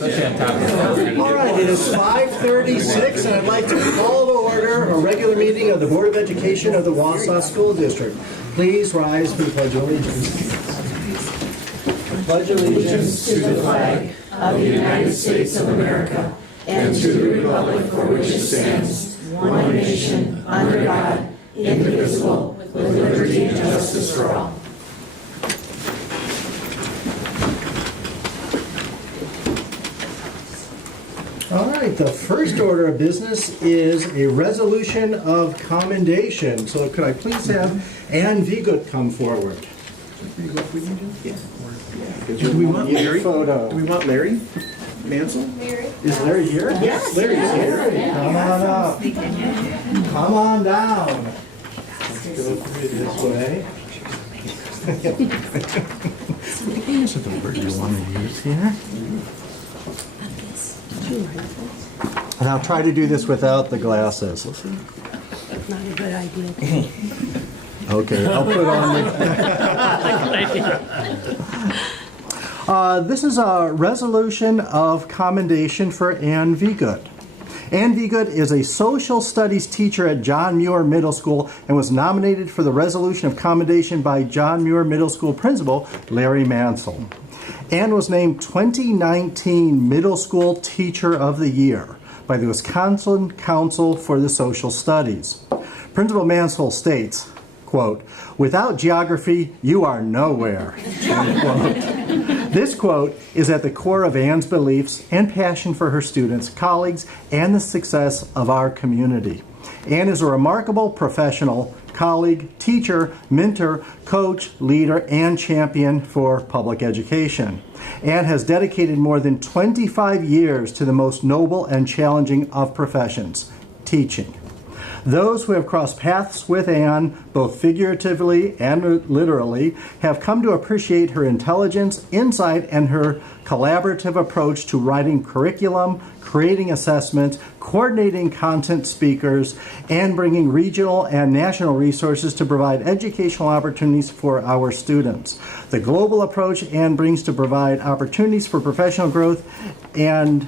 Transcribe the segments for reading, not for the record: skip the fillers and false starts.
All right, it is 5:36, and I'd like to call to order a regular meeting of the Board of Education of the Wausau School District. Please rise for the Pledge of Allegiance. Pledge allegiance to the flag of the United States of America and to the republic for which it stands, one nation, under God, indivisible, with liberty and justice for all. All right, the first order of business is a resolution of commendation. So could I please have Ann Vigut come forward? Do we want Larry? Photo. Do we want Larry Mansell? Is Larry here? Yes. Larry's here. Come on up. Come on down. Go through this way. This is the word you want to use here. And I'll try to do this without the glasses. Not a good idea. Okay, I'll put on the... This is a resolution of commendation for Ann Vigut. Ann Vigut is a social studies teacher at John Muir Middle School and was nominated for the resolution of commendation by John Muir Middle School principal Larry Mansell. Ann was named 2019 Middle School Teacher of the Year by the Wisconsin Council for the Social Studies. Principal Mansell states, quote, "Without geography, you are nowhere," end quote. This quote is at the core of Ann's beliefs and passion for her students, colleagues, and the success of our community. Ann is a remarkable professional, colleague, teacher, mentor, coach, leader, and champion for public education. Ann has dedicated more than 25 years to the most noble and challenging of professions, teaching. Those who have crossed paths with Ann, both figuratively and literally, have come to appreciate her intelligence, insight, and her collaborative approach to writing curriculum, creating assessments, coordinating content speakers, and bringing regional and national resources to provide educational opportunities for our students. The global approach Ann brings to provide opportunities for professional growth and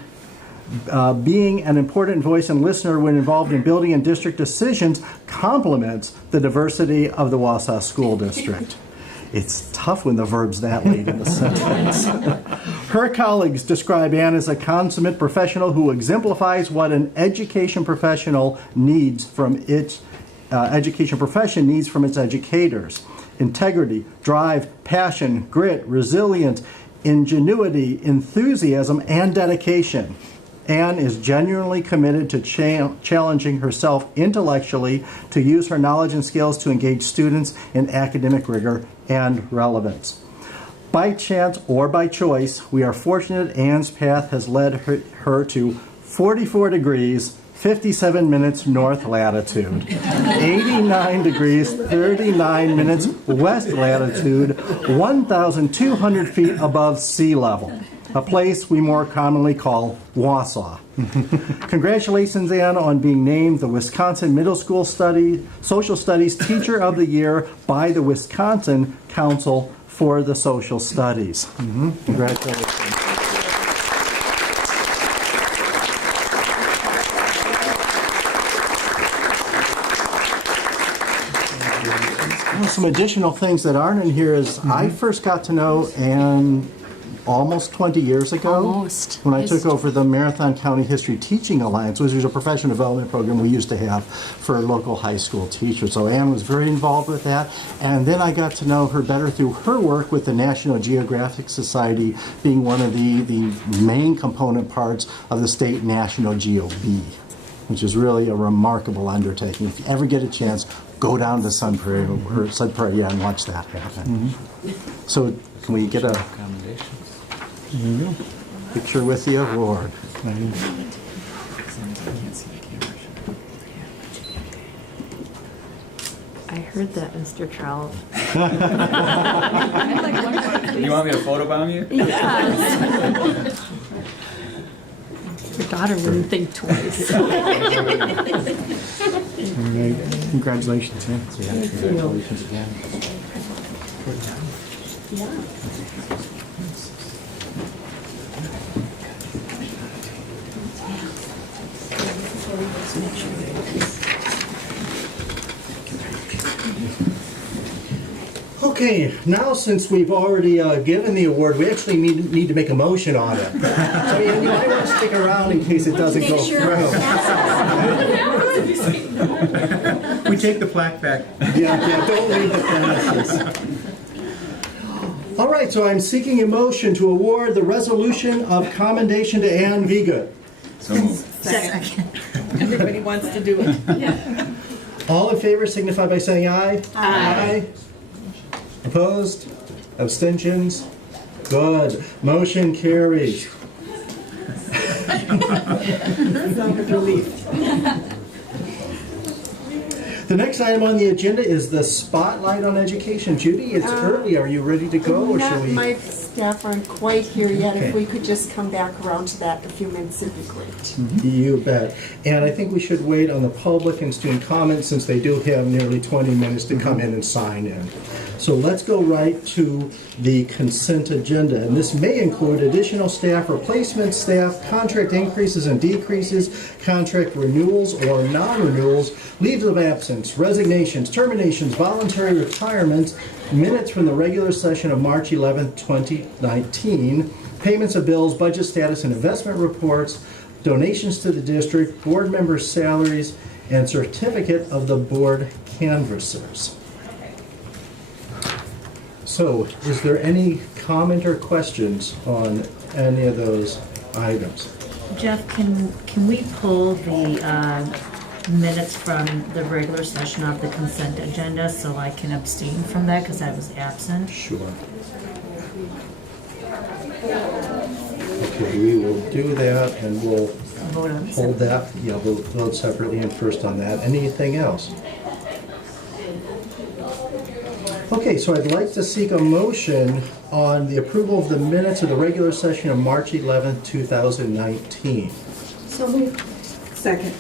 being an important voice and listener when involved in building and district decisions complements the diversity of the Wausau School District. It's tough when the verb's that late in the sentence. Her colleagues describe Ann as a consummate professional who exemplifies what an education professional needs from its education profession needs from its educators: integrity, drive, passion, grit, resilience, ingenuity, enthusiasm, and dedication. Ann is genuinely committed to challenging herself intellectually to use her knowledge and skills to engage students in academic rigor and relevance. By chance or by choice, we are fortunate Ann's path has led her to 44 degrees, 57 minutes north latitude, 89 degrees, 39 minutes west latitude, 1,200 feet above sea level, a place we more commonly call Wausau. Congratulations, Ann, on being named the Wisconsin Middle School Social Studies Teacher of the Year by the Wisconsin Council for the Social Studies. Congratulations. Some additional things that aren't in here is I first got to know Ann almost 20 years ago when I took over the Marathon County History Teaching Alliance, which was a professional development program we used to have for local high school teachers. So Ann was very involved with that. And then I got to know her better through her work with the National Geographic Society, being one of the main component parts of the state National GeoB, which is really a remarkable undertaking. If you ever get a chance, go down to Sun Prairie and watch that happen. So can we get a picture with the award? I heard that, Mr. Trout. You want me to photobomb you? Yes. Your daughter wouldn't think twice. Congratulations, man. Congratulations again. Yeah. Let's make sure we have this. Okay, now since we've already given the award, we actually need to make a motion on it. So Ann, you might want to stick around in case it doesn't go Make sure. through. We take the plaque back. Yeah, don't leave the premises. All right, so I'm seeking a motion to award the resolution of commendation to Ann Vigood. So moved. Second. Everybody wants to do it. All in favor signify by saying aye. Aye. Opposed? Abstentions? Good. Motion carries. The next item on the agenda is the spotlight on education. Judy, it's early. Are you ready to go, or should we? My staff aren't quite here yet. Okay. If we could just come back around to that in a few minutes, it'd be great. You bet. And I think we should wait on the public and student comments since they do have nearly 20 minutes to come in and sign in. So let's go right to the consent agenda. And this may include additional staff, replacement staff, contract increases and decreases, contract renewals or non-renewals, leaves of absence, resignations, terminations, voluntary retirements, minutes from the regular session of March 11th, 2019, payments of bills, budget status and investment reports, donations to the district, board members' salaries, and certificate of the board canvassers. So, is there any comment or questions on any of those items? Jeff, can we pull the minutes from the regular session of the consent agenda so I can abstain from that because I was absent? Sure. Okay, we will do that and we'll Vote on it. hold that. Yeah, we'll vote separately and first on that. Anything else? Okay, so I'd like to seek a motion on the approval of the minutes of the regular session of March 11th, 2019. So moved. Second.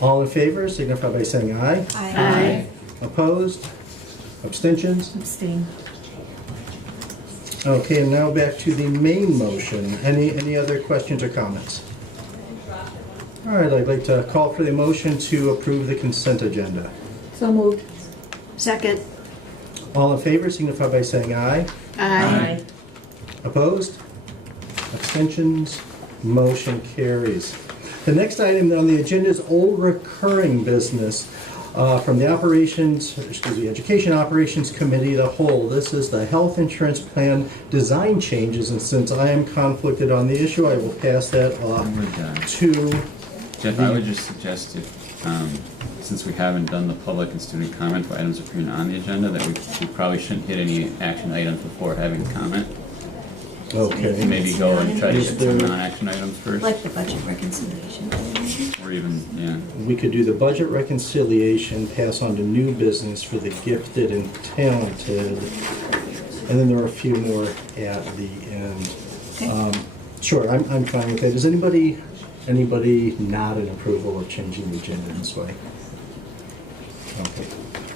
All in favor, signify by saying aye. Aye. Opposed? Abstentions? Abstain. Okay, and now back to the main motion. Any other questions or comments? All right, I'd like to call for the motion to approve the consent agenda. So moved. Second. All in favor, signify by saying aye. Aye. Opposed? Abstentions? Motion carries. The next item on the agenda is old recurring business from the Education Operations Committee, the whole. This is the health insurance plan design changes, and since I am conflicted on the issue, I will pass that off to. Jeff, I would just suggest if, since we haven't done the public and student comment for items appearing on the agenda, that we probably shouldn't hit any action items before having comment. Okay. Maybe go and try to Is hit some there- non-action items first, Like the budget reconciliation. or even, yeah. We could do the budget reconciliation, pass on to new business for the gifted and talented, and then there are a few more at the end. Sure, I'm fine with that. Is anybody not in approval of changing the agenda in this way?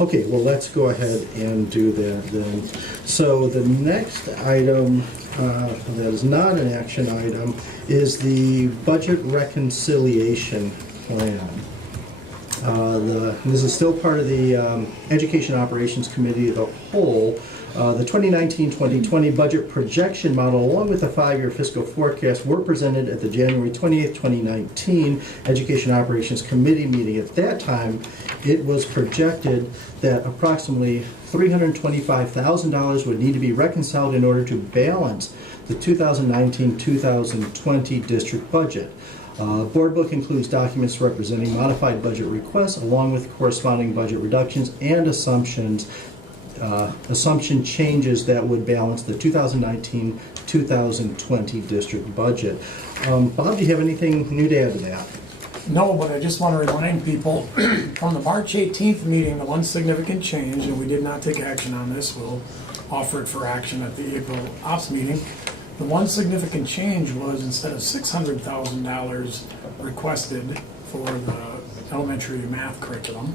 Okay, well, let's go ahead and do that then. So the next item that is not an action item is the budget reconciliation plan. This is still part of the Education Operations Committee of the whole. The 2019-2020 budget projection model, along with the 5-year fiscal forecast, were presented at the January 28th, 2019 Education Operations Committee meeting. At that time, it was projected that approximately $325,000 would need to be reconciled in order to balance the 2019-2020 district budget. Board book includes documents representing modified budget requests along with corresponding budget reductions and assumption changes that would balance the 2019-2020 district budget. Bob, do you have anything new to add to that? No, but I just want to remind people, from the March 18th meeting, the one significant change, and we did not take action on this, we'll offer it for action at the April Ops meeting. The one significant change was instead of $600,000 requested for the elementary math curriculum,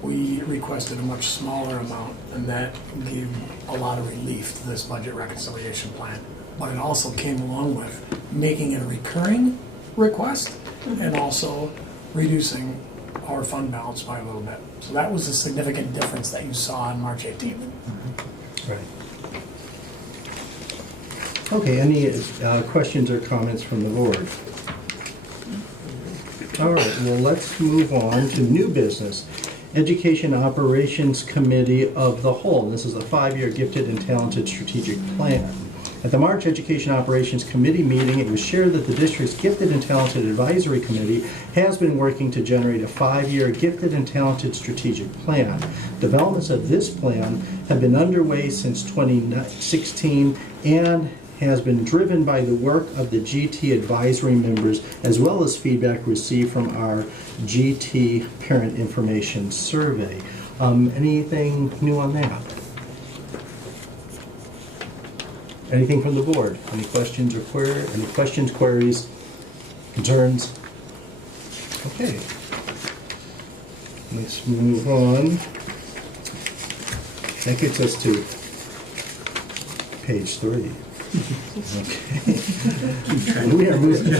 we requested a much smaller amount, and that gave a lot of relief to this budget reconciliation plan. But it also came along with making it a recurring request and also reducing our fund balance by a little bit. So that was a significant difference that you saw on March 18th. Right. Okay, any questions or comments from the board? All right, well, let's move on to new business. Education Operations Committee of the Whole. This is a 5-year gifted and talented strategic plan. At the March Education Operations Committee meeting, it was shared that the district's Gifted and Talented Advisory Committee has been working to generate a 5-year gifted and talented strategic plan. Developments of this plan have been underway since 2016 and has been driven by the work of the GT advisory members as well as feedback received from our GT Parent Information Survey. Anything new on that? Anything from the board? Any questions or queries, concerns? Okay. Let's move on. That gets us to page 3. Okay. We are moving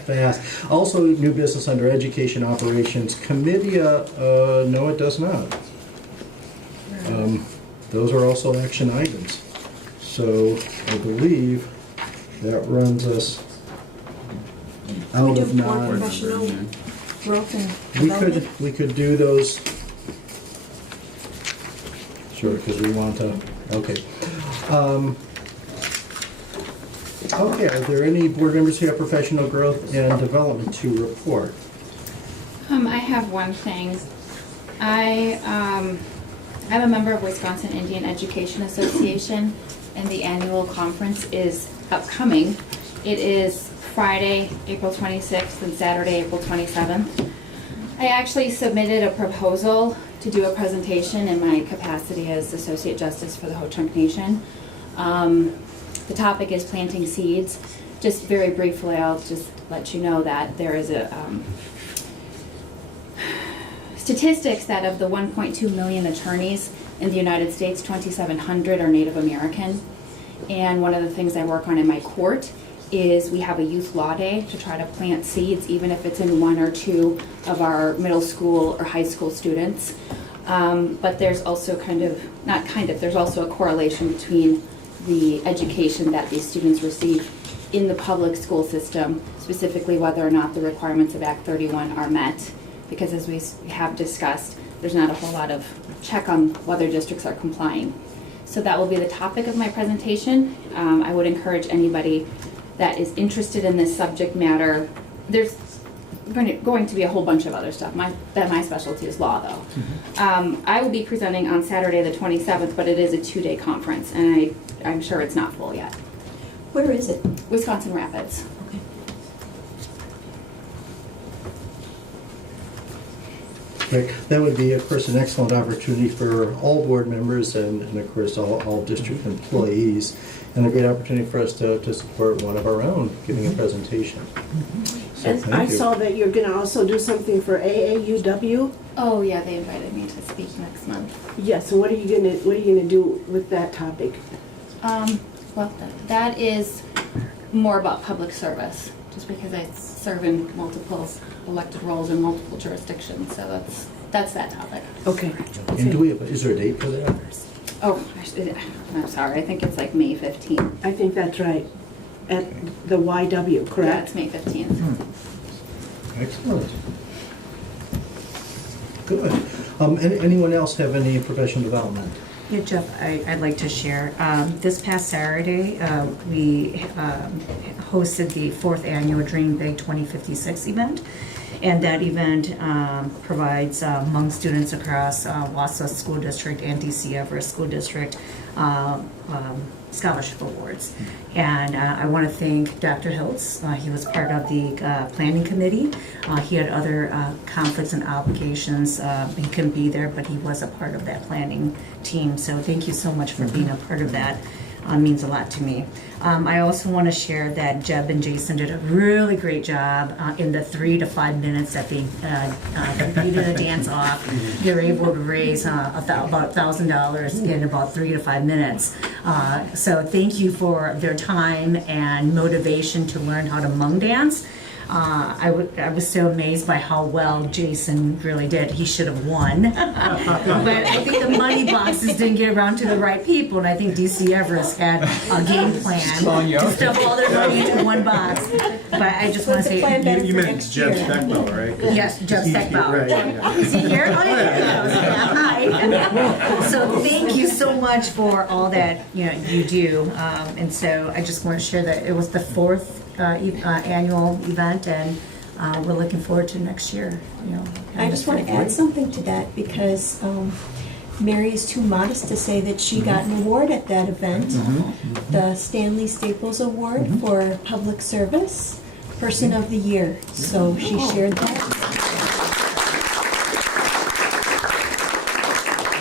fast. Also, new business under Education Operations Committee. No, it does not. Those are also action items. So I believe that runs us out of non. Professional growth and development. We could do those. Sure, because we want to. Okay. Okay, are there any board members who have professional growth and development to report? I have one thing. I'm a member of Wisconsin Indian Education Association, and the annual conference is upcoming. It is Friday, April 26th and Saturday, April 27th. I actually submitted a proposal to do a presentation in my capacity as Associate Justice for the Ho-Chunk Nation. The topic is planting seeds. Just very briefly, I'll just let you know that there is a statistics that of the 1.2 million attorneys in the United States, 2,700 are Native American. And one of the things I work on in my court is we have a youth law day to try to plant seeds, even if it's in 1 or 2 of our middle school or high school students. But there's also there's also a correlation between the education that these students receive in the public school system, specifically whether or not the requirements of Act 31 are met. Because as we have discussed, there's not a whole lot of check on whether districts are complying. So that will be the topic of my presentation. I would encourage anybody that is interested in this subject matter. There's going to be a whole bunch of other stuff. My specialty is law, though. I will be presenting on Saturday the 27th, but it is a 2-day conference, and I'm sure it's not full yet. Where is it? Wisconsin Rapids. Okay. Right. That would be, of course, an excellent opportunity for all board members and of course, all district employees, and a great opportunity for us to support one of our own giving a presentation. So And thank I you. saw that you're gonna also do something for AAUW. Oh yeah, they invited me to speak next month. Yes, and what are you gonna do with that topic? Well, that is more about public service, just because I serve in multiple elected roles in multiple jurisdictions, so that's that topic. Okay. And do we have, is there a date for that? Oh, I'm sorry, I think it's like May 15th. I think that's right. At the YW, Yeah, correct? it's May 15th. Excellent. Good. Anyone else have any professional development? Yeah, Jeff, I'd like to share. This past Saturday, we hosted the 4th annual Dream Big 2056 event. And that event provides Hmong students across Wausau School District and DC Everest School District scholarship awards. And I want to thank Dr. Hiltz. He was part of the planning committee. He had other conflicts and obligations. He couldn't be there, but he was a part of that planning team. So thank you so much for being a part of that. Means a lot to me. I also want to share that Jeb and Jason did a really great job in the 3 to 5 minutes that they completed the dance off. They were able to raise about $1,000 in about 3 to 5 minutes. So thank you for their time and motivation to learn how to Hmong dance. I was so amazed by how well Jason really did. He should have won. But I think the money boxes didn't get around to the right people, and I think DC Everest had a game plan to stuff all their money into one box. But I just want to say, You meant Jeff Speckbell, right? yes, Jeff Speckbell. Right, yeah. Is he here? Oh, yeah. Hi. So thank you so much for all that you do. And so I just want to share that it was the 4th annual event, and we're looking forward to next year. I just want to add something to that because Mary is too modest to say that she got an award at that event, the Stanley Staples Award for Public Service Person of the Year. So she shared that.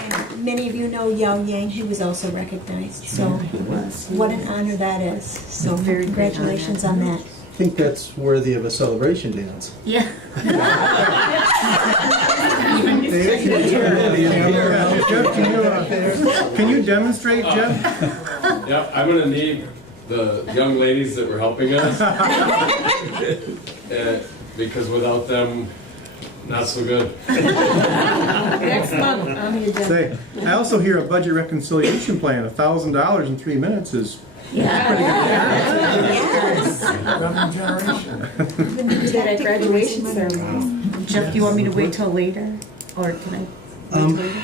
And many of you know Yao Yang, he was also recognized. So what an honor that is. So congratulations on that. I think that's worthy of a celebration dance. Yeah. Jeff, can you demonstrate, Jeff? Yeah, I'm gonna need the young ladies that were helping us. Because without them, not so good. Next month on the agenda. Say, I also hear a budget reconciliation plan, $1,000 in 3 minutes is Young generation. We did a graduation ceremony. Jeff, do you want me to wait till later, or can I?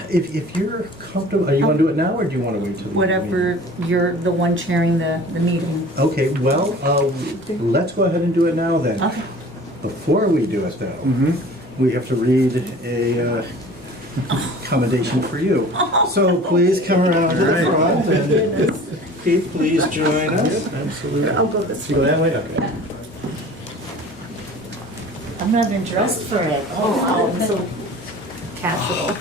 If you're comfortable, you want to do it now, or do you want to wait till the Whatever, you're the one chairing the meeting. Okay, well, let's go ahead and do it now then. Okay. Before we do it though, we have to read a commendation for you. So please come around to the front, and Keith, please join us. absolutely. I'll go this You go that way? Okay. I'm not even dressed for it. Oh, wow, I'm so casual.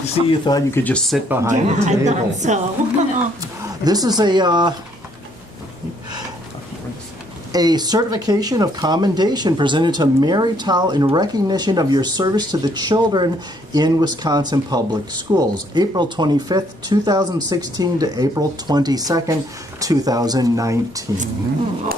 You see, you thought you could just sit behind the table. So. This is a certification of commendation presented to Mary Towle in recognition of your service to the children in Wisconsin Public Schools, April 25th, 2016 to April 22nd, 2019.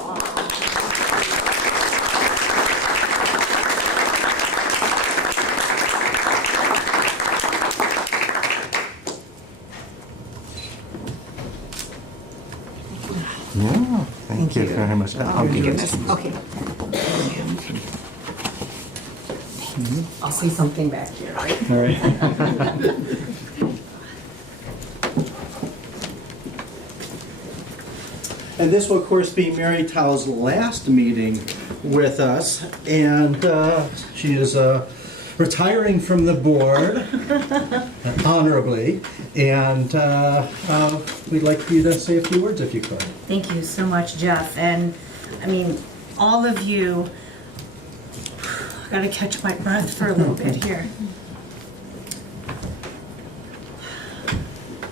Yeah, thank you very much. I'll give it. Okay. I'll say something back here, right? All right. And this will, of course, be Mary Towle's last meeting with us, and she is retiring from the board honorably, and we'd like you to say a few words if you could. Thank you so much, Jeff. And I mean, all of you, I gotta catch my breath for a little bit here.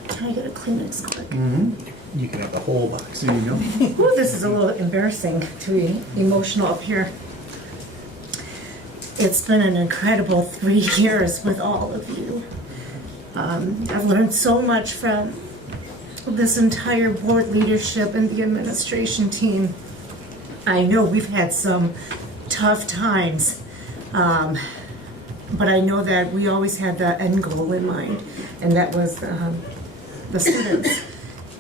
Can I get a Kleenex quick? You can have the whole box. There you go. Ooh, this is a little embarrassing to be emotional up here. It's been an incredible 3 years with all of you. I've learned so much from this entire board leadership and the administration team. I know we've had some tough times, but I know that we always had the end goal in mind, and that was the students.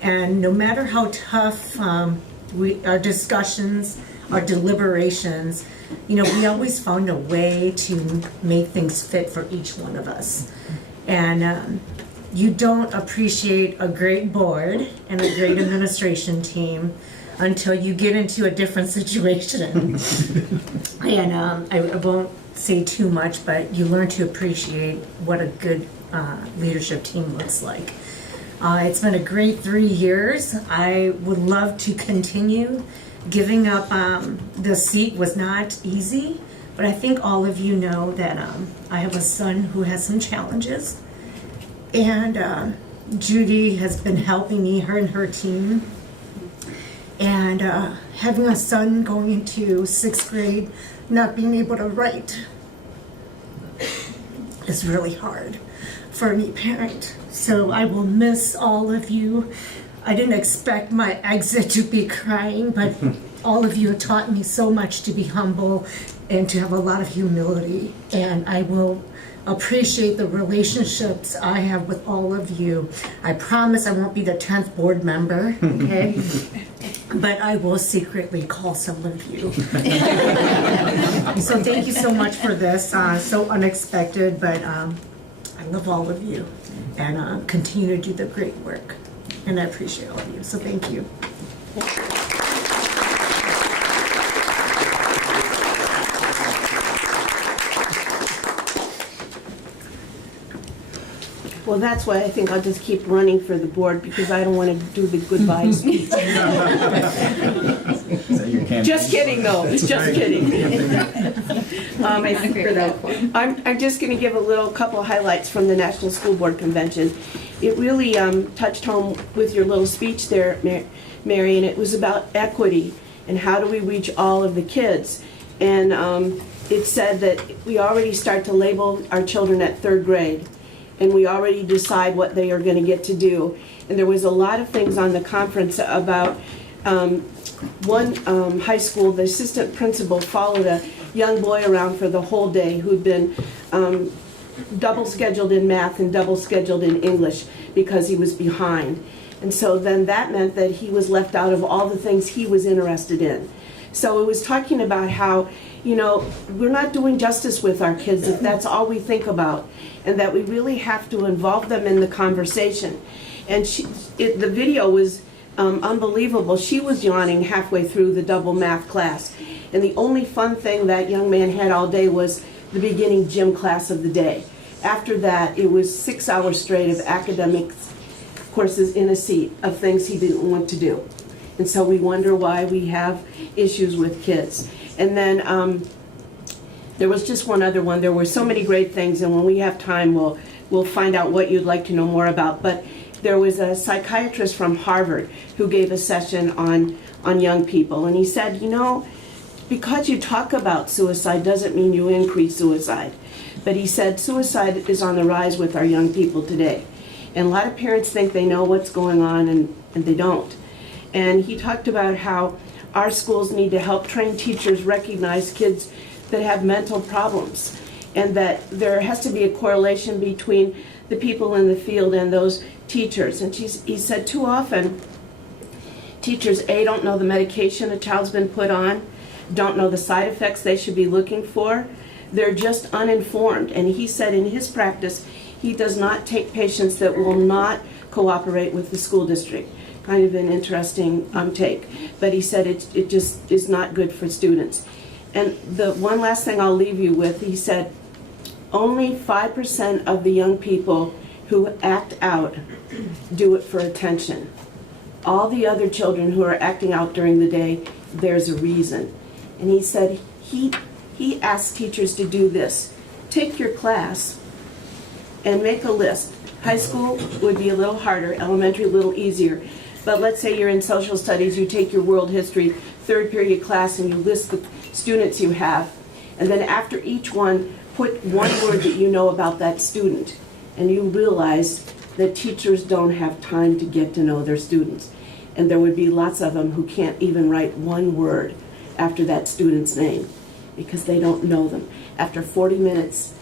And no matter how tough our discussions, our deliberations, we always found a way to make things fit for each one of us. And you don't appreciate a great board and a great administration team until you get into a different situation. And I won't say too much, but you learn to appreciate what a good leadership team looks like. It's been a great 3 years. I would love to continue. Giving up the seat was not easy, but I think all of you know that I have a son who has some challenges. And Judy has been helping me, her and her team. And having a son going into 6th grade, not being able to write is really hard for any parent. So I will miss all of you. I didn't expect my exit to be crying, but all of you have taught me so much to be humble and to have a lot of humility. And I will appreciate the relationships I have with all of you. I promise I won't be the 10th board member, okay? But I will secretly call some of you. So thank you so much for this. So unexpected, but I love all of you. And continue to do the great work. And I appreciate all of you. So thank you. Well, that's why I think I'll just keep running for the board, because I don't want to do the goodbye speech. Is that your campaign? Just kidding, though. Just kidding. I'm just going to give a couple highlights from the National School Board Convention. It really touched home with your little speech there, Mary, and it was about equity and how do we reach all of the kids. And it said that we already start to label our children at 3rd grade, and we already decide what they are going to get to do. And there was a lot of things on the conference about one high school, the assistant principal followed a young boy around for the whole day who'd been double scheduled in math and double scheduled in English because he was behind. And so then that meant that he was left out of all the things he was interested in. So it was talking about how, you know, we're not doing justice with our kids if that's all we think about, and that we really have to involve them in the conversation. And the video was unbelievable. She was yawning halfway through the double math class. And the only fun thing that young man had all day was the beginning gym class of the day. After that, it was 6 hours straight of academic courses in a seat of things he didn't want to do. And so we wonder why we have issues with kids. And then there was just one other one. There were so many great things, and when we have time, we'll find out what you'd like to know more about. But there was a psychiatrist from Harvard who gave a session on young people, and he said, you know, because you talk about suicide doesn't mean you increase suicide. But he said suicide is on the rise with our young people today. And a lot of parents think they know what's going on, and they don't. And he talked about how our schools need to help train teachers recognize kids that have mental problems, and that there has to be a correlation between the people in the field and those teachers. And he said too often teachers, A, don't know the medication a child's been put on, don't know the side effects they should be looking for. They're just uninformed. And he said in his practice, he does not take patients that will not cooperate with the school district. Kind of an interesting take. But he said it just is not good for students. And the one last thing I'll leave you with, he said, only 5% of the young people who act out do it for attention. All the other children who are acting out during the day, there's a reason. And he said he asked teachers to do this. Take your class and make a list. High school would be a little harder, elementary a little easier. But let's say you're in social studies, you take your world history 3rd period class and you list the students you have. And then after each one, put one word that you know about that student. And you realize that teachers don't have time to get to know their students. And there would be lots of them who can't even write one word after that student's name because they don't know them. After 40 minutes,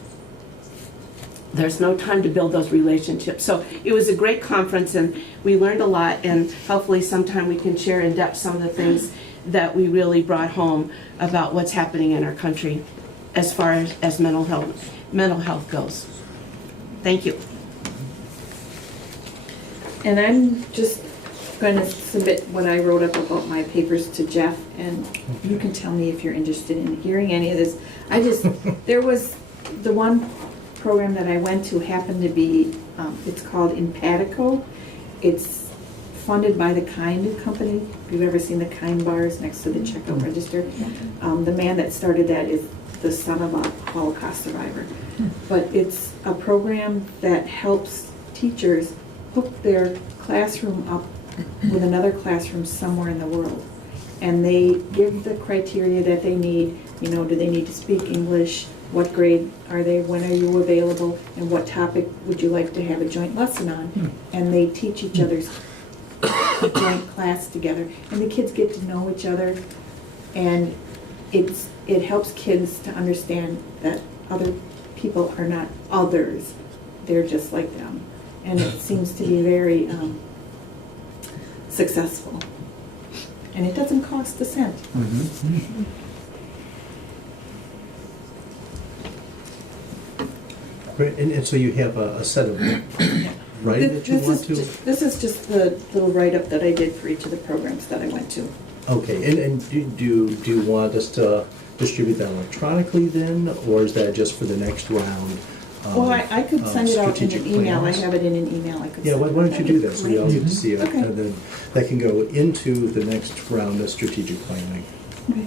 there's no time to build those relationships. So it was a great conference, and we learned a lot, and hopefully sometime we can share in depth some of the things that we really brought home about what's happening in our country as far as mental health goes. Thank you. And I'm just going to submit what I wrote up about my papers to Jeff, and you can tell me if you're interested in hearing any of this. There was the one program that I went to happened to be, it's called Empatico. It's funded by the Kind Company. If you've ever seen the Kind bars next to the checkout register. The man that started that is the son of a Holocaust survivor. But it's a program that helps teachers hook their classroom up with another classroom somewhere in the world. And they give the criteria that they need. You know, do they need to speak English? What grade are they? When are you available? And what topic would you like to have a joint lesson on? And they teach each other's joint class together. And the kids get to know each other. And it helps kids to understand that other people are not others. They're just like them. And it seems to be very successful. And it doesn't cost a cent. Great, and so you have a set of writing that you want to? This is just the little write-up that I did for each of the programs that I went to. Okay, and do you want us to distribute that electronically then, or is that just for the next round? Well, I could send it out in an strategic email. plans? I have it in an email. I could Yeah, send why it don't you out. do that, so we all get to see it, Okay. and then that can go into the next round of strategic planning. Okay.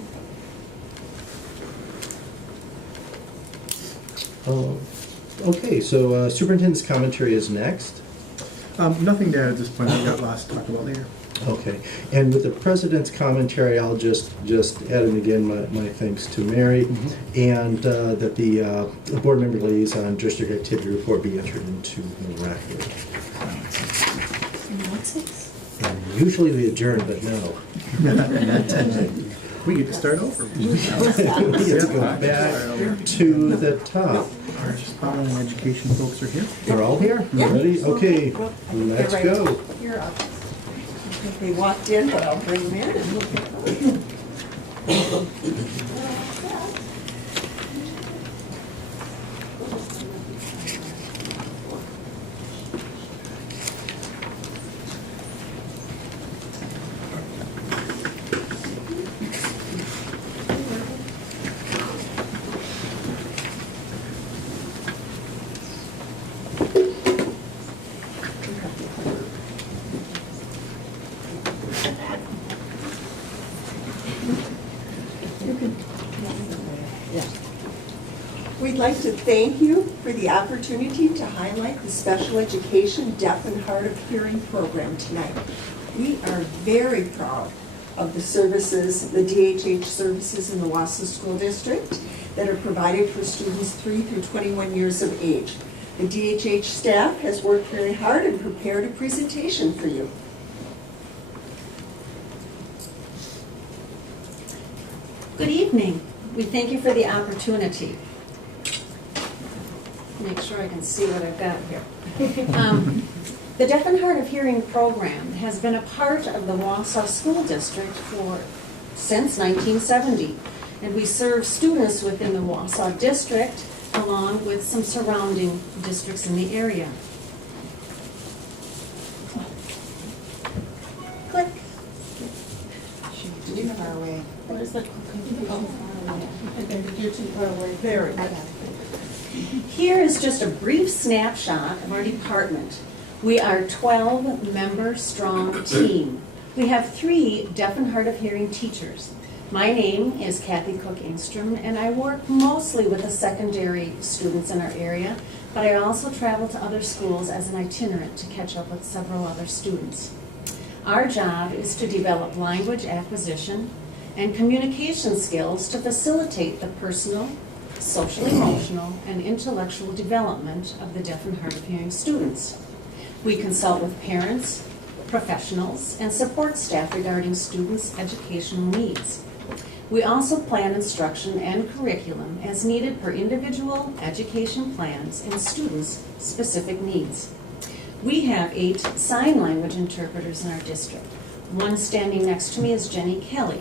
Okay, so superintendent's commentary is next. Nothing to add at this point. I've got lots to talk about later. Okay, and with the president's commentary, I'll just add in again my thanks to Mary, and that the board member liaison district activity report be entered into the record. And usually we adjourn, but no. We get to start over. We get to go back to the top. Our spotlight and education folks are here. They're all here? You ready? Okay, let's go. You're up. I think they walked in, but I'll bring them in and look at them. We'd like to thank you for the opportunity to highlight the special education deaf and hard of hearing program tonight. We are very proud of the services, the DHH services in the Wausau School District that are provided for students 3 through 21 years of age. The DHH staff has worked very hard and prepared a presentation for you. Good evening. We thank you for the opportunity. Make sure I can see what I've got here. The Deaf and Hard of Hearing program has been a part of the Wausau School District since 1970, and we serve students within the Wausau District along with some surrounding districts in the area. Click. Too far away. Where's the? You're too far away. Very good. Here is just a brief snapshot of our department. We are a 12-member strong team. We have 3 deaf and hard of hearing teachers. My name is Kathy Cook-Engstrom, and I work mostly with the secondary students in our area, but I also travel to other schools as an itinerant to catch up with several other students. Our job is to develop language acquisition and communication skills to facilitate the personal, social, emotional, and intellectual development of the deaf and hard of hearing students. We consult with parents, professionals, and support staff regarding students' educational needs. We also plan instruction and curriculum as needed per individual education plans and students' specific needs. We have 8 sign language interpreters in our district. One standing next to me is Jenny Kelly.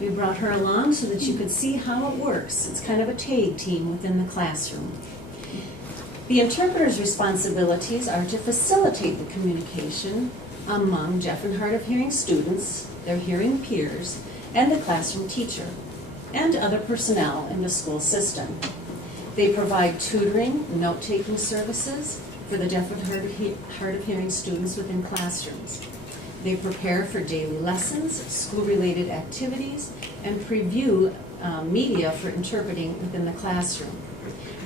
We brought her along so that you could see how it works. It's kind of a tag team within the classroom. The interpreter's responsibilities are to facilitate the communication among deaf and hard of hearing students, their hearing peers, and the classroom teacher, and other personnel in the school system. They provide tutoring, note-taking services for the deaf and hard of hearing students within classrooms. They prepare for daily lessons, school-related activities, and preview media for interpreting within the classroom.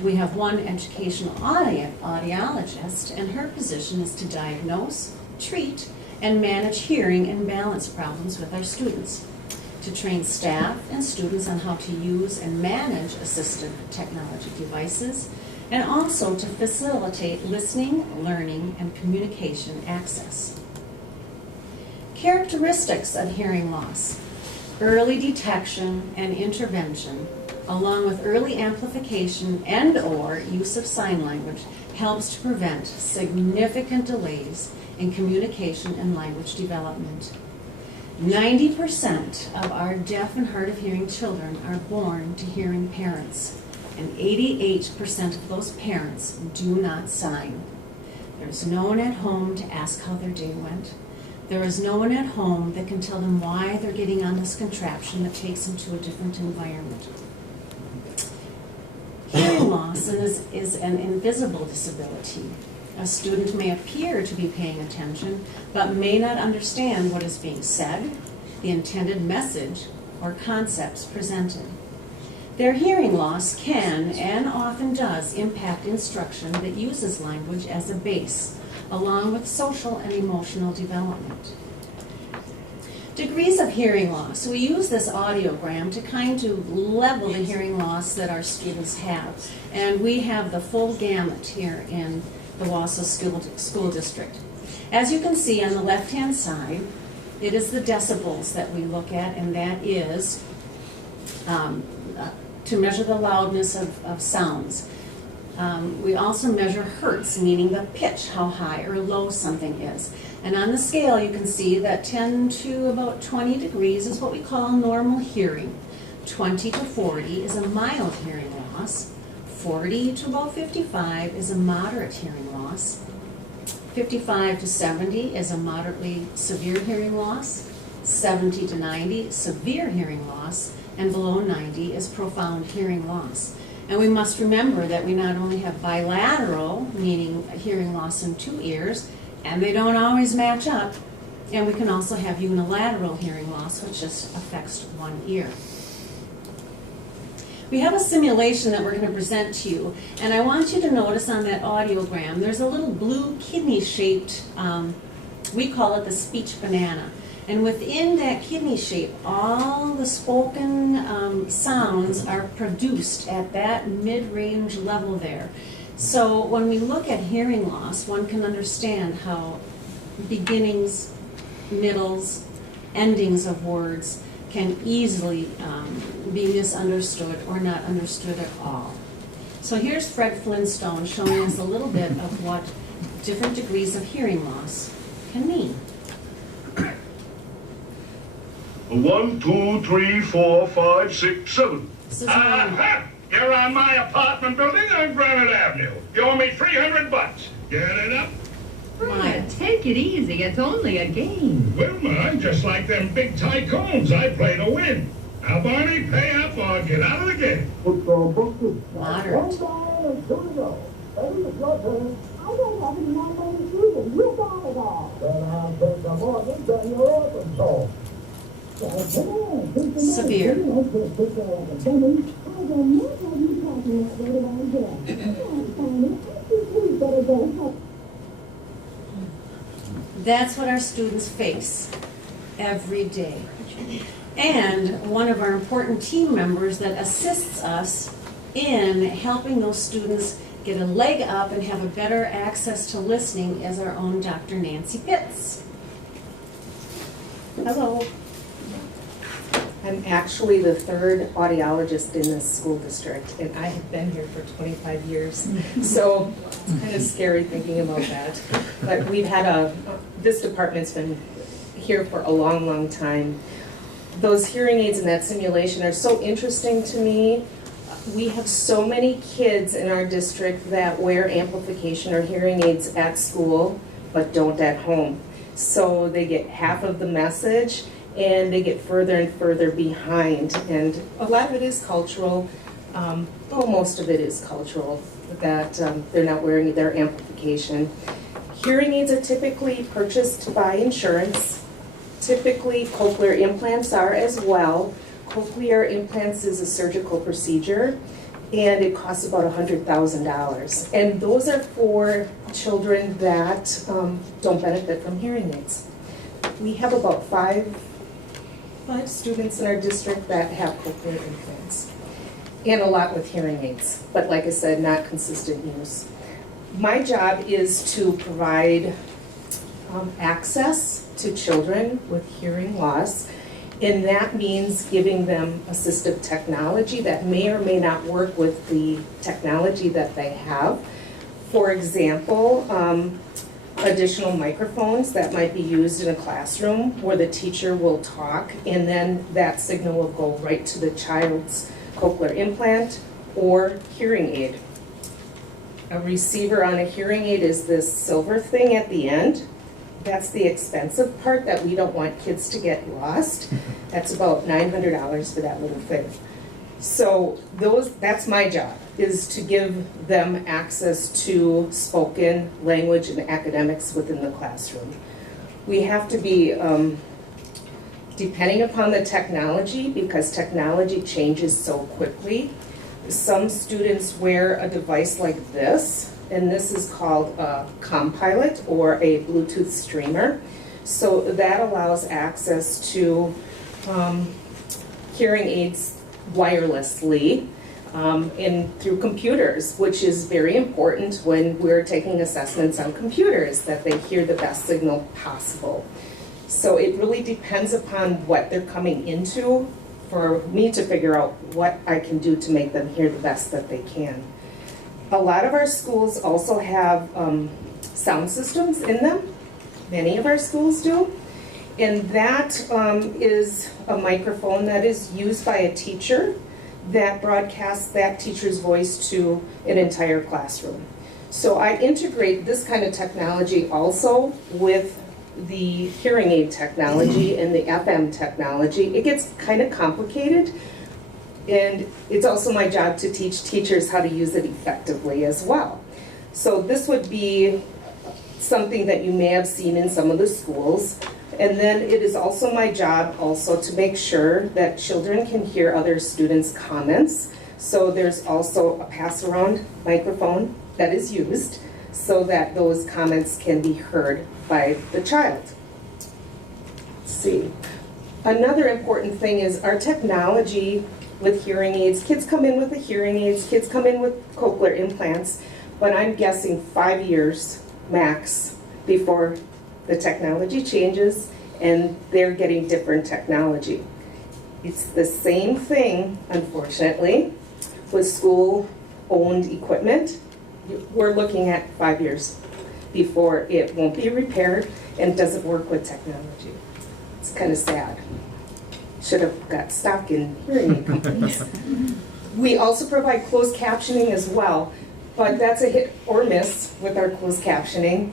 We have one educational audiologist, and her position is to diagnose, treat, and manage hearing and balance problems with our students, to train staff and students on how to use and manage assistive technology devices, and also to facilitate listening, learning, and communication access. Characteristics of hearing loss. Early detection and intervention, along with early amplification and/or use of sign language, helps to prevent significant delays in communication and language development. 90% of our deaf and hard of hearing children are born to hearing parents, and 88% of those parents do not sign. There's no one at home to ask how their day went. There is no one at home that can tell them why they're getting on this contraption that takes them to a different environment. Hearing loss is an invisible disability. A student may appear to be paying attention, but may not understand what is being said, the intended message, or concepts presented. Their hearing loss can, and often does, impact instruction that uses language as a base, along with social and emotional development. Degrees of hearing loss. We use this audiogram to kind of level the hearing loss that our students have. And we have the full gamut here in the Wausau School District. As you can see on the left-hand side, it is the decibels that we look at, and that is to measure the loudness of sounds. We also measure hertz, meaning the pitch, how high or low something is. And on the scale you can see that 10 to about 20 degrees is what we call normal hearing. 20 to 40 is a mild hearing loss. 40 to about 55 is a moderate hearing loss. 55 to 70 is a moderately severe hearing loss. 70 to 90, severe hearing loss. And below 90 is profound hearing loss. And we must remember that we not only have bilateral, meaning hearing loss in two ears, and they don't always match up, and we can also have unilateral hearing loss, which just affects one ear. We have a simulation that we're going to present to you, and I want you to notice on that audiogram, there's a little blue kidney-shaped, we call it the speech banana. And within that kidney shape, all the spoken sounds are produced at that mid-range level there. So when we look at hearing loss, one can understand how beginnings, middles, endings of words can easily be misunderstood or not understood at all. So here's Fred Flintstone showing us a little bit of what different degrees of hearing loss can mean. 1, 2, 3, 4, 5, 6, 7. Aha! You're on my apartment building on Granite Avenue. You owe me $300. Get it up? Right. Take it easy. It's only a game. Well, I'm just like them big tycoons. I play to win. Now, Barney, pay up or get out of the game. Moderate. I don't have any more money to use it. You got it all. Then I'll take the mortgage and you're open source. Severe. That's what our students face every day. And one of our important team members that assists us in helping those students get a leg up and have a better access to listening is our own Dr. Nancy Pitts. Hello. I'm actually the third audiologist in this school district, and I have been here for 25 years. So it's kind of scary thinking about that. But we've had this department's been here for a long, long time. Those hearing aids in that simulation are so interesting to me. We have so many kids in our district that wear amplification or hearing aids at school, but don't at home. So they get half of the message, and they get further and further behind. And a lot of it is cultural. Well, most of it is cultural, that they're not wearing their amplification. Hearing aids are typically purchased by insurance. Typically, cochlear implants are as well. Cochlear implants is a surgical procedure, and it costs about $100,000. And those are for children that don't benefit from hearing aids. We have about five students in our district that have cochlear implants, and a lot with hearing aids, but like I said, not consistent use. My job is to provide access to children with hearing loss, And that means giving them assistive technology that may or may not work with the technology that they have. For example, additional microphones that might be used in a classroom where the teacher will talk and then that signal will go right to the child's cochlear implant or hearing aid. A receiver on a hearing aid is this silver thing at the end. That's the expensive part that we don't want kids to get lost. That's about $900 for that little thing. So that's my job, is to give them access to spoken language and academics within the classroom. We have to be depending upon the technology, because technology changes so quickly. Some students wear a device like this, and this is called a ComPilot or a Bluetooth streamer. So that allows access to hearing aids wirelessly and through computers, which is very important when we're taking assessments on computers, that they hear the best signal possible. So it really depends upon what they're coming into for me to figure out what I can do to make them hear the best that they can. A lot of our schools also have sound systems in them. Many of our schools do. And that is a microphone that is used by a teacher that broadcasts that teacher's voice to an entire classroom. So I integrate this kind of technology also with the hearing aid technology and the FM technology. It gets kind of complicated, and it's also my job to teach teachers how to use it effectively as well. So this would be something that you may have seen in some of the schools. And then it is also my job also to make sure that children can hear other students' comments. So there's also a pass-around microphone that is used so that those comments can be heard by the child. Let's see. Another important thing is our technology with hearing aids. Kids come in with the hearing aids, kids come in with cochlear implants, but I'm guessing 5 years max before the technology changes and they're getting different technology. It's the same thing, unfortunately, with school-owned equipment. We're looking at 5 years before it won't be repaired and doesn't work with technology. It's kind of sad. Should have got stock in hearing aid companies. We also provide closed captioning as well, but that's a hit or miss with our closed captioning.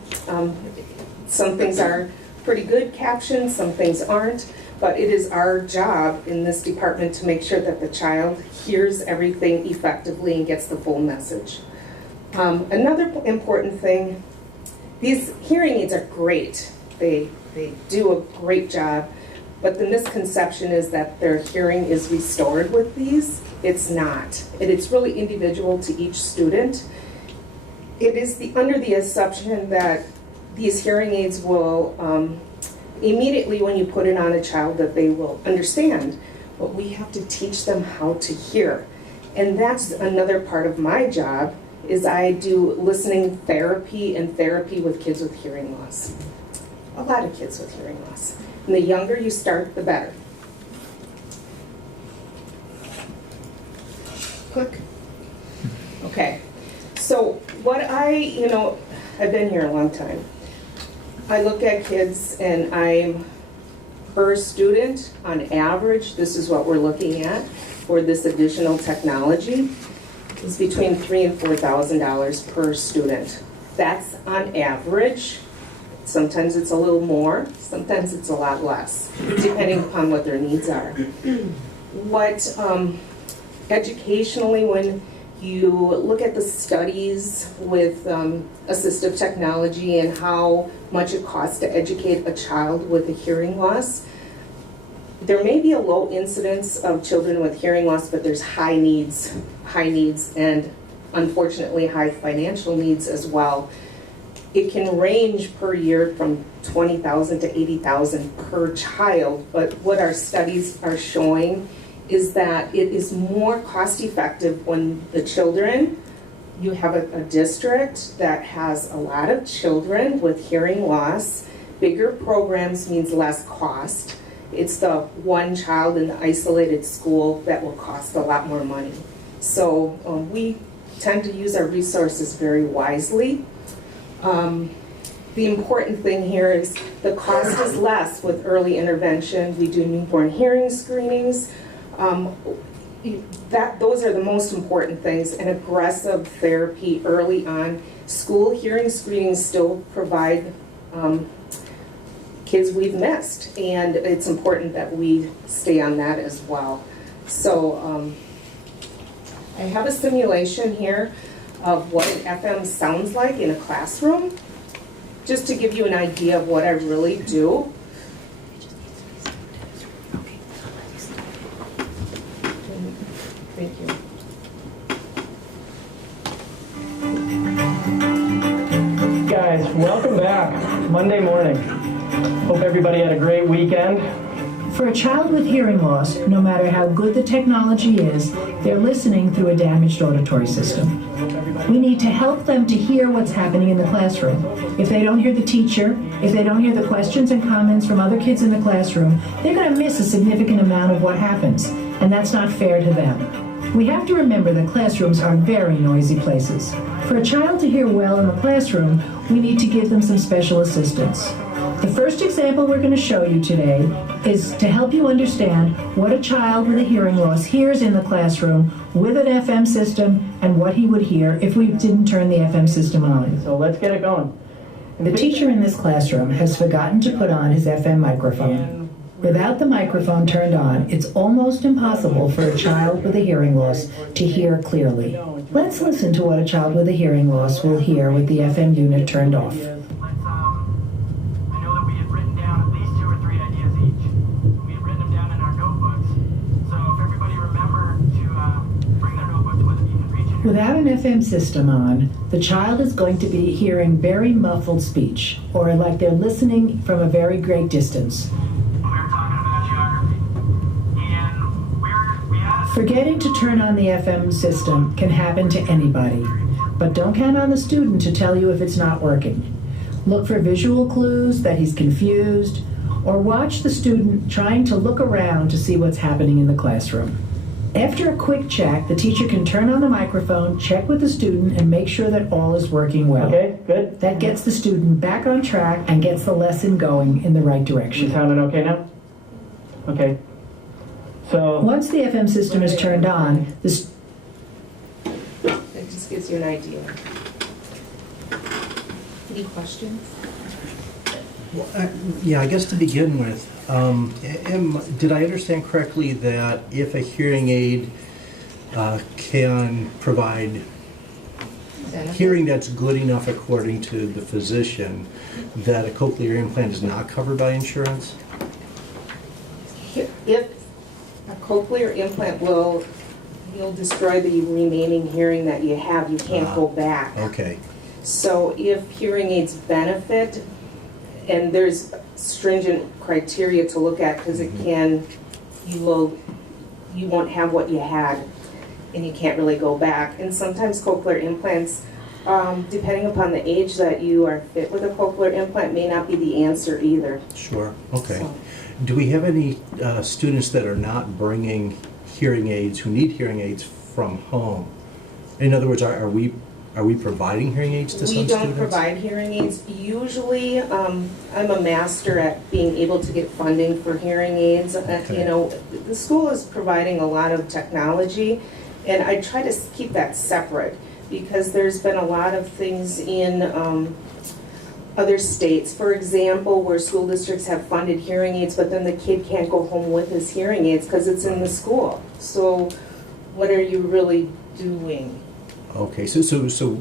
Some things are pretty good captioned, some things aren't, but it is our job in this department to make sure that the child hears everything effectively and gets the full message. Another important thing, these hearing aids are great. They do a great job, but the misconception is that their hearing is restored with these. It's not. It's really individual to each student. It is under the assumption that these hearing aids will, immediately when you put it on a child, that they will understand. But we have to teach them how to hear. And that's another part of my job, is I do listening therapy and therapy with kids with hearing loss. A lot of kids with hearing loss. And the younger you start, the better. Click. Okay. So what I've been here a long time. I look at kids and I'm per student, on average, this is what we're looking at for this additional technology, is between $3,000 and $4,000 per student. That's on average. Sometimes it's a little more, sometimes it's a lot less, depending upon what their needs are. What educationally, when you look at the studies with assistive technology and how much it costs to educate a child with a hearing loss, there may be a low incidence of children with hearing loss, but there's high needs, and unfortunately high financial needs as well. It can range per year from $20,000 to $80,000 per child, but what our studies are showing is that it is more cost effective when the children, you have a district that has a lot of children with hearing loss. Bigger programs means less cost, it's the one child in the isolated school that will cost a lot more money. So we tend to use our resources very wisely. The important thing here is the cost is less with early intervention. We do newborn hearing screenings. Those are the most important things, and aggressive therapy early on. School hearing screenings still provide kids we've missed, and it's important that we stay on that as well. So I have a simulation here of what an FM sounds like in a classroom, just to give you an idea of what I really do. Thank you. Guys, welcome back. Monday morning. Hope everybody had a great weekend. For a child with hearing loss, no matter how good the technology is, they're listening through a damaged auditory system. We need to help them to hear what's happening in the classroom. If they don't hear the teacher, if they don't hear the questions and comments from other kids in the classroom, they're going to miss a significant amount of what happens, and that's not fair to them. We have to remember that classrooms are very noisy places. For a child to hear well in the classroom, we need to give them some special assistance. The first example we're going to show you today is to help you understand what a child with a hearing loss hears in the classroom with an FM system and what he would hear if we didn't turn the FM system on. So let's get it going. The teacher in this classroom has forgotten to put on his FM microphone. Without the microphone turned on, it's almost impossible for a child with a hearing loss to hear clearly. Let's listen to what a child with a hearing loss will hear with the FM unit turned off. Without an FM system on, the child is going to be hearing very muffled speech, or like they're listening from a very great distance. Forgetting to turn on the FM system can happen to anybody, but don't count on the student to tell you if it's not working. Look for visual clues that he's confused, or watch the student trying to look around to see what's happening in the classroom. After a quick check, the teacher can turn on the microphone, check with the student, and make sure that all is working well. Okay, good. That gets the student back on track and gets the lesson going in the right direction. You sounding okay now? Okay. So once the FM system is turned on, It just gives you an idea. Any questions? Well, yeah, I guess to begin with, did I understand correctly that if a hearing aid can provide hearing that's good enough according to the physician, that a cochlear implant is not covered by insurance? If a cochlear implant will destroy the remaining hearing that you have, you can't go back. Okay. So if hearing aids benefit, and there's stringent criteria to look at, because you won't have what you had, and you can't really go back. And sometimes cochlear implants, depending upon the age that you are fit with a cochlear implant, may not be the answer either. Sure. Okay. So. Do we have any students that are not bringing hearing aids, who need hearing aids from home? In other words, are we providing hearing aids to some students? We don't provide hearing aids. Usually, I'm a master at being able to get funding for hearing aids. Okay. You know, the school is providing a lot of technology, and I try to keep that separate, because there's been a lot of things in other states, for example, where school districts have funded hearing aids, but then the kid can't go home with his hearing aids because it's in the school. So what are you really doing? Okay, so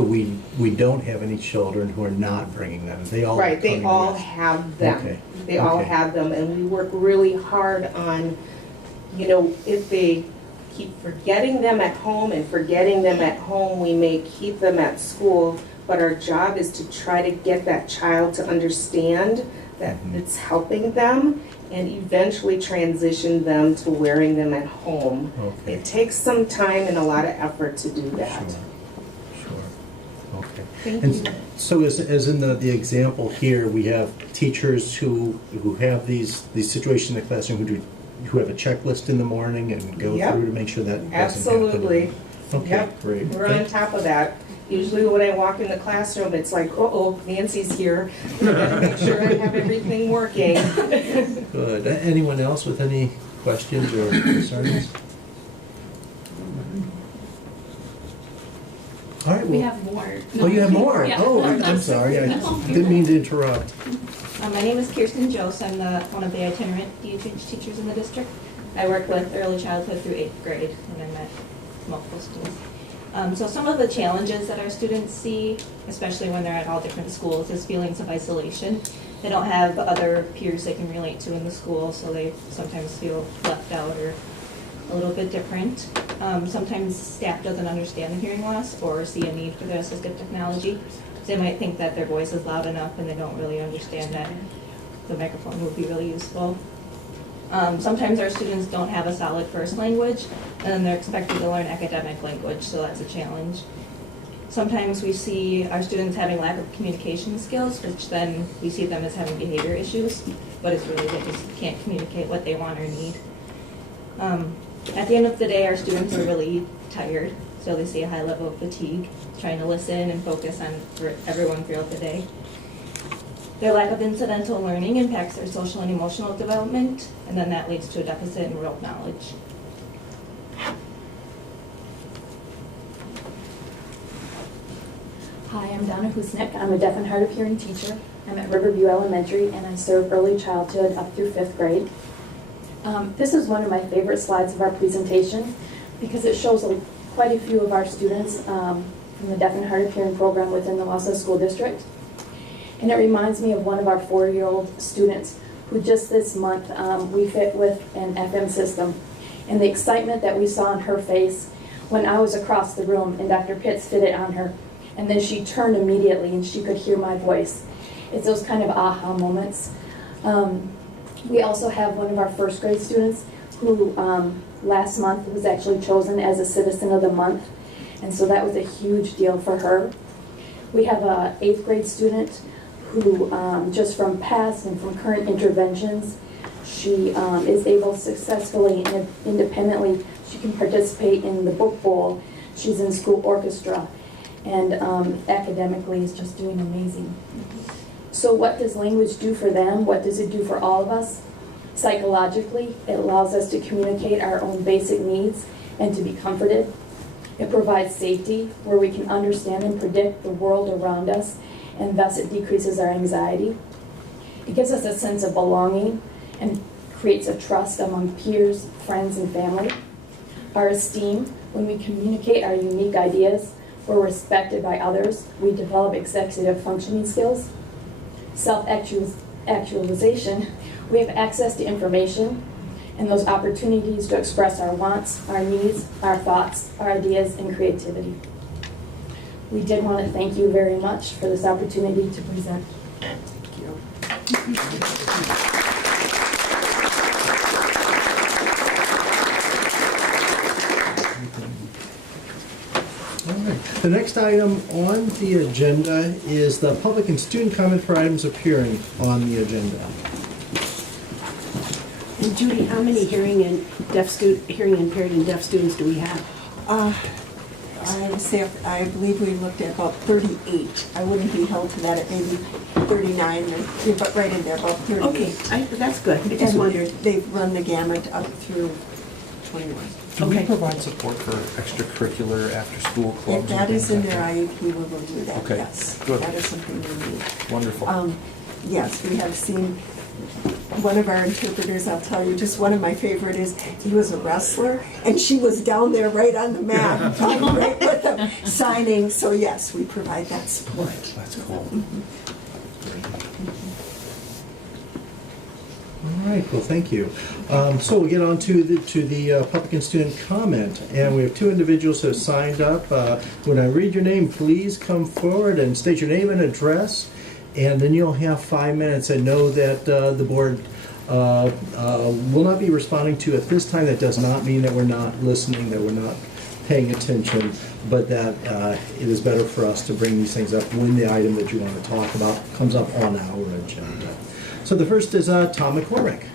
we don't have any children who are not bringing them. They all Right, they all with. have them. Okay. They all Okay. have them, and we work really hard on, you know, if they keep forgetting them at home and forgetting them at home, we may keep them at school, but our job is to try to get that child to understand that it's helping them and eventually transition them to wearing them at home. Okay. It takes some time and a lot of effort to do that. Sure. Okay. Thank And you. so as in the example here, we have teachers who have these situations in the classroom who have a checklist in the morning and go Yep. through to make sure that doesn't Absolutely. happen. Okay, Yep. great. We're on top of that. Usually when I walk in the classroom, it's like, uh-oh, Nancy's here. I gotta make sure I have everything working. Good. Anyone else with any questions or concerns? All right. We well- have more. Oh, you have more? Yeah. Oh, I'm sorry. I didn't mean to interrupt. My name is Kirsten Jose. I'm one of the itinerant DH teachers in the district. I work with early childhood through 8th grade, and I met multiple students. So some of the challenges that our students see, especially when they're at all different schools, is feelings of isolation. They don't have other peers they can relate to in the school, so they sometimes feel left out or a little bit different. Sometimes staff doesn't understand the hearing loss or see a need for the assistive technology. They might think that their voice is loud enough and they don't really understand that the microphone would be really useful. Sometimes our students don't have a solid first language and then they're expected to learn academic language, so that's a challenge. Sometimes we see our students having lack of communication skills, which then we see them as having behavior issues, but it's really they just can't communicate what they want or need. At the end of the day, our students are really tired, so they see a high level of fatigue, trying to listen and focus on everyone throughout the day. Their lack of incidental learning impacts their social and emotional development, and then that leads to a deficit in rote knowledge. Hi, I'm Donna Husnick. I'm a deaf and hard of hearing teacher. I'm at Riverview Elementary, and I serve early childhood up through 5th grade. This is one of my favorite slides of our presentation because it shows quite a few of our students from the deaf and hard of hearing program within the Wausau School District. And it reminds me of one of our 4-year-old students who just this month we fit with an FM system. And the excitement that we saw on her face when I was across the room and Dr. Pitts fitted on her. And then she turned immediately and she could hear my voice. It's those kind of aha moments. We also have one of our 1st grade students who last month was actually chosen as a Citizen of the Month. And so that was a huge deal for her. We have a 8th grade student who just from past and from current interventions, she is able successfully and independently, she can participate in the book bowl. She's in school orchestra and academically is just doing amazing. So what does language do for them? What does it do for all of us? Psychologically, it allows us to communicate our own basic needs and to be comforted. It provides safety where we can understand and predict the world around us, and thus it decreases our anxiety. It gives us a sense of belonging and creates a trust among peers, friends, and family. Our esteem, when we communicate our unique ideas, we're respected by others, we develop executive functioning skills. Self-actualization, we have access to information and those opportunities to express our wants, our needs, our thoughts, our ideas, and creativity. We did want to thank you very much for this opportunity to present. Thank you. All right. The next item on the agenda is the public and student comment for items appearing on the agenda. And Judy, how many hearing impaired and deaf students do we have? I would say, I believe we looked at about 38. I wouldn't be held to that at maybe 39, but right in there, about 38. Okay, that's good. I just And wondered. they've run the gamut up through 21. Do we provide support for extracurricular after-school clubs? If that and is things in like their that? IEP, we will do that, Okay, yes. good. That is something we need. Wonderful. Yes, we have seen one of our interpreters, I'll tell you, just one of my favorite is, he was a wrestler, and she was down there right on the mat, right with them, signing. So yes, we provide that support. That's cool. All right, well, thank you. So we get on to the public and student comment, and we have 2 individuals who have signed up. When I read your name, please come forward and state your name and address, and then you'll have 5 minutes. And know that the board will not be responding to at this time. That does not mean that we're not listening, that we're not paying attention, but that it is better for us to bring these things up when the item that you want to talk about comes up on our agenda. So the first is Tom McCormick.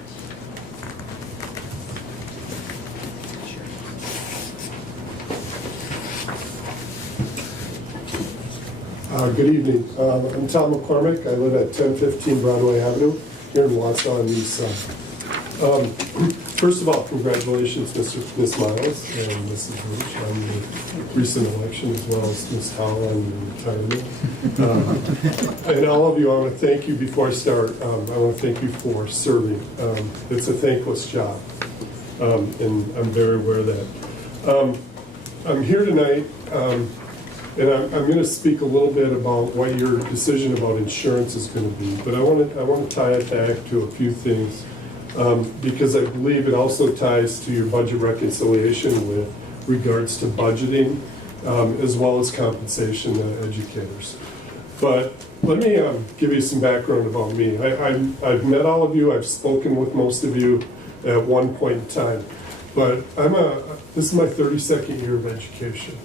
Good evening. I'm Tom McCormick. I live at 1015 Broadway Avenue here in Wausau and East Side. First of all, congratulations, Ms. Miles and Mrs. Rooch on the recent election, as well as Ms. Howell on your retirement. And all of you, I want to thank you before I start. I want to thank you for serving. It's a thankless job, and I'm very aware of that. I'm here tonight. And I'm going to speak a little bit about what your decision about insurance is going to be, but I want to tie it back to a few things because I believe it also ties to your budget reconciliation with regards to budgeting as well as compensation to educators. But let me give you some background about me. I've met all of you. I've spoken with most of you at one point in time, but this is my 32nd year of education.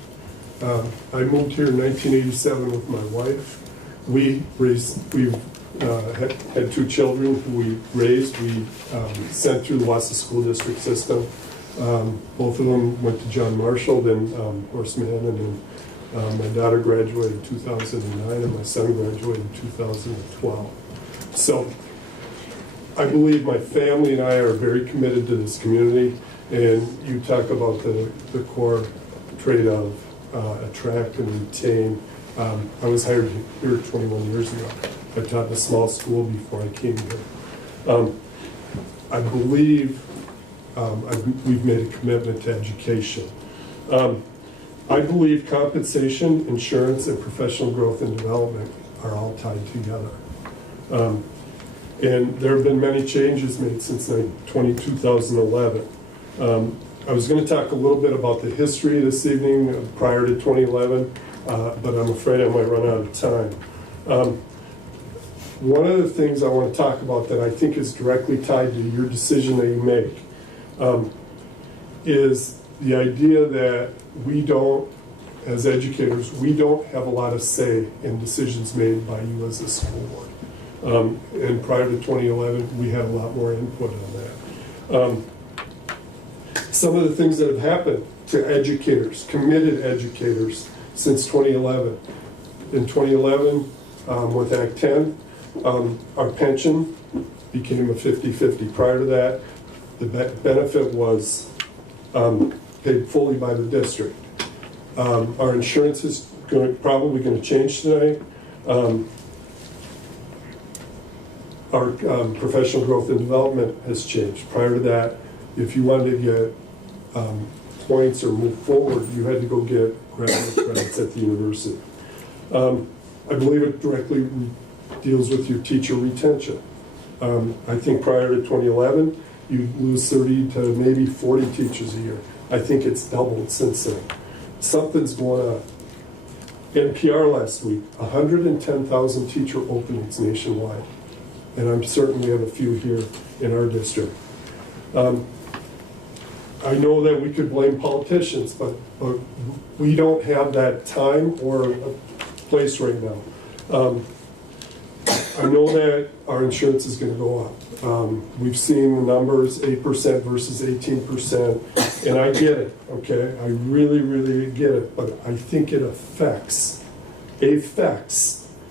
I moved here in 1987 with my wife. We've had two children who we raised. We sent through the Wausau School District system. Both of them went to John Marshall, then Horseman, and then my daughter graduated in 2009, and my son graduated in 2012. So I believe my family and I are very committed to this community, and you talk about the core trait of attract and retain. I was hired here 21 years ago. I taught in a small school before I came here. I believe we've made a commitment to education. I believe compensation, insurance, and professional growth and development are all tied together. And there have been many changes made since 2011. I was going to talk a little bit about the history this evening prior to 2011, but I'm afraid I might run out of time. One of the things I want to talk about that I think is directly tied to your decision that you make is the idea that we don't, as educators, we don't have a lot of say in decisions made by you as a school board. And prior to 2011, we had a lot more input on that. Some of the things that have happened to educators, committed educators, since 2011. In 2011, with Act 10, our pension became a 50-50. Prior to that, the benefit was paid fully by the district. Our insurance is probably going to change tonight. Our professional growth and development has changed. Prior to that, if you wanted to get points or move forward, you had to go get graduate credits at the university. I believe it directly deals with your teacher retention. I think prior to 2011, you lose 30 to maybe 40 teachers a year. I think it's doubled since then. Something's going on. NPR last week, 110,000 teacher openings nationwide. And I'm certain we have a few here in our district. I know that we could blame politicians, but we don't have that time or place right now. I know that our insurance is going to go up. We've seen the numbers, 8% versus 18%, and I get it, okay? I really, really get it, but I think it affects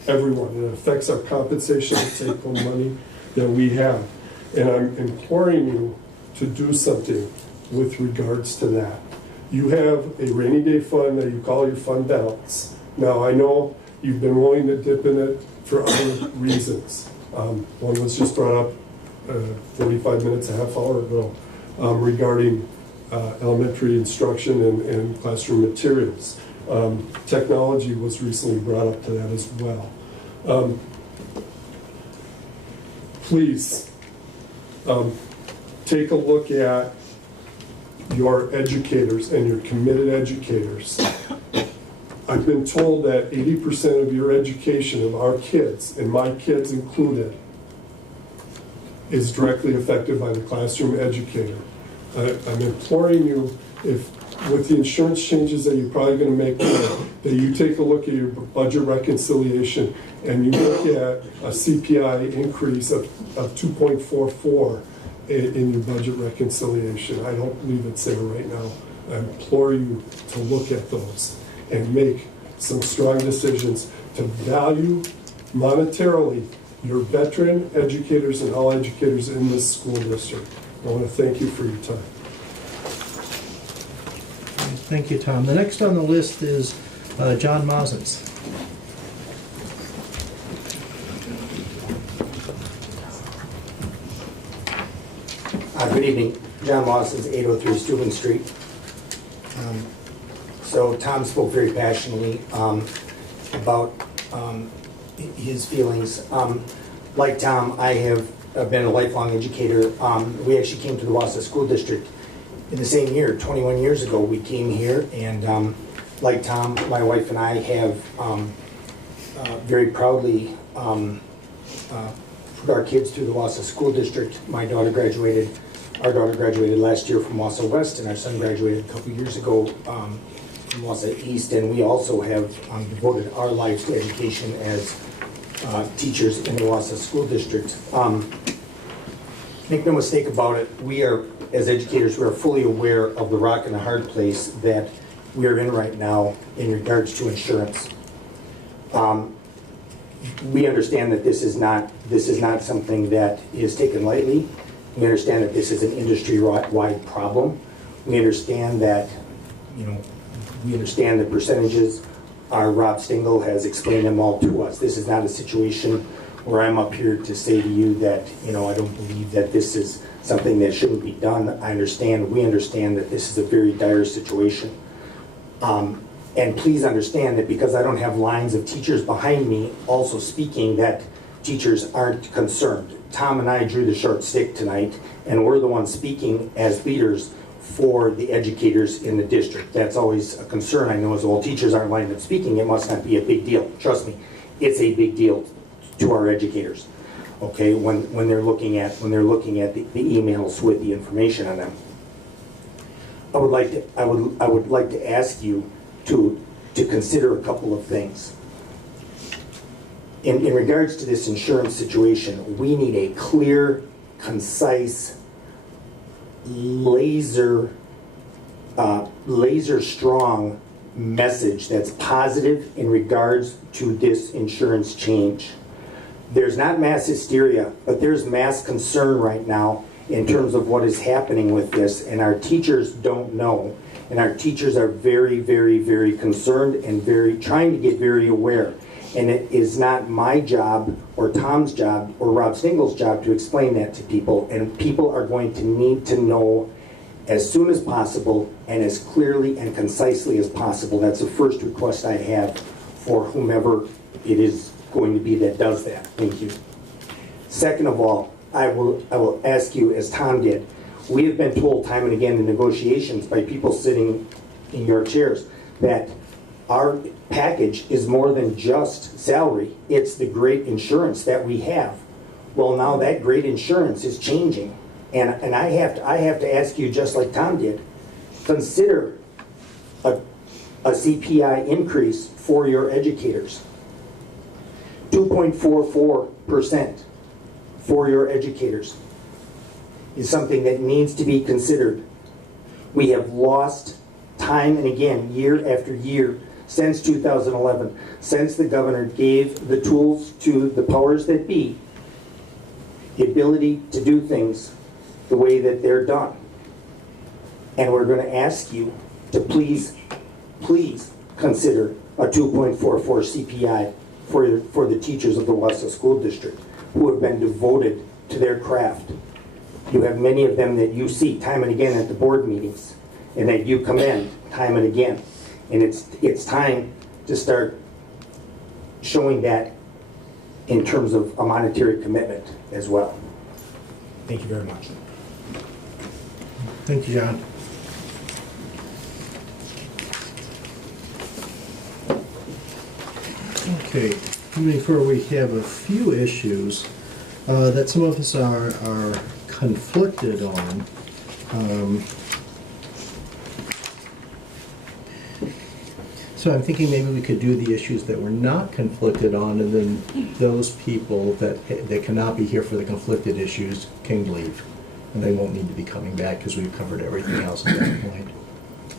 everyone. It affects our compensation and take-home money that we have. And I'm imploring you to do something with regards to that. You have a rainy day fund that you call your fund balance. Now, I know you've been willing to dip in it for other reasons. One was just brought up 45 minutes, a half hour ago, regarding elementary instruction and classroom materials. Technology was recently brought up to that as well. Please take a look at your educators and your committed educators. I've been told that 80% of your education of our kids, and my kids included, is directly affected by the classroom educator. I'm imploring you, if with the insurance changes that you're probably going to make, that you take a look at your budget reconciliation and you look at a CPI increase of 2.44 in your budget reconciliation. I don't believe it's there right now. I implore you to look at those and make some strong decisions to value monetarily your veteran educators and all educators in this school district. I want to thank you for your time. Thank you, Tom. The next on the list is John Moses. Good evening. John Moses, 803 Steuben Street. So Tom spoke very passionately about his feelings. Like Tom, I have been a lifelong educator. We actually came to the Wausau School District in the same year, 21 years ago. We came here, and like Tom, my wife and I have very proudly put our kids through the Wausau School District. Our daughter graduated last year from Wausau West, and our son graduated a couple years ago from Wausau East, and we also have devoted our lives to education as teachers in the Wausau School District. Make no mistake about it, we are, as educators, we are fully aware of the rock and the hard place that we are in right now in regards to insurance. We understand that this is not something that is taken lightly. We understand that this is an industry-wide problem. We understand that, we understand the percentages. Our Rob Stingel has explained them all to us. This is not a situation where I'm up here to say to you that, I don't believe that this is something that shouldn't be done. We understand that this is a very dire situation. And please understand that because I don't have lines of teachers behind me also speaking, that teachers aren't concerned. Tom and I drew the short stick tonight, and we're the ones speaking as leaders for the educators in the district. That's always a concern, I know, as well. Teachers aren't lined up speaking. It must not be a big deal. Trust me, it's a big deal to our educators. Okay, when they're looking at the emails with the information on them. I would like to ask you to consider a couple of things. In regards to this insurance situation, we need a clear, concise, laser strong message that's positive in regards to this insurance change. There's not mass hysteria, but there's mass concern right now in terms of what is happening with this, and our teachers don't know, and our teachers are very, very, very concerned and trying to get very aware. And it is not my job or Tom's job or Rob Stingel's job to explain that to people, and people are going to need to know as soon as possible and as clearly and concisely as possible. That's the first request I have for whomever it is going to be that does that. Thank you. Second of all, I will ask you, as Tom did, we have been told time and again in negotiations by people sitting in your chairs that our package is more than just salary. It's the great insurance that we have. Well, now that great insurance is changing, and I have to ask you, just like Tom did, consider a CPI increase for your educators. 2.44% for your educators is something that needs to be considered. We have lost time and again, year after year, since 2011, since the governor gave the tools to the powers that be, the ability to do things the way that they're done. And we're going to ask you to please consider a 2.44 CPI for the teachers of the Wausau School District who have been devoted to their craft. You have many of them that you see time and again at the board meetings, and that you commend time and again. And it's time to start showing that in terms of a monetary commitment as well. Thank you very much. Thank you, John. Okay, moving forward, we have a few issues that some of us are conflicted on. So I'm thinking maybe we could do the issues that we're not conflicted on, and then those people that cannot be here for the conflicted issues can leave. And they won't need to be coming back because we've covered everything else at that point.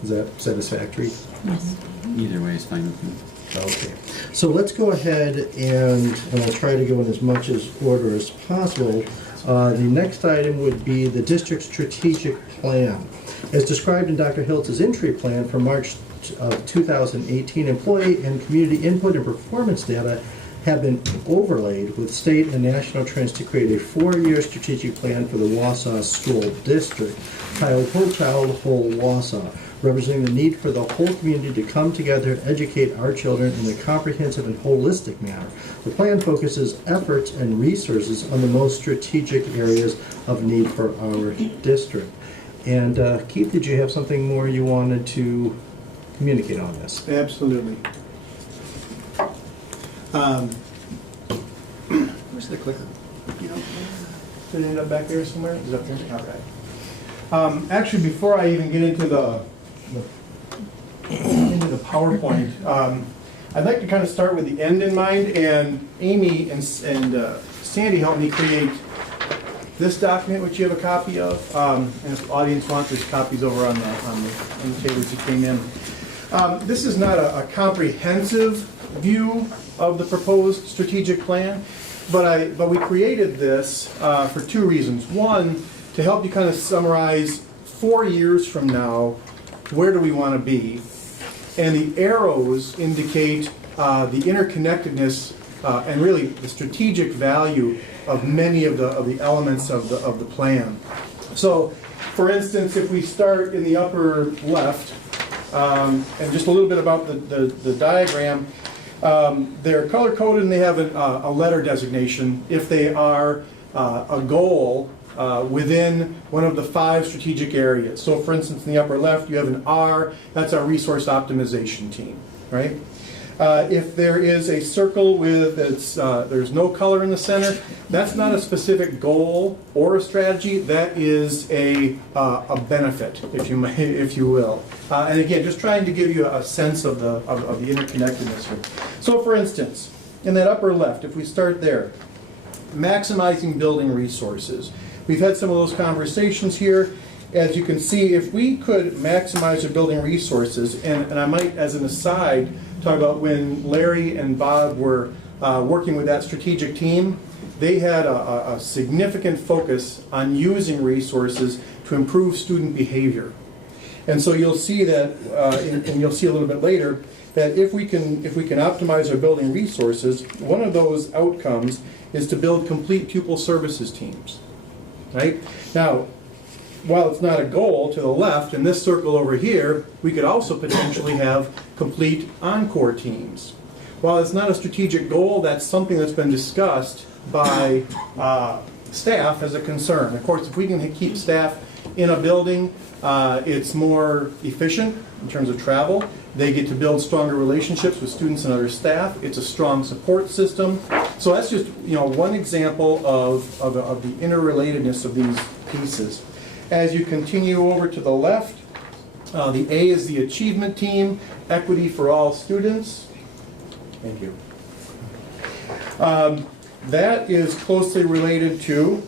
Is that satisfactory? Yes. Either way is fine with me. Okay. So let's go ahead and I'll try to go in as much as order as possible. The next item would be the district strategic plan. As described in Dr. Hiltz's entry plan for March of 2018, employee and community input and performance data have been overlaid with state and national trends to create a 4-year strategic plan for the Wausau School District, titled Whole Child, Whole Wausau, representing the need for the whole community to come together and educate our children in a comprehensive and holistic manner. The plan focuses efforts and resources on the most strategic areas of need for our district. And Keith, did you have something more you wanted to communicate on this? Absolutely. Where's the clicker? You know, did it end up back there somewhere? Is it up there? All right. Actually, before I even get into the PowerPoint, I'd like to kind of start with the end in mind. And Amy and Sandy helped me create this document, which you have a copy of. And if the audience wants, there's copies over on the tables that came in. This is not a comprehensive view of the proposed strategic plan, but we created this for 2 reasons. One, to help you kind of summarize 4 years from now, where do we want to be? And the arrows indicate the interconnectedness and really the strategic value of many of the elements of the plan. So, for instance, if we start in the upper left, and just a little bit about the diagram, they're color-coded and they have a letter designation if they are a goal within one of the 5 strategic areas. So for instance, in the upper left, you have an R, that's our resource optimization team, right? If there is a circle with there's no color in the center, that's not a specific goal or a strategy. That is a benefit, if you will. And again, just trying to give you a sense of the interconnectedness here. So, for instance, in that upper left, if we start there, maximizing building resources. We've had some of those conversations here. As you can see, if we could maximize our building resources, and I might, as an aside, talk about when Larry and Bob were working with that strategic team, they had a significant focus on using resources to improve student behavior. And so you'll see that, and you'll see a little bit later, that if we can optimize our building resources, one of those outcomes is to build complete pupil services teams, right? Now, while it's not a goal to the left, in this circle over here, we could also potentially have complete encore teams. While it's not a strategic goal, that's something that's been discussed by staff as a concern. Of course, if we can keep staff in a building, it's more efficient in terms of travel. They get to build stronger relationships with students and other staff. It's a strong support system. So that's just one example of the interrelatedness of these pieces. As you continue over to the left, the A is the achievement team, equity for all students. Thank you. That is closely related to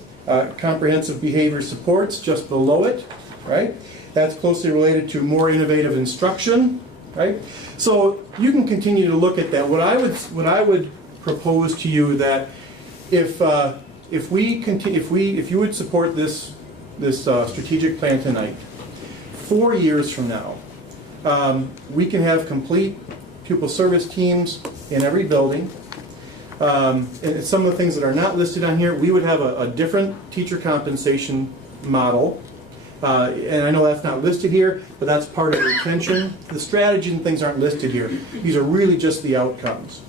comprehensive behavior supports just below it, right? That's closely related to more innovative instruction, right? So you can continue to look at that. What I would propose to you that if you would support this strategic plan tonight, 4 years from now, we can have complete pupil service teams in every building. And some of the things that are not listed on here, we would have a different teacher compensation model. And I know that's not listed here, but that's part of retention. The strategy and things aren't listed here. These are really just the outcomes.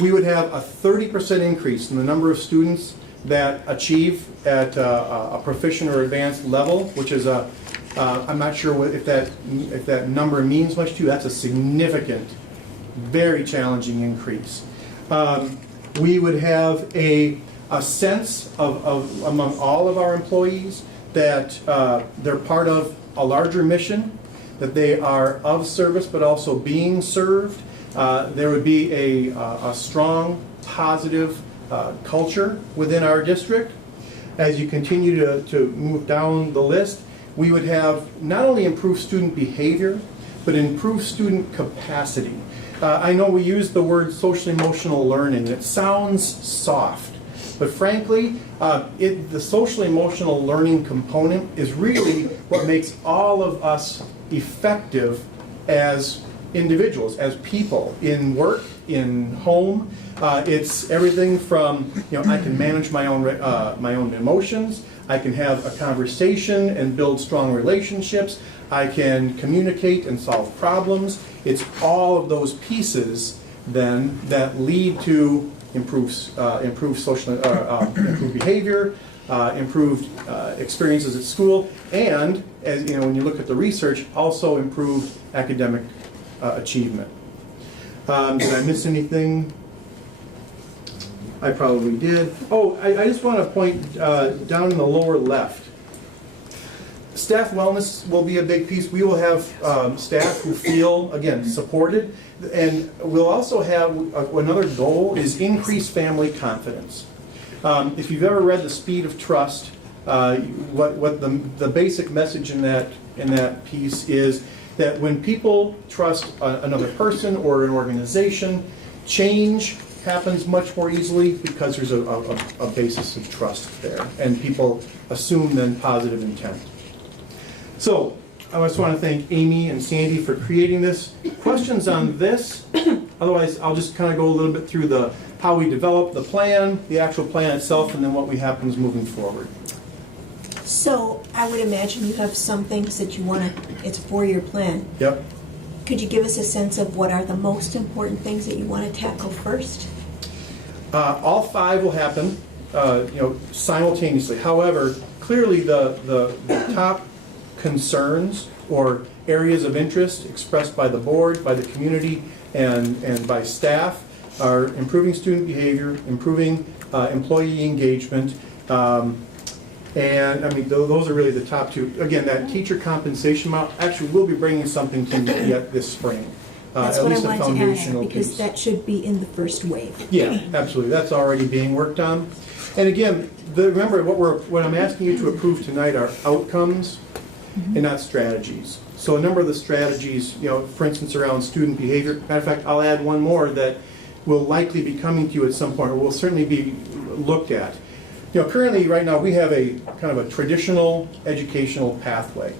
We would have a 30% increase in the number of students that achieve at a proficient or advanced level, which is I'm not sure if that number means much to you. That's a significant, very challenging increase. We would have a sense of among all of our employees that they're part of a larger mission, that they are of service but also being served. There would be a strong, positive culture within our district. As you continue to move down the list, we would have not only improved student behavior, but improved student capacity. I know we use the word social emotional learning. It sounds soft, but frankly, the social emotional learning component is really what makes all of us effective as individuals, as people, in work, in home. It's everything from, I can manage my own emotions, I can have a conversation and build strong relationships, I can communicate and solve problems. It's all of those pieces then that lead to improved behavior, improved experiences at school, and as when you look at the research, also improved academic achievement. Did I miss anything? I probably did. Oh, I just want to point down in the lower left. Staff wellness will be a big piece. We will have staff who feel, again, supported. And we'll also have another goal is increase family confidence. If you've ever read The Speed of Trust, what the basic message in that piece is that when people trust another person or an organization, change happens much more easily because there's a basis of trust there, and people assume then positive intent. So I just want to thank Amy and Sandy for creating this. Questions on this? Otherwise, I'll just kind of go a little bit through how we develop the plan, the actual plan itself, and then what happens moving forward. So I would imagine you have some things that you want to, it's a 4-year plan. Yep. Could you give us a sense of what are the most important things that you want to tackle first? All 5 will happen, simultaneously. However, clearly the top concerns or areas of interest expressed by the board, by the community, and by staff are improving student behavior, improving employee engagement, and I mean those are really the top 2. Again, that teacher compensation model, actually we'll be bringing something to you yet this spring. That's at what I least a wanted to foundational ask, because piece. that should be in the first wave. Yeah, absolutely. That's already being worked on. And again, remember what I'm asking you to approve tonight are outcomes and not strategies. So a number of the strategies, for instance, around student behavior. Matter of fact, I'll add one more that will likely be coming to you at some point, or will certainly be looked at. Currently, right now, we have a kind of a traditional educational pathway,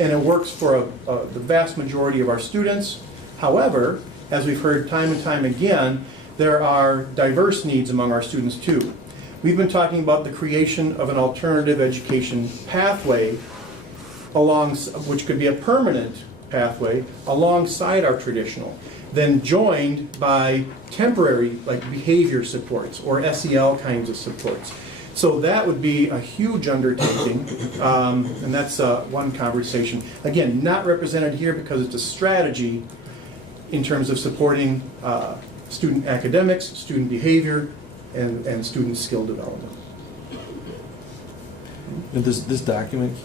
and it works for the vast majority of our students. However, as we've heard time and time again, there are diverse needs among our students too. We've been talking about the creation of an alternative education pathway, which could be a permanent pathway alongside our traditional, then joined by temporary, like behavior supports or SEL kinds of supports. So that would be a huge undertaking, and that's one conversation. Again, not represented here because it's a strategy in terms of supporting student academics, student behavior, and student skill development. And this document,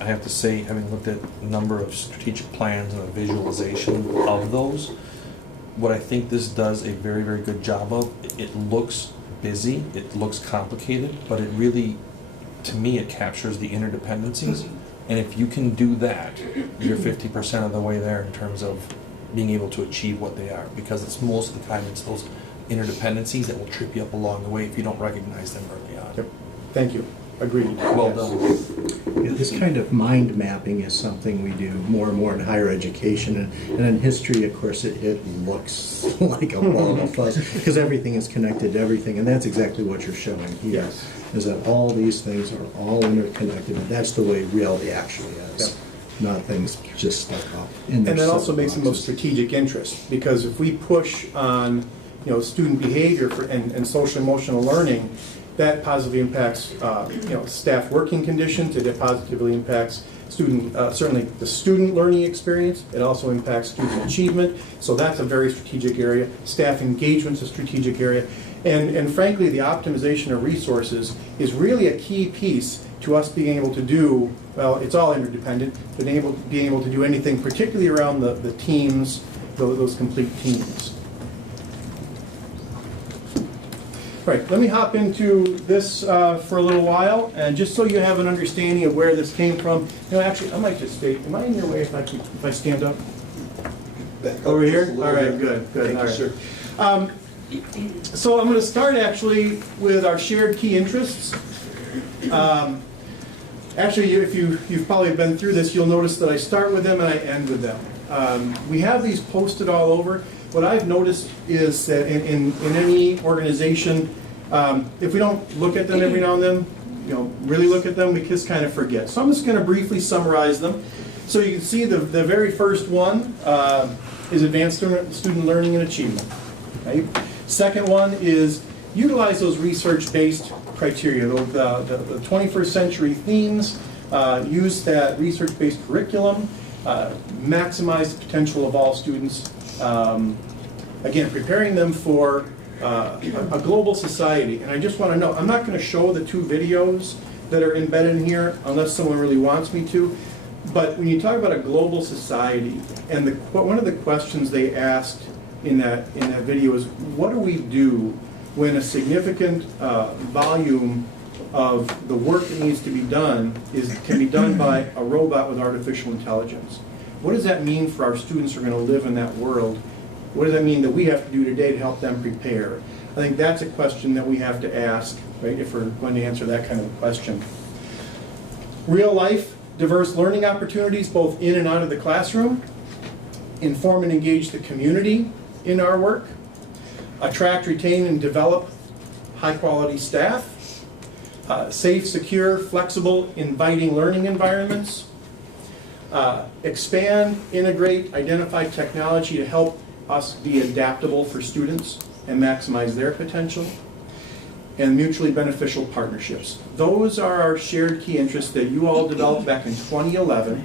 I have to say, having looked at a number of strategic plans and a visualization of those, what I think this does a very, very good job of, it looks busy, it looks complicated, but it really, to me, it captures the interdependencies. And if you can do that, you're 50% of the way there in terms of being able to achieve what they are. Because it's most of the time, it's those interdependencies that will trip you up along the way if you don't recognize them early on. Yep. Thank you. Agreed. Well done. Yeah, this kind of mind mapping is something we do more and more in higher education, and in history, of course, it looks like a ball of fuzz because everything is connected to everything, and that's exactly what you're showing here. Yes. Is that all these things are all interconnected, and that's the way reality actually is. Yep. Not things just stuck up. And that also makes them of strategic interest, because if we push on student behavior and social emotional learning, that positively impacts staff working conditions. It positively impacts certainly the student learning experience. It also impacts student achievement. So that's a very strategic area. Staff engagement's a strategic area. And frankly, the optimization of resources is really a key piece to us being able to do, well, it's all interdependent, but being able to do anything, particularly around the teams, those complete teams. All right, let me hop into this for a little while, and just so you have an understanding of where this came from. You know, actually, I might just stay. Am I in your way if I stand up? Over here? All right, good. All right. Sure. So I'm going to start actually with our shared key interests. Actually, if you've probably been through this, you'll notice that I start with them and I end with them. We have these posted all over. What I've noticed is that in any organization, if we don't look at them every now and then, really look at them, we just kind of forget. So I'm just going to briefly summarize them. So you can see the very first one is advanced student learning and achievement. Right? Second one is utilize those research-based criteria, the 21st century themes, use that research-based curriculum, maximize the potential of all students. Again, preparing them for a global society. And I just want to know, I'm not going to show the 2 videos that are embedded in here unless someone really wants me to. But when you talk about a global society, and one of the questions they asked in that video is, what do we do when a significant volume of the work that needs to be done can be done by a robot with artificial intelligence? What does that mean for our students who are going to live in that world? What does that mean that we have to do today to help them prepare? I think that's a question that we have to ask, right, if we're going to answer that kind of a question. Real life, diverse learning opportunities, both in and out of the classroom. Inform and engage the community in our work. Attract, retain, and develop high-quality staff. Safe, secure, flexible, inviting learning environments. Expand, integrate, identify technology to help us be adaptable for students and maximize their potential. And mutually beneficial partnerships. Those are our shared key interests that you all developed back in 2011.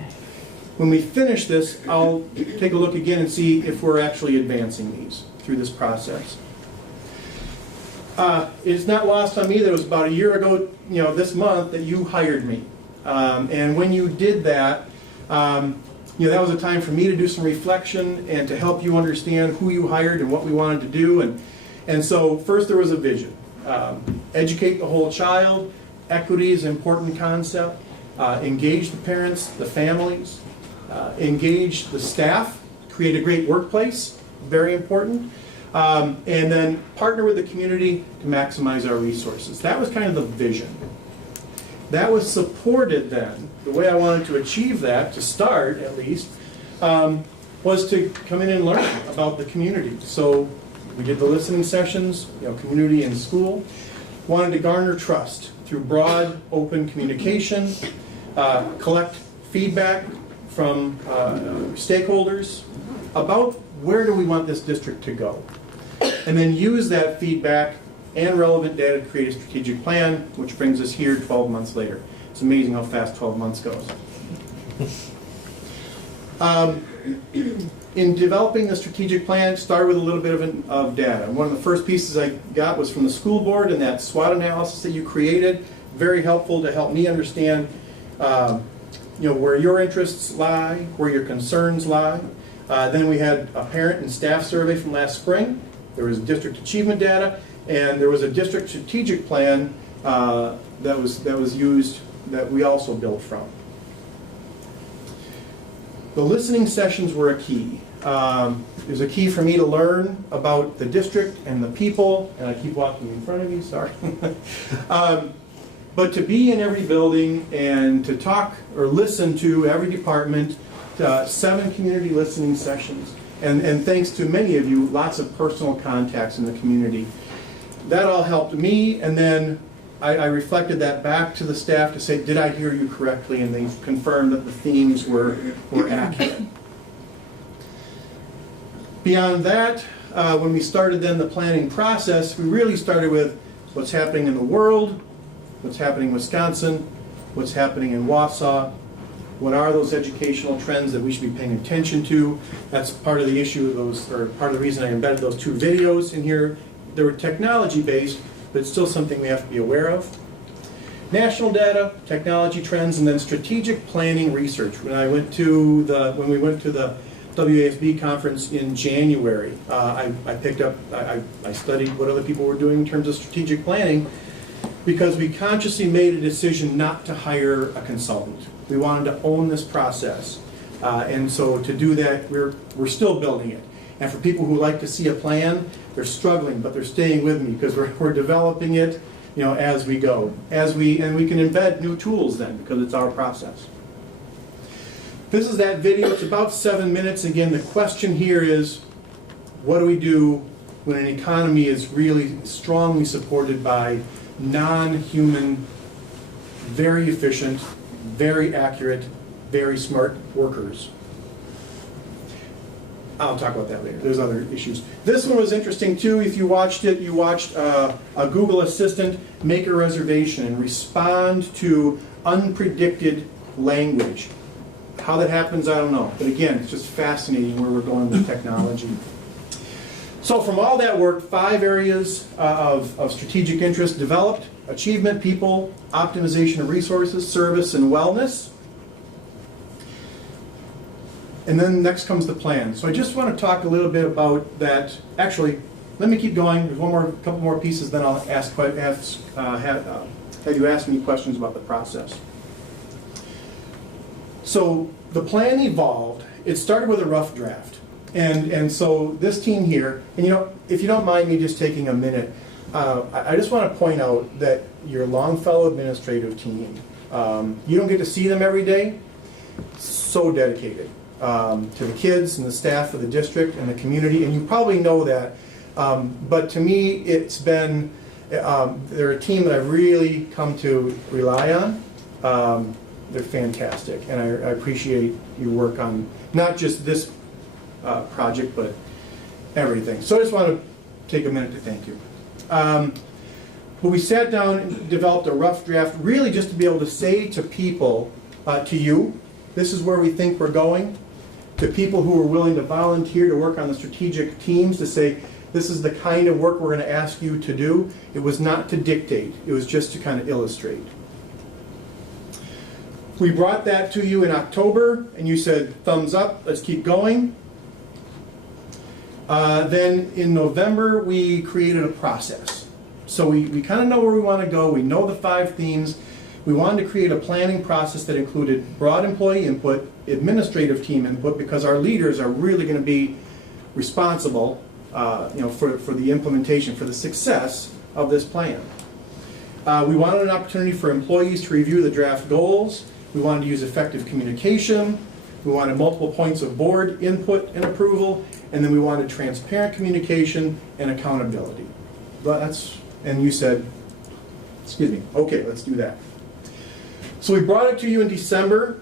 When we finish this, I'll take a look again and see if we're actually advancing these through this process. It's not lost on me that it was about a year ago, this month, that you hired me. And when you did that, that was a time for me to do some reflection and to help you understand who you hired and what we wanted to do. And so first there was a vision. Educate the whole child. Equity is an important concept. Engage the parents, the families. Engage the staff. Create a great workplace. Very important. And then partner with the community to maximize our resources. That was kind of the vision. That was supported then. The way I wanted to achieve that, to start at least, was to come in and learn about the community. So we did the listening sessions, community and school. Wanted to garner trust through broad, open communication, collect feedback from stakeholders about where do we want this district to go. And then use that feedback and relevant data to create a strategic plan, which brings us here 12 months later. It's amazing how fast 12 months goes. In developing the strategic plan, start with a little bit of data. And one of the first pieces I got was from the school board and that SWOT analysis that you created. Very helpful to help me understand where your interests lie, where your concerns lie. Then we had a parent and staff survey from last spring. There was district achievement data, and there was a district strategic plan that was used that we also built from. The listening sessions were a key. It was a key for me to learn about the district and the people, and I keep walking in front of you, sorry. But to be in every building and to talk or listen to every department, 7 community listening sessions, and thanks to many of you, lots of personal contacts in the community. That all helped me, and then I reflected that back to the staff to say, did I hear you correctly? And they confirmed that the themes were accurate. Beyond that, when we started then the planning process, we really started with what's happening in the world, what's happening in Wisconsin, what's happening in Wausau, what are those educational trends that we should be paying attention to. That's part of the issue of those, or part of the reason I embedded those 2 videos in here. They were technology based, but it's still something we have to be aware of. national data, technology trends, and then strategic planning research. When we went to the WASB conference in January, I studied what other people were doing in terms of strategic planning, because we consciously made a decision not to hire a consultant. We wanted to own this process. And so to do that, we're still building it. And for people who like to see a plan, they're struggling, but they're staying with me because we're developing it, as we go. And we can embed new tools then, because it's our process. This is that video. It's about 7 minutes. Again, the question here is, what do we do when an economy is really strongly supported by non-human, very efficient, very accurate, very smart workers? I'll talk about that later. There's other issues. This one was interesting too. If you watched it, you watched a Google Assistant make a reservation and respond to unpredicted language. How that happens, I don't know. But again, it's just fascinating where we're going with technology. So from all that work, 5 areas of strategic interest developed: achievement, people, optimization of resources, service, and wellness. And then next comes the plan. So I just want to talk a little bit about that. Actually, let me keep going. There's couple more pieces, then I'll have you ask me questions about the process. So the plan evolved. It started with a rough draft. And so this team here, and if you don't mind me just taking a minute, I just want to point out that your Longfellow administrative team, you don't get to see them every day, so dedicated to the kids and the staff of the district and the community, and you probably know that. But to me, it's been, they're a team that I've really come to rely on. They're fantastic, and I appreciate your work on not just this project, but everything. So I just want to take a minute to thank you. But we sat down and developed a rough draft, really just to be able to say to people, to you, this is where we think we're going. To people who are willing to volunteer to work on the strategic teams, to say, this is the kind of work we're going to ask you to do. It was not to dictate, it was just to kind of illustrate. We brought that to you in October, and you said, thumbs up, let's keep going. Then in November, we created a process. So we kind of know where we want to go. We know the 5 themes. We wanted to create a planning process that included broad employee input, administrative team input, because our leaders are really going to be responsible for the implementation, for the success of this plan. We wanted an opportunity for employees to review the draft goals. We wanted to use effective communication. We wanted multiple points of board input and approval. And then we wanted transparent communication and accountability. And you said, excuse me, okay, let's do that. So we brought it to you in December,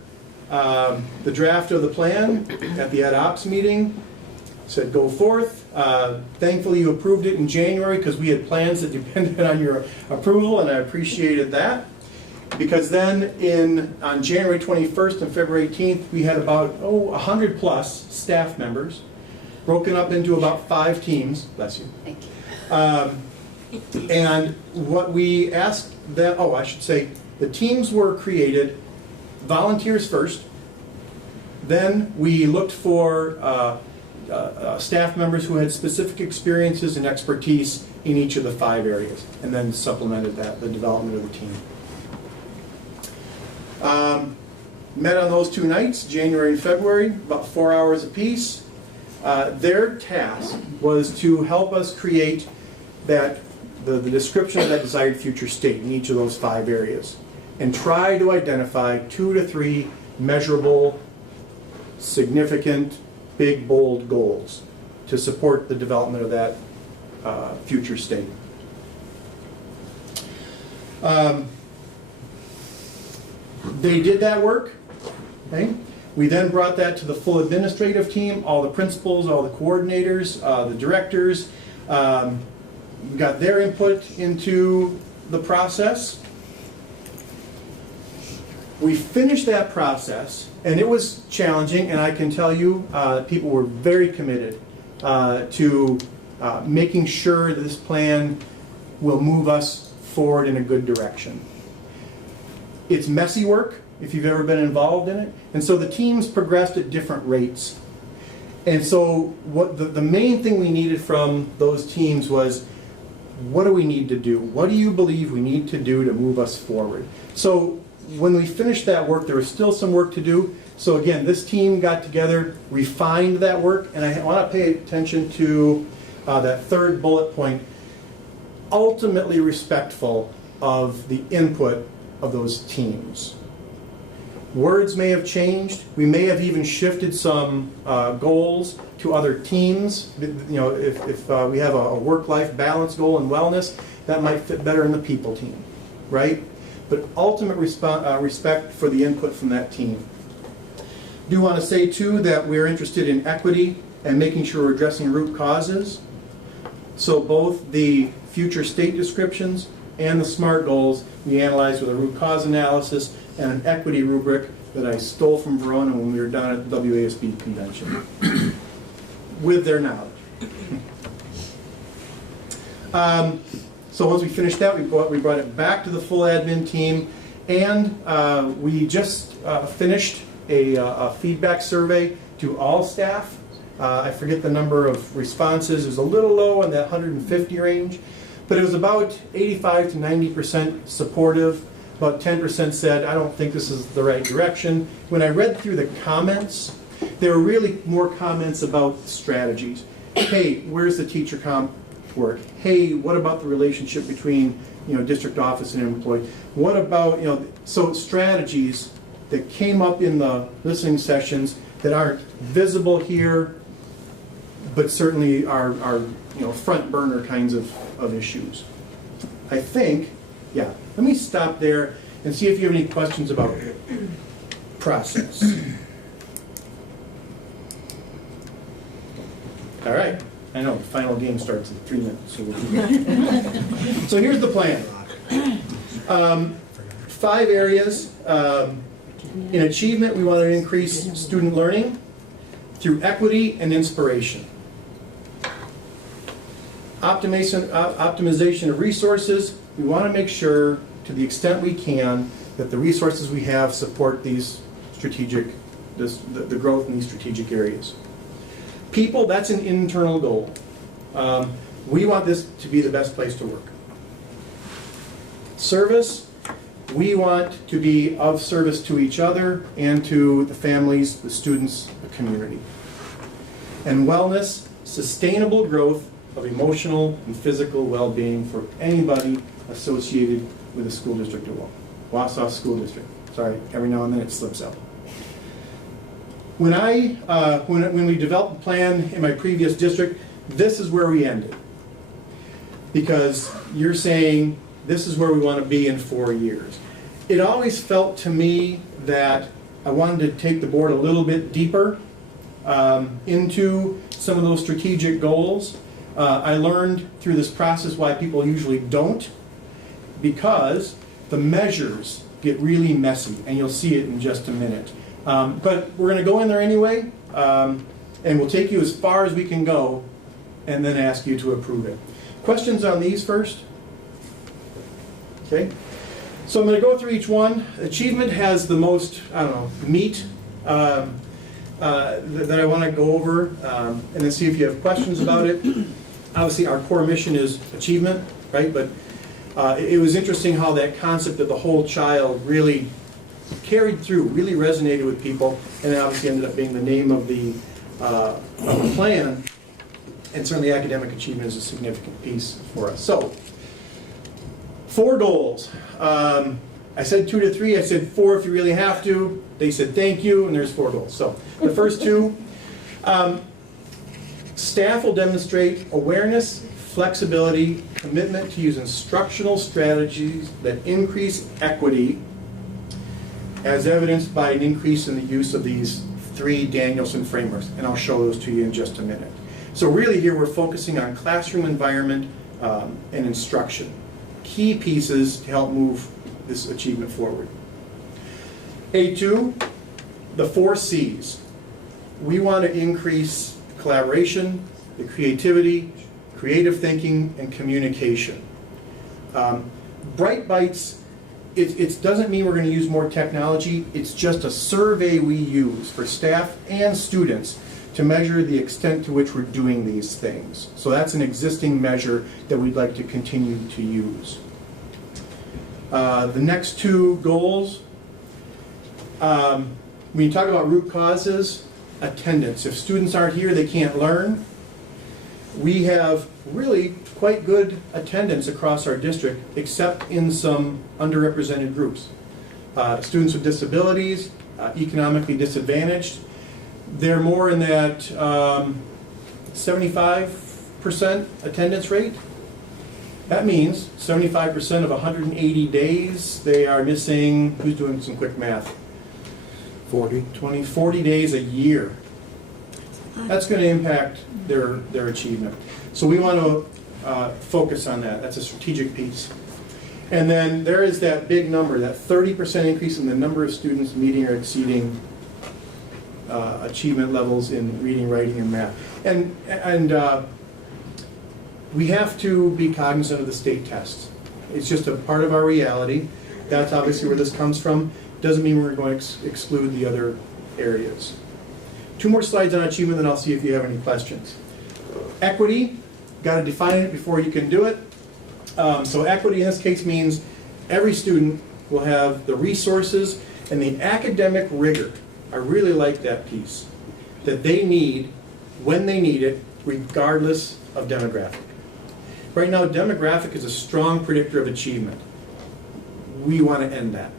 the draft of the plan at the Ed Ops meeting. Said go forth. Thankfully you approved it in January because we had plans that depended on your approval, and I appreciated that. Because then on January 21st and February 18th, we had about 100 plus staff members, broken up into about 5 teams. Bless you. Thank you. And what we asked them, I should say, the teams were created, volunteers first. Then we looked for staff members who had specific experiences and expertise in each of the 5 areas, and then supplemented that, the development of the team. Met on those 2 nights, January and February, about 4 hours apiece. Their task was to help us create the description of that desired future state in each of those 5 areas, and try to identify 2 to 3 measurable, significant, big, bold goals to support the development of that future state. They did that work. Okay. We then brought that to the full administrative team, all the principals, all the coordinators, the directors. We got their input into the process. We finished that process, and it was challenging, and I can tell you people were very committed to making sure that this plan will move us forward in a good direction. It's messy work, if you've ever been involved in it. And so the teams progressed at different rates. And so what the main thing we needed from those teams was, what do we need to do? What do you believe we need to do to move us forward? So when we finished that work, there was still some work to do. So again, this team got together, refined that work, and I want to pay attention to that third bullet point, ultimately respectful of the input of those teams. Words may have changed. We may have even shifted some goals to other teams. You know, if we have a work-life balance goal and wellness, that might fit better in the people team, right? But ultimate respect for the input from that team. Do want to say too that we're interested in equity and making sure we're addressing root causes. So both the future state descriptions and the SMART goals we analyzed with a root cause analysis and an equity rubric that I stole from Verona when we were down at the WASB convention with their knowledge. So once we finished that, we brought it back to the full admin team, and we just finished a feedback survey to all staff. I forget the number of responses. It was a little low in that 150 range, but it was about 85 to 90% supportive. About 10% said, I don't think this is the right direction. When I read through the comments, there were really more comments about strategies. Hey, where's the teacher comp work? Hey, what about the relationship between, you know, district office and employee? What about, you know, so strategies that came up in the listening sessions that aren't visible here, but certainly are you know, front burner kinds of issues. I think, yeah, let me stop there and see if you have any questions about process. All right, I know, the final game starts in 3 minutes. So here's the plan. 5 areas. In achievement, we want to increase student learning through equity and inspiration. Optimization of resources, we want to make sure, to the extent we can, that the resources we have support these strategic, the growth in these strategic areas. People, that's an internal goal. We want this to be the best place to work. Service, we want to be of service to each other and to the families, the students, the community. And wellness, sustainable growth of emotional and physical well-being for anybody associated with a school district at Wausau School District. Sorry, every now and then it slips out. When we developed the plan in my previous district, this is where we ended. Because you're saying this is where we want to be in 4 years. It always felt to me that I wanted to take the board a little bit deeper into some of those strategic goals. I learned through this process why people usually don't, because the measures get really messy, and you'll see it in just a minute. But we're going to go in there anyway, and we'll take you as far as we can go, and then ask you to approve it. Questions on these first? Okay. So I'm going to go through each one. Achievement has the most, I don't know, meat that I want to go over, and then see if you have questions about it. Obviously, our core mission is achievement, right? But it was interesting how that concept of the whole child really carried through, really resonated with people, and it obviously ended up being the name of the plan. And certainly academic achievement is a significant piece for us. So, 4 goals. I said 2 to 3, I said 4 if you really have to. They said thank you, and there's 4 goals. So, the first 2, staff will demonstrate awareness, flexibility, commitment to use instructional strategies that increase equity, as evidenced by an increase in the use of these 3 Danielson frameworks, and I'll show those to you in just a minute. So really here we're focusing on classroom environment and instruction. Key pieces to help move this achievement forward. A2, the 4 C's. We want to increase collaboration, the creativity, creative thinking, and communication. Bright Bites it doesn't mean we're going to use more technology. It's just a survey we use for staff and students to measure the extent to which we're doing these things. So that's an existing measure that we'd like to continue to use. The next two goals, when you talk about root causes, attendance. If students aren't here, they can't learn. We have really quite good attendance across our district, except in some underrepresented groups. Students with disabilities, economically disadvantaged, they're more in that 75% attendance rate. That means 75% of 180 days, they are missing, who's doing some quick math? 40 days a year. That's going to impact their achievement. So we want to focus on that. That's a strategic piece. And then there is that big number, that 30% increase in the number of students meeting or exceeding achievement levels in reading, writing, and math. And we have to be cognizant of the state tests. It's just a part of our reality. That's obviously where this comes from. Doesn't mean we're going to exclude the other areas. 2 more slides on achievement, then I'll see if you have any questions. Equity, got to define it before you can do it. So equity in this case means every student will have the resources and the academic rigor. I really like that piece, that they need when they need it, regardless of demographic. Right now, demographic is a strong predictor of achievement. We want to end that.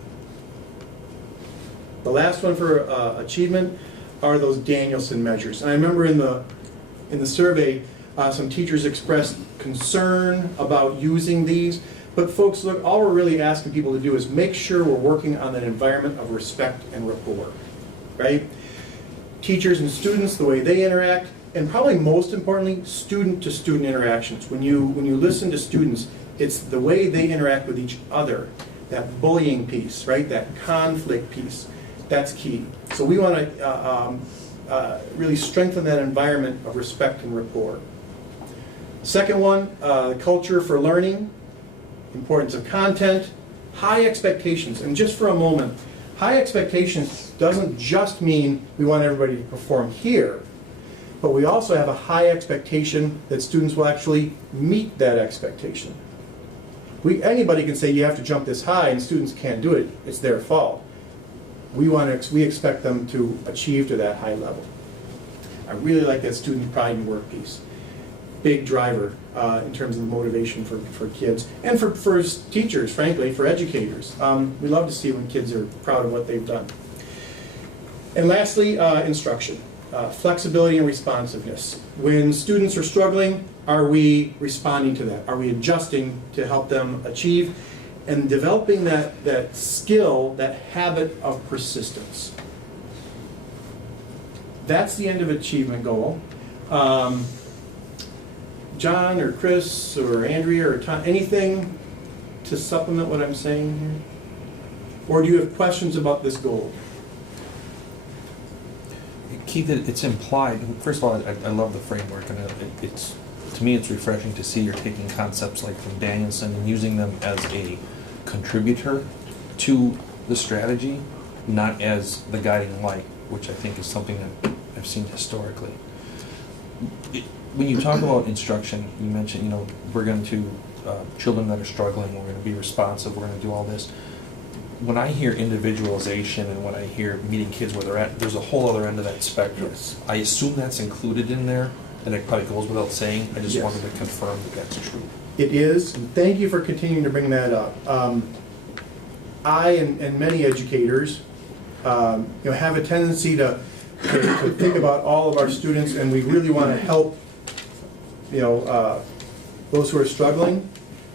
The last one for achievement are those Danielson measures. And I remember in the survey, some teachers expressed concern about using these. But folks, look, all we're really asking people to do is make sure we're working on that environment of respect and rapport, right? Teachers and students, the way they interact, and probably most importantly, student-to-student interactions. When you listen to students, it's the way they interact with each other, that bullying piece, right? That conflict piece. That's key. So we want to really strengthen that environment of respect and rapport. Second one, culture for learning, importance of content, high expectations. And just for a moment, high expectations doesn't just mean we want everybody to perform here, but we also have a high expectation that students will actually meet that expectation. Anybody can say you have to jump this high and students can't do it. It's their fault. We expect them to achieve to that high level. I really like that student pride and work piece. Big driver in terms of the motivation for kids and for teachers, frankly, for educators. We love to see when kids are proud of what they've done. And lastly, instruction. Flexibility and responsiveness. When students are struggling, are we responding to that? Are we adjusting to help them achieve? And developing that skill, that habit of persistence. That's the end of achievement goal. John or Chris or Andrea or Tom, anything to supplement what I'm saying here? Or do you have questions about this goal? Keith, it's implied. First of all, I love the framework, and it's to me it's refreshing to see you're taking concepts like from Danielson and using them as a contributor to the strategy, not as the guiding light, which I think is something that I've seen historically. When you talk about instruction, you mentioned, we're going to, children that are struggling, we're going to be responsive, we're going to do all this. When I hear individualization and when I hear meeting kids where they're at, there's a whole other end of that spectrum. Yes. I assume that's included in there, and it probably goes without saying. I just Yes. wanted to confirm that that's true. It is, and thank you for continuing to bring that up. I and many educators have a tendency to think about all of our students, and we really want to help those who are struggling.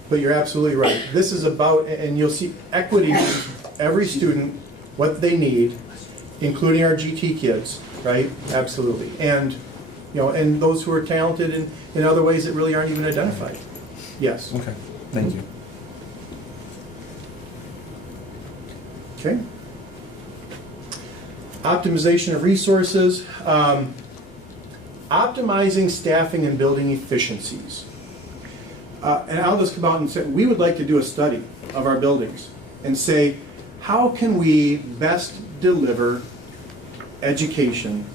But you're absolutely right. This is about, and you'll see equity, every student, what they need, including our GT kids, right? Absolutely. And and those who are talented in other ways that really aren't even identified. Yes. Okay. Thank you. Okay. Optimization of resources. Optimizing staffing and building efficiencies. And I'll just come out and say, we would like to do a study of our buildings and say, how can we best deliver education,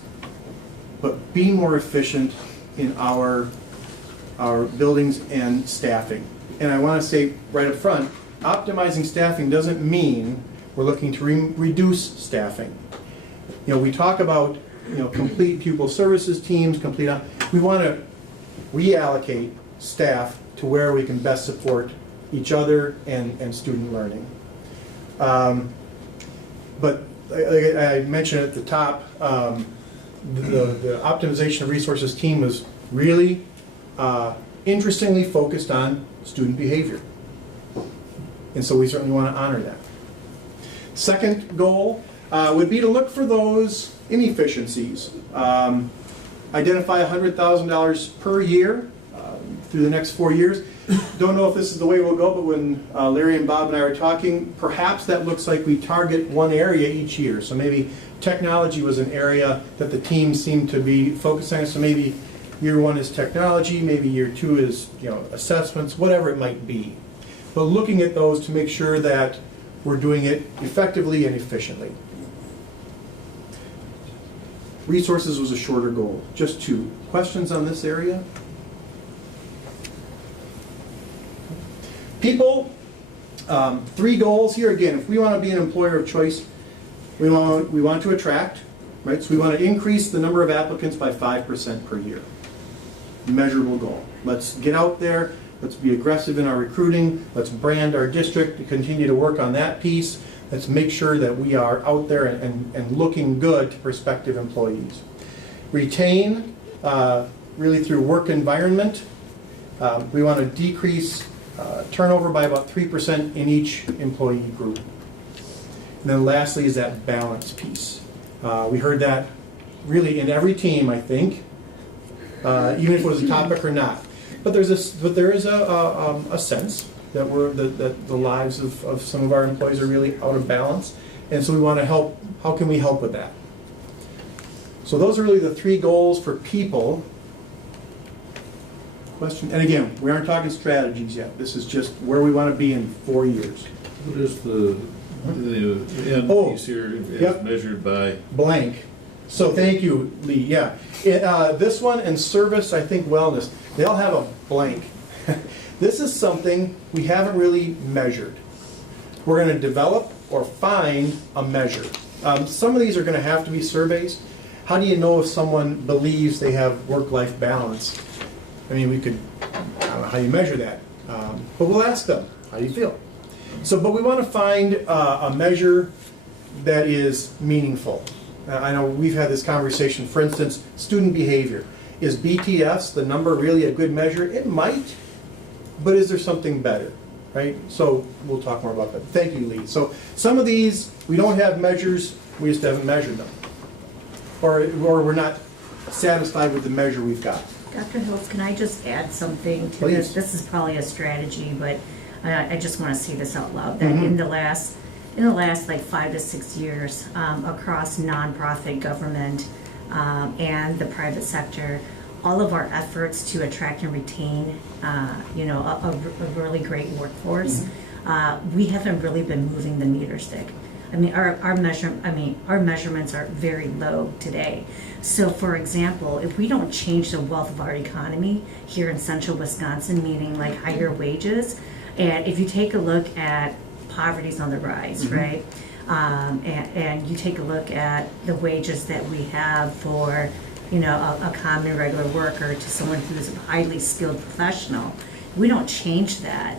but be more efficient in our buildings and staffing? And I want to say right up front, optimizing staffing doesn't mean we're looking to reduce staffing. You know, we talk about, you know, complete pupil services teams, we want to reallocate staff to where we can best support each other and student learning. But like I mentioned at the top, the optimization of resources team was really interestingly focused on student behavior. And so we certainly want to honor that. Second goal would be to look for those inefficiencies. Identify $100,000 per year through the next 4 years. Don't know if this is the way we'll go, but when Larry and Bob and I were talking, perhaps that looks like we target one area each year. So maybe technology was an area that the team seemed to be focusing on. So maybe year 1 is technology, maybe year 2 is, you know, assessments, whatever it might be. But looking at those to make sure that we're doing it effectively and efficiently. Resources was a shorter goal, just 2. Questions on this area? People, 3 goals here. Again, if we want to be an employer of choice, we want to attract, right? So we want to increase the number of applicants by 5% per year. Measurable goal. Let's get out there. Let's be aggressive in our recruiting. Let's brand our district to continue to work on that piece. Let's make sure that we are out there and looking good to prospective employees. Retain, really through work environment. We want to decrease turnover by about 3% in each employee group. And then lastly is that balance piece. We heard that really in every team, I think, even if it was a topic or not. But there is a sense that that the lives of some of our employees are really out of balance, and so we want to help. How can we help with that? So those are really the 3 goals for people. Question, and again, we aren't talking strategies yet. This is just where we want to be in 4 years. What is the end piece here as measured by? Blank. So thank you, Lee. Yeah, this one and service, I think wellness, they all have a blank. This is something we haven't really measured. We're going to develop or find a measure. Some of these are going to have to be surveys. How do you know if someone believes they have work-life balance? I mean, I don't know how you measure that, but we'll ask them, how do you feel? So, but we want to find a measure that is meaningful. I know we've had this conversation, for instance, student behavior. Is BTS, the number, really a good measure? It might, but is there something better, right? So we'll talk more about that. Thank you, Lee. So some of these, we don't have measures, we just haven't measured them. Or we're not satisfied with the measure we've got. Dr. Hills, can I just add something to Please. this? This is probably a strategy, but I just want to say this out loud. That in the last like 5 to 6 years, across nonprofit, government, and the private sector, all of our efforts to attract and retain, a really great workforce, we haven't really been moving the meter stick. I mean, our measurements are very low today. So, for example, if we don't change the wealth of our economy here in central Wisconsin, meaning like higher wages, and if you take a look at poverty's on the rise, right? And you take a look at the wages that we have for, a common regular worker to someone who's a highly skilled professional. We don't change that.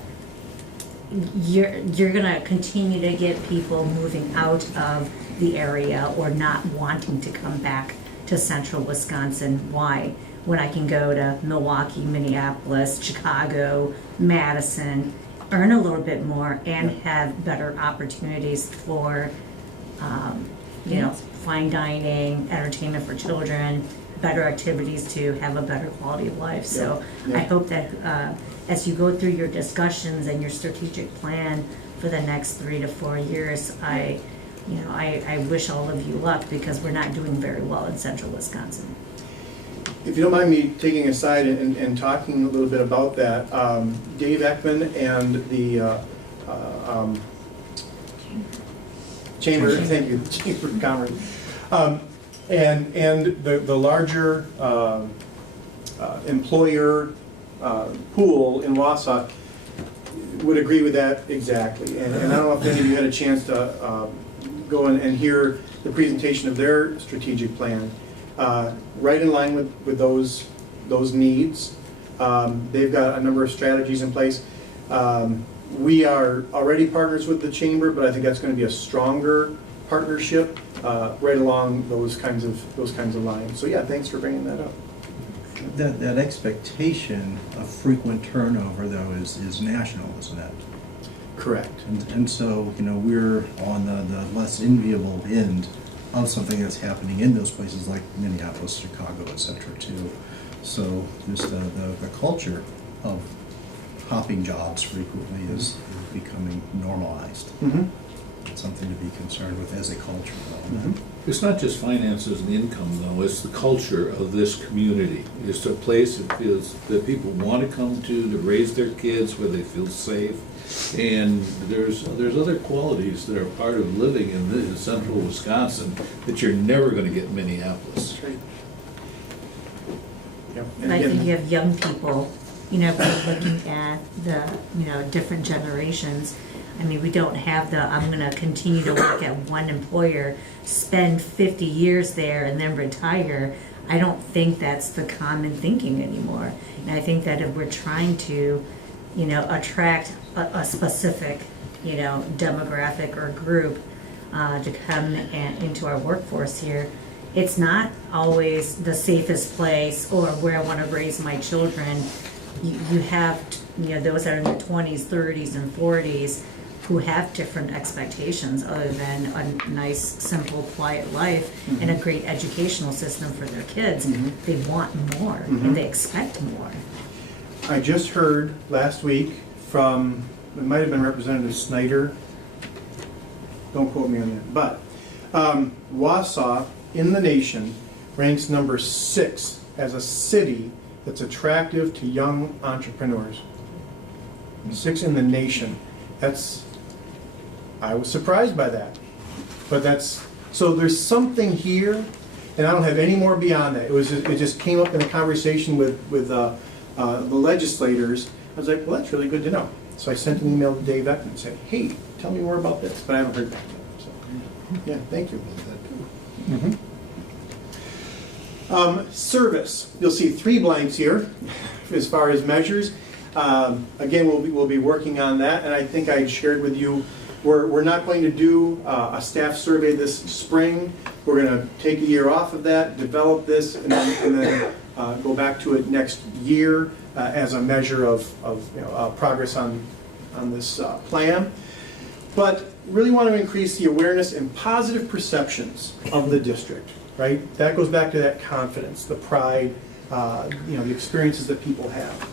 You're gonna continue to get people moving out of the area or not wanting to come back to central Wisconsin. Why? When I can go to Milwaukee, Minneapolis, Chicago, Madison, earn a little bit more and have better opportunities for, fine dining, entertainment for children, better activities to have a better quality of life. So I hope that as you go through your discussions and your strategic plan for the next 3 to 4 years, I wish all of you luck because we're not doing very well in central Wisconsin. If you don't mind me taking a side and talking a little bit about that, Dave Ekman and the Chamber, thank you, Chamber of Commerce. And the larger employer pool in Wausau would agree with that exactly. And I don't know if any of you had a chance to go and hear the presentation of their strategic plan, right in line with those needs. They've got a number of strategies in place. We are already partners with the Chamber, but I think that's going to be a stronger partnership right along those kinds of lines. So yeah, thanks for bringing that up. That expectation of frequent turnover, though, is national, isn't it? Correct. And so, we're on the less enviable end of something that's happening in those places like Minneapolis, Chicago, etc. too. So just the culture of hopping jobs frequently is becoming normalized. Mm-hmm. It's something to be concerned with as a culture. Mm-hmm. It's not just finances and income, though. It's the culture of this community. It's a place that people want to come to raise their kids, where they feel safe. And there's other qualities that are part of living in central Wisconsin that you're never going to get in Minneapolis. That's right. Yep. And I think you have young people, we're looking at the, different generations. I mean, we don't have I'm going to continue to work at one employer, spend 50 years there, and then retire. I don't think that's the common thinking anymore. And I think that if we're trying to, attract a specific, demographic or group to come into our workforce here, it's not always the safest place or where I want to raise my children. You have, those that are in their 20s, 30s, and 40s who have different expectations other than a nice, simple, quiet life and a great educational system for their kids. They want more and they expect more. I just heard last week from, it might have been Representative Snyder, don't quote me on that, but Wausau in the nation ranks number 6 as a city that's attractive to young entrepreneurs. 6 in the nation. I was surprised by that. But so there's something here, and I don't have any more beyond that. It just came up in a conversation with the legislators. I was like, well, that's really good to know. So I sent an email to Dave Eckman and said, hey, tell me more about this. But I haven't heard back yet. So, yeah, thank you. Service. You'll see 3 blanks here as far as measures. Again, we'll be working on that, and I think I shared with you, we're not going to do a staff survey this spring. We're going to take a year off of that, develop this, and then go back to it next year as a measure of progress on this plan. But really want to increase the awareness and positive perceptions of the district, right? That goes back to that confidence, the pride, the experiences that people have.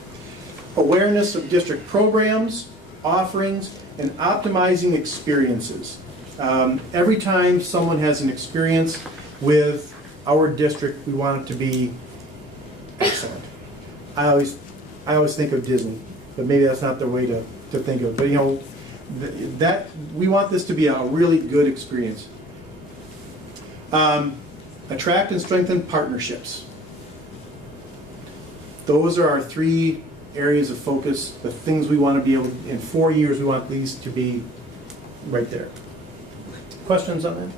Awareness of district programs, offerings, and optimizing experiences. Every time someone has an experience with our district, we want it to be excellent. I always think of Disney, but maybe that's not the way to think of it. But that we want this to be a really good experience. Attract and strengthen partnerships. Those are our 3 areas of focus, the things we want to be able, in 4 years, we want these to be right there. Questions on that?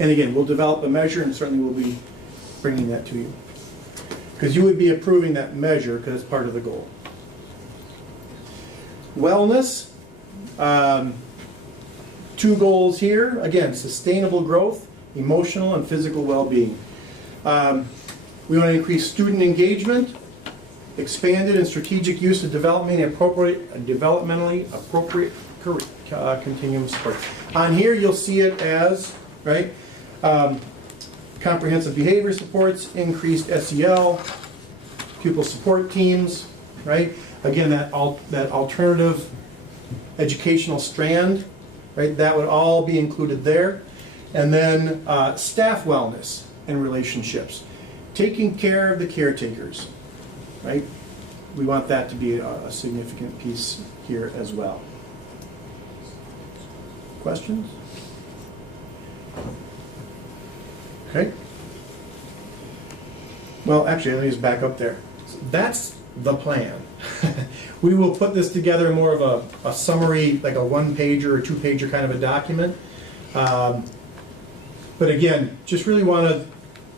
And again, we'll develop a measure and certainly we'll be bringing that to you. Because you would be approving that measure because it's part of the goal. Wellness. 2 goals here. Again, sustainable growth, emotional and physical well-being. We want to increase student engagement, expanded and strategic use of developmentally appropriate continuum support. On here, you'll see it as, right, comprehensive behavior supports, increased SEL, pupil support teams, right? Again, that alternative educational strand, right? That would all be included there. And then staff wellness and relationships. Taking care of the caretakers, right? We want that to be a significant piece here as well. questions? Okay. Well, actually, let me just back up there. So that's the plan. We will put this together in more of a summary, like a one-pager or two-pager kind of a document. But again, just really want to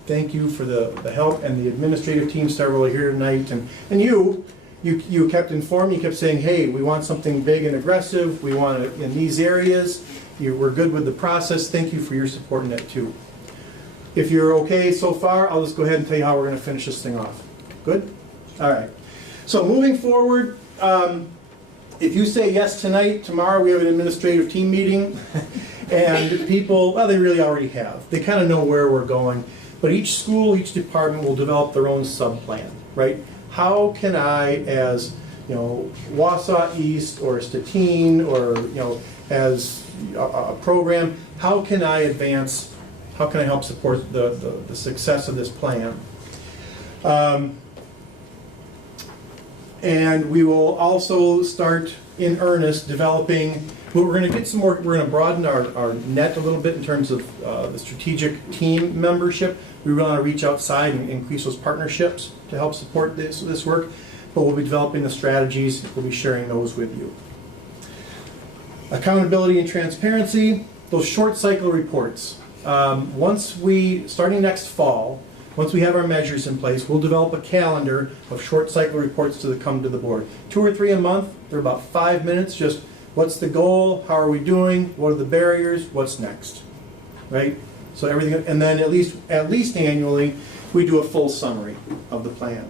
thank you for the help, and the administrative team staff really here tonight. And you kept informed. You kept saying, hey, we want something big and aggressive. We want it in these areas. We're good with the process. Thank you for your support in that too. If you're okay so far, I'll just go ahead and tell you how we're going to finish this thing off. Good? All right. So moving forward, if you say yes tonight, tomorrow we have an administrative team meeting. And people, well, they really already have. They kind of know where we're going. But each school, each department will develop their own sub-plan, right? How can I, as, Wausau East or Stettin, or, as a program, how can I advance, how can I help support the success of this plan? And we will also start in earnest developing. We're going to get some more. We're going to broaden our net a little bit in terms of the strategic team membership. We want to reach outside and increase those partnerships to help support this work. But we'll be developing the strategies. We'll be sharing those with you. Accountability and transparency. Those short cycle reports. Starting next fall, once we have our measures in place, we'll develop a calendar of short cycle reports to come to the board. 2 or 3 a month. They're about 5 minutes. Just what's the goal? How are we doing? What are the barriers? What's next? Right? So everything, and then at least annually, we do a full summary of the plan.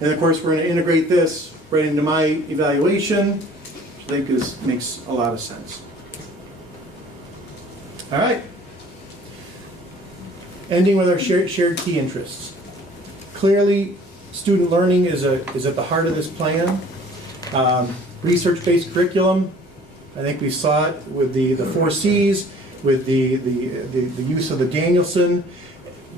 And of course, we're going to integrate this right into my evaluation, which I think makes a lot of sense. All right. Ending with our shared key interests. Clearly, student learning is at the heart of this plan. Research-based curriculum. I think we saw it with the 4 C's, with the use of the Danielson.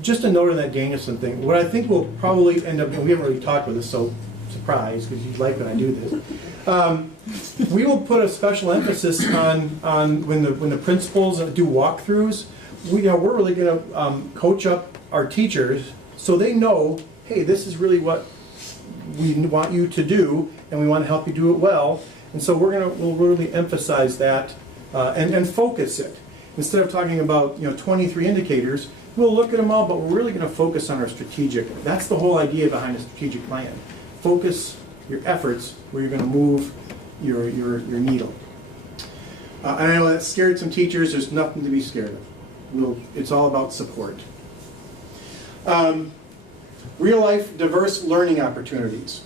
Just a note on that Danielson thing. What I think we'll probably end up, and we haven't really talked about this, so surprise, because you like when I do this. We will put a special emphasis on when the principals do walkthroughs. We're really going to coach up our teachers so they know, hey, this is really what we want you to do, and we want to help you do it well. And so we'll really emphasize that and focus it. Instead of talking about 23 indicators, we'll look at them all, but we're really going to focus on our strategic. That's the whole idea behind a strategic plan. Focus your efforts where you're going to move your needle. And I know that scared some teachers. There's nothing to be scared of. It's all about support. Real life diverse learning opportunities.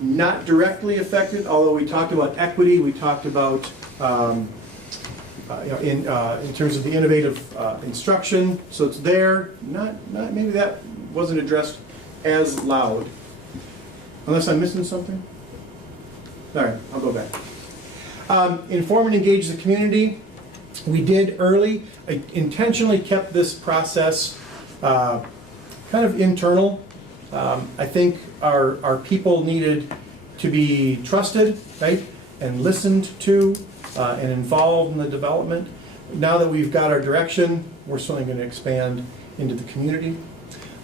Not directly affected, although we talked about equity, we talked about in terms of the innovative instruction, so it's there. Not maybe that wasn't addressed as loud, unless I'm missing something. All right, I'll go back. Inform and engage the community. We did early. I intentionally kept this process kind of internal. I think our people needed to be trusted, right, and listened to, and involved in the development. Now that we've got our direction, we're certainly going to expand into the community.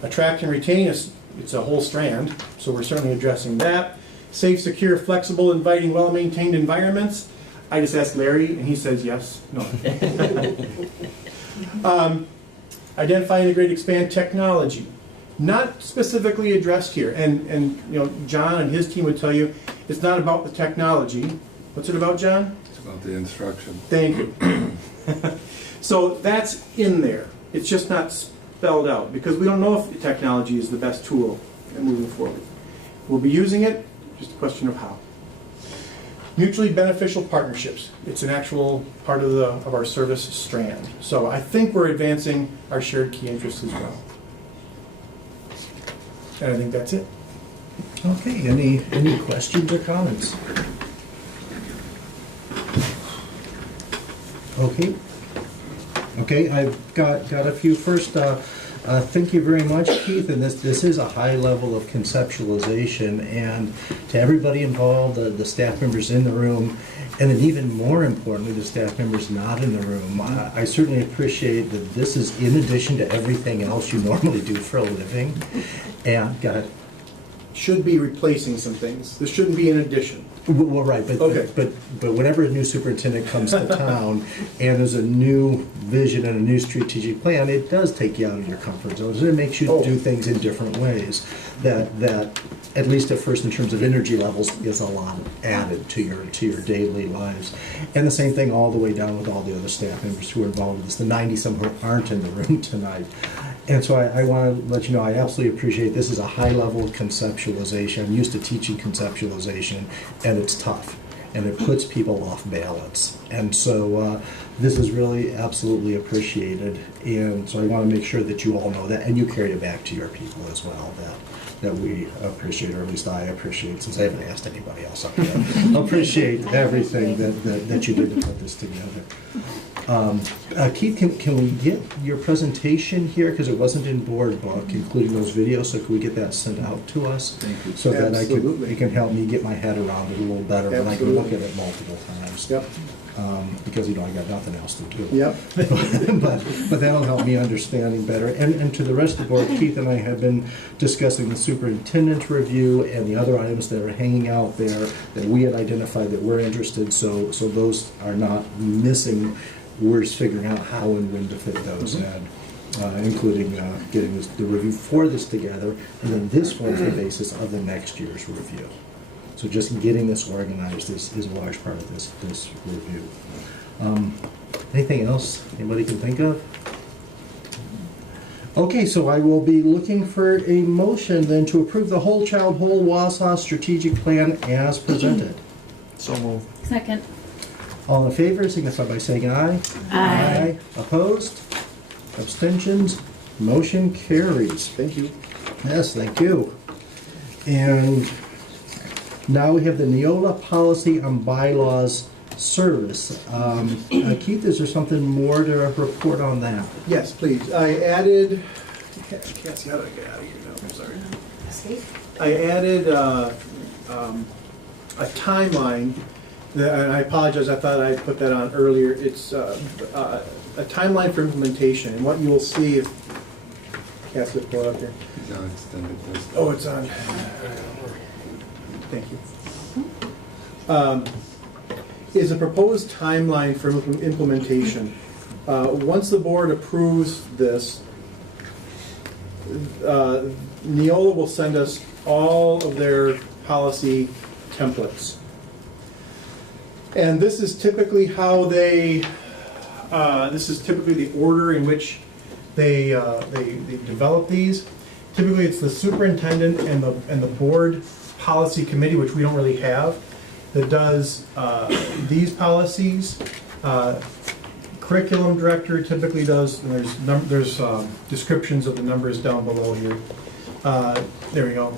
Attract and retain it's a whole strand, so we're certainly addressing that. Safe, secure, flexible, inviting, well-maintained environments. I just asked Larry, and he says yes. No. Identify, integrate, expand technology. Not specifically addressed here, and John and his team would tell you it's not about the technology. What's it about, John? It's about the instruction. Thank you. So that's in there. It's just not spelled out because we don't know if the technology is the best tool in moving forward. We'll be using it, just a question of how. Mutually beneficial partnerships. It's an actual part of our service strand. So I think we're advancing our shared key interests as well. And I think that's it. Okay, any questions or comments? Okay, I've got a few. First, thank you very much, Keith, and this is a high level of conceptualization, and to everybody involved, the staff members in the room, And then even more importantly, the staff members not in the room, I certainly appreciate that this is in addition to everything else you normally do for a living. And, got it. Should be replacing some things. This shouldn't be an addition. Well, right, but, Okay. but whenever a new superintendent comes to town and there's a new vision and a new strategic plan, it does take you out of your comfort zones. It makes you do things in different ways that at least at first in terms of energy levels, is a lot added to your daily lives. And the same thing all the way down with all the other staff members who are involved in this, the 90-some who aren't in the room tonight. And so I want to let you know, I absolutely appreciate this is a high level of conceptualization. I'm used to teaching conceptualization, and it's tough, and it puts people off balance. And so this is really absolutely appreciated. And so I want to make sure that you all know that, and you carry it back to your people as well, that we appreciate, or at least I appreciate, since I haven't asked anybody else up yet, appreciate everything that you did to put this together. Keith, can we get your presentation here, because it wasn't in board book, including those videos, so can we get that sent out to us? Thank you. So that Absolutely. it can help me get my head around it a little better, and I can look at it multiple times. Yep. Because, I got nothing else to do. Yep. but that'll help me understanding better. And to the rest of the board, Keith and I have been discussing the superintendent's review and the other items that are hanging out there that we had identified that we're interested, so those are not missing. We're just figuring out how and when to fit those in, including getting the review for this together, and then this forms the basis of the next year's review. So just getting this organized is a large part of this review. Anything else anybody can think of? Okay, so I will be looking for a motion then to approve the Whole Child Whole Wausau Strategic Plan as presented. So move. Second. All in favor, signify by saying aye. Aye. Opposed? Abstentions? Motion carries. Thank you. Yes, thank you. And now we have the Neola Policy on Bylaws Service. Keith, is there something more to report on that? Yes, please. I added, can't see how to get out of here now, I'm sorry. I added a timeline. And I apologize, I thought I put that on earlier. It's a timeline for implementation, and what you will see if, Cass, let's pull it up here. Oh, it's on. Thank you. Is a proposed timeline for implementation. Once the board approves this, Neola will send us all of their policy templates. And this is typically how this is typically the order in which they develop these. Typically, it's the superintendent and the board policy committee, which we don't really have, that does these policies. Curriculum director typically does, and there's descriptions of the numbers down below here. There we go.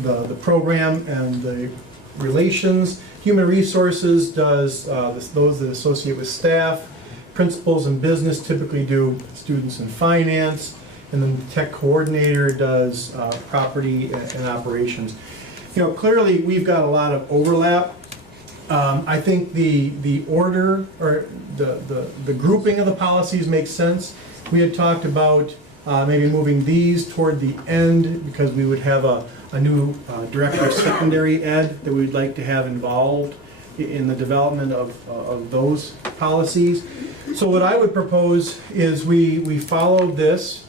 The program and the relations. Human resources does those that associate with staff. Principals and business typically do students and finance. And then the tech coordinator does property and operations. Clearly we've got a lot of overlap. I think the order or the grouping of the policies makes sense. We had talked about maybe moving these toward the end because we would have a new director of secondary ed that we'd like to have involved in the development of those policies. So what I would propose is we follow this,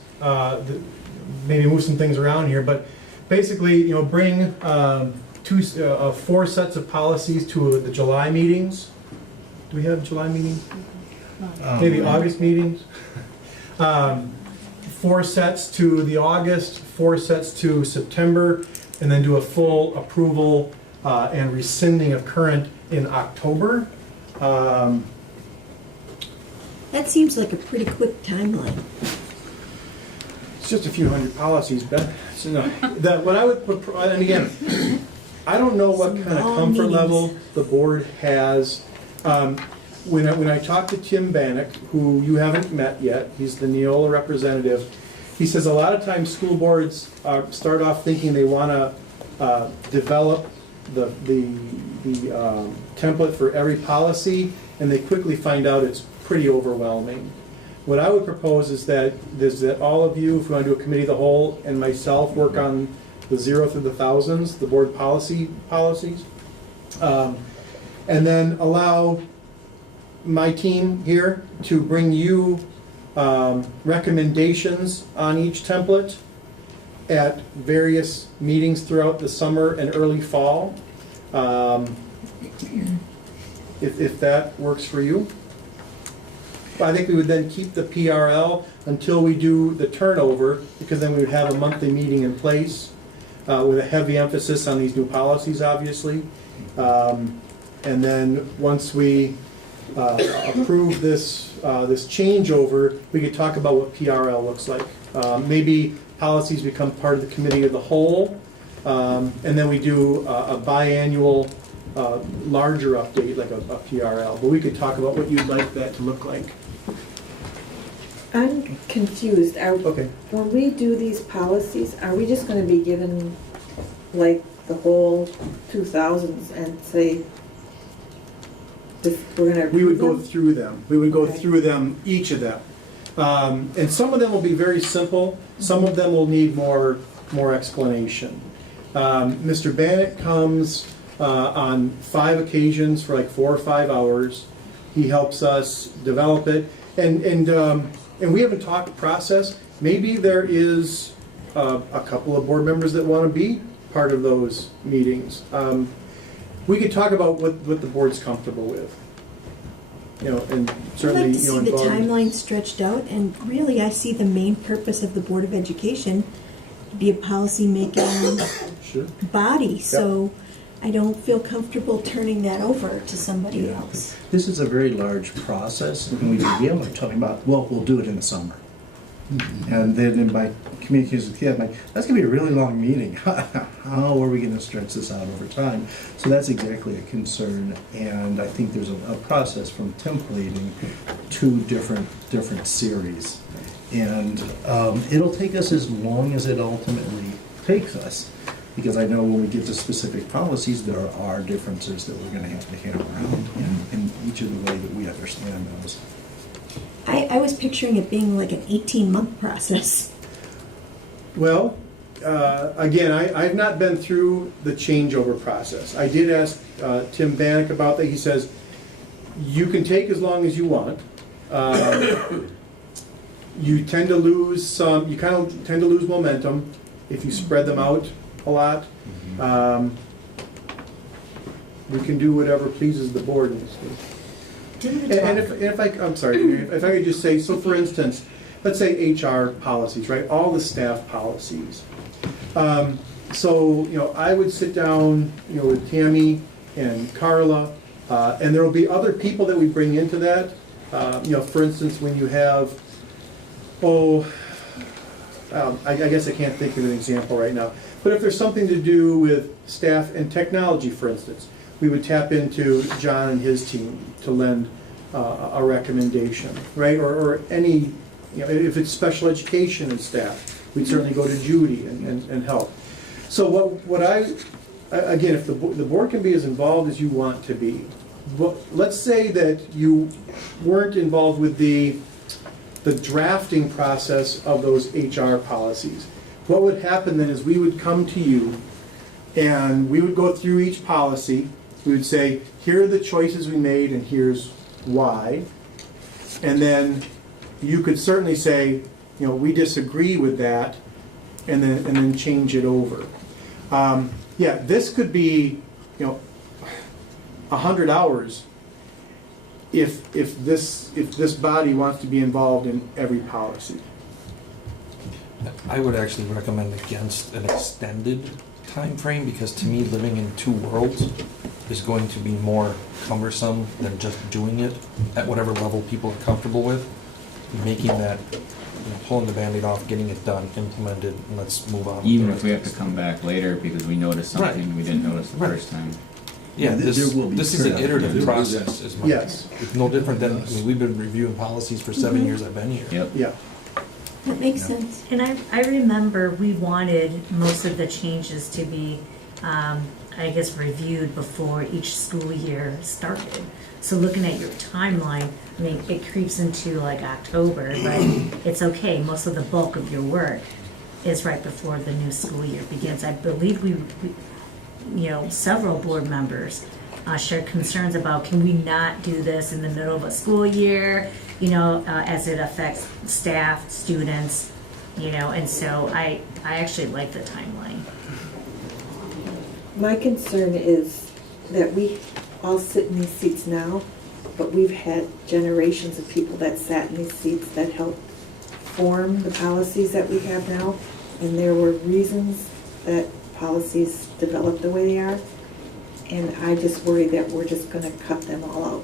maybe move some things around here, but basically, bring 4 sets of policies to the July meetings. Do we have July meetings? Maybe August meetings? 4 sets to the August, 4 sets to September, and then do a full approval and rescinding of current in October. That seems like a pretty quick timeline. It's just a few hundred policies, but so no. What I would put, and again, I don't know what kind of comfort level the board has. When I talked to Tim Bannock, who you haven't met yet, he's the Neola representative, he says a lot of times school boards start off thinking they want to develop template for every policy, and they quickly find out it's pretty overwhelming. What I would propose is that all of you, if we want to do a committee of the whole, and myself work on the 0 through the thousands, the board policies, and then allow my team here to bring you recommendations on each template at various meetings throughout the summer and early fall. If that works for you. I think we would then keep the PRL until we do the turnover, because then we would have a monthly meeting in place with a heavy emphasis on these new policies, obviously. And then once we approve this changeover, we could talk about what PRL looks like. Maybe policies become part of the committee of the whole, and then we do a biannual larger update, like a PRL. But we could talk about what you'd like that to look like. I'm confused. Okay. When we do these policies, are we just going to be given like the whole 2000s and say we're going to? We would go through them. We would go through them, each of them, and some of them will be very simple. Some of them will need more explanation. Mr. Bannock comes on 5 occasions for like 4 or 5 hours. He helps us develop it, and we haven't talked process. Maybe there is a couple of board members that want to be part of those meetings. We could talk about what the board's comfortable with. And certainly, I'd like to see the timeline stretched out, and really I see the main purpose of the Board of Education to be a policy-making body, so I don't feel comfortable turning that over to somebody else. This is a very large process, and we begin by talking about, well, we'll do it in the summer. And then in my communications with Keith, I'm like, that's going to be a really long meeting. How are we going to stretch this out over time? So that's exactly a concern, and I think there's a process from templating to different series. And it'll take us as long as it ultimately takes us, because I know when we get to specific policies, there are differences that we're going to have to hammer around in each of the way that we understand those. I was picturing it being like an 18-month process. Well, again, I've not been through the changeover process. I did ask Tim Bannock about that. He says, you can take as long as you want. You tend to lose some, you kind of tend to lose momentum if you spread them out a lot. We can do whatever pleases the board in this case. And if I'm sorry, if I could just say, so for instance, let's say HR policies, right? All the staff policies. So I would sit down, with Tammy and Carla, and there will be other people that we bring into that. For instance, when you have, I guess I can't think of an example right now. But if there's something to do with staff and technology, for instance, we would tap into John and his team to lend a recommendation, right? Or any, if it's special education and staff, we'd certainly go to Judy and help. So what again, if the board can be as involved as you want to be, let's say that you weren't involved with the drafting process of those HR policies. What would happen then is we would come to you and we would go through each policy. We would say, here are the choices we made and here's why. And then you could certainly say, we disagree with that, and then change it over. This could be 100 hours if this body wants to be involved in every policy. I would actually recommend against an extended time frame, because to me, living in two worlds is going to be more cumbersome than just doing it at whatever level people are comfortable with. Making that, pulling the Band-Aid off, getting it done, implemented, and let's move on. Even if we have to come back later because we noticed something we didn't notice the first time. Yeah, this is an iterative process. Yes. It's no different than, we've been reviewing policies for 7 years I've been here. Yep. Yeah. That makes sense. And I remember we wanted most of the changes to be I guess, reviewed before each school year started. So looking at your timeline, I mean, it creeps into like October, but it's okay. Most of the bulk of your work is right before the new school year begins. I believe we several board members shared concerns about, can we not do this in the middle of a school year, as it affects staff, students, and so I actually like the timeline. My concern is that we all sit in these seats now, but we've had generations of people that sat in these seats that helped form the policies that we have now, and there were reasons that policies developed the way they are, and I just worry that we're just going to cut them all out.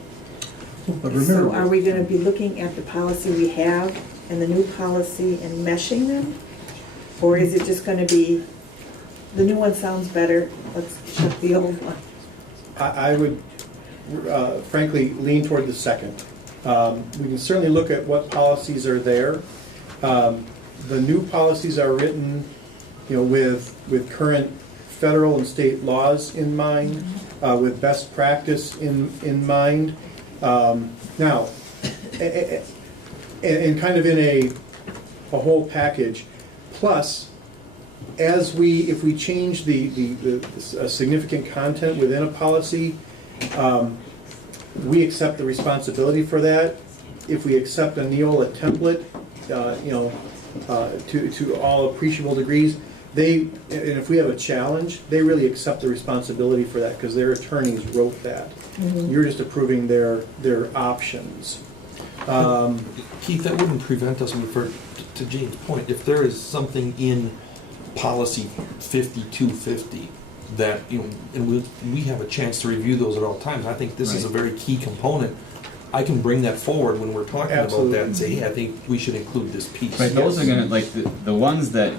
But remember, So are we going to be looking at the policy we have and the new policy and meshing them? Or is it just going to be, the new one sounds better, let's shut the old one? I would frankly lean toward the second. We can certainly look at what policies are there. The new policies are written, with current federal and state laws in mind, with best practice in mind. Now, and kind of in a whole package. Plus, if we change the significant content within a policy, we accept the responsibility for that. If we accept a Neola template, to all appreciable degrees, and if we have a challenge, they really accept the responsibility for that because their attorneys wrote that. Mhm. You're just approving their options. Keith, that wouldn't prevent us, to Jane's point, if there is something in policy 5250 that, and we have a chance to review those at all times, I think this is a very key component. I can bring that forward when we're talking about that and say, hey, I think we should include this piece. Right, those are gonna, like, the ones that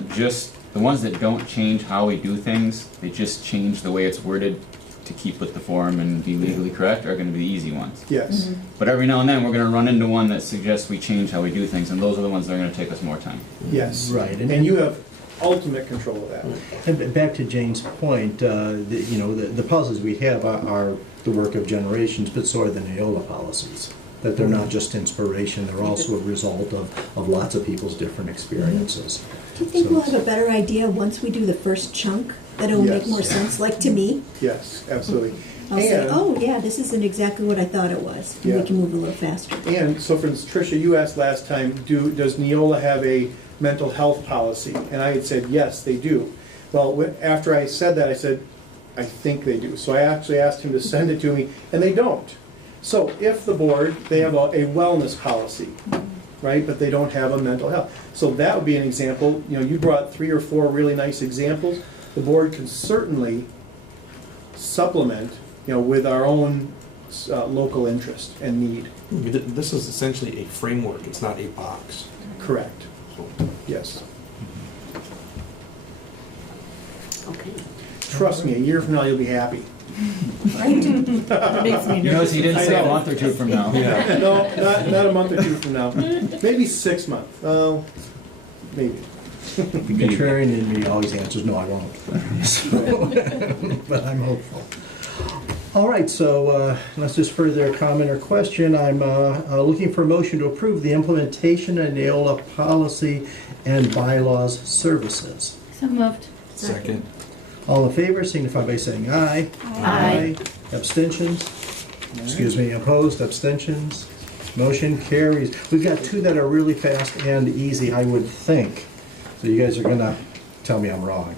don't change how we do things, they just change the way it's worded to keep with the form and be legally correct, are gonna be the easy ones. Yes. Mhm. But every now and then, we're gonna run into one that suggests we change how we do things, and those are the ones that are gonna take us more time. Yes. Right. And you have ultimate control of that. And back to Jane's point, the policies we have are the work of generations, but so are the Neola policies. That they're not just inspiration, they're also a result of lots of people's different experiences. Do you think we'll have a better idea once we do the first chunk, that it'll make more sense, like to me? Yes, absolutely. I'll say, oh yeah, this isn't exactly what I thought it was. And Yeah. we can move a little faster. And so for instance, Tricia, you asked last time, does Neola have a mental health policy? And I had said, yes, they do. Well, after I said that, I said, I think they do. So I actually asked him to send it to me, and they don't. So if the board, they have a wellness policy, right, but they don't have a mental health. So that would be an example. You brought 3 or 4 really nice examples. The board can certainly supplement, with our own local interest and need. This is essentially a framework, it's not a box. Correct. Yes. Okay. Trust me, a year from now, you'll be happy. Notice he didn't say a month or two from now. Yeah. No, not a month or two from now. Maybe 6 months. Well, maybe. The contrarian in me always answers, no, I won't. But I'm hopeful. All right, so unless there's further comment or question, I'm looking for a motion to approve the implementation of Neola policy and bylaws services. So moved. Second. All in favor, signify by saying aye. Aye. Abstentions? Excuse me, opposed, abstentions? Motion carries. We've got 2 that are really fast and easy, I would think. So you guys are gonna tell me I'm wrong.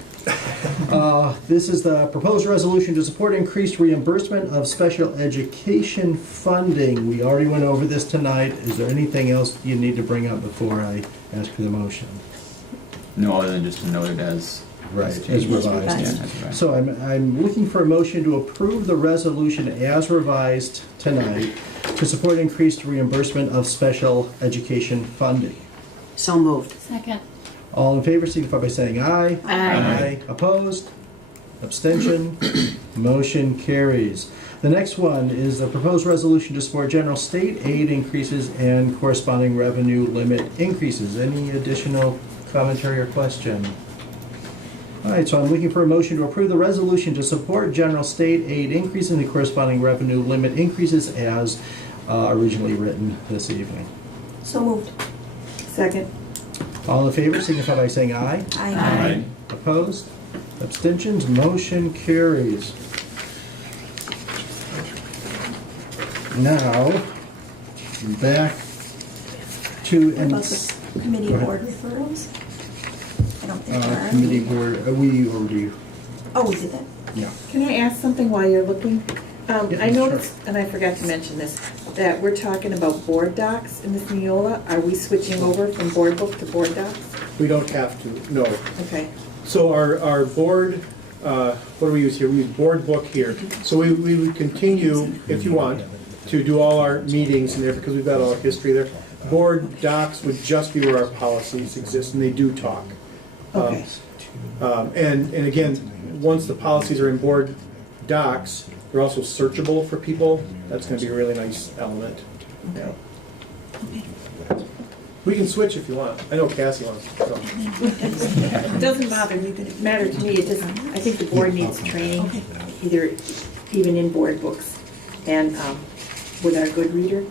This is the proposed resolution to support increased reimbursement of special education funding. We already went over this tonight. Is there anything else you need to bring up before I ask for the motion? No, other than just to note it as As changed. revised. Yeah, that's right. So I'm looking for a motion to approve the resolution as revised tonight to support increased reimbursement of special education funding. So moved. Second. All in favor, signify by saying aye. Aye. Opposed? Abstention? Motion carries. The next one is the proposed resolution to support general state aid increases and corresponding revenue limit increases. Any additional commentary or question? All right, so I'm looking for a motion to approve the resolution to support general state aid increase in the corresponding revenue limit increases as originally written this evening. So moved. Second. All in favor signify by saying aye. Aye. Opposed? Abstentions? Motion carries. Now, back to... What about the committee board referrals? I don't think there are. Committee board, we already... Oh, we did that? Yeah. Can I ask something while you're looking? Yeah, I noticed, and I forgot to mention this, that we're talking about board docs in this Neola. Are we switching over from board book to board docs? We don't have to, no. Okay. So our board, what do we use here? We use board book here. So we would continue, if you want, to do all our meetings in there because we've got all our history there. Board docs would just be where our policies exist, and they do talk. Okay. And again, once the policies are in board docs, they're also searchable for people. That's going to be a really nice element. Yeah. We can switch if you want. I know Cassie wants to. So. It doesn't matter to me. It doesn't. I think the board needs training, either even in board books and with our good reader.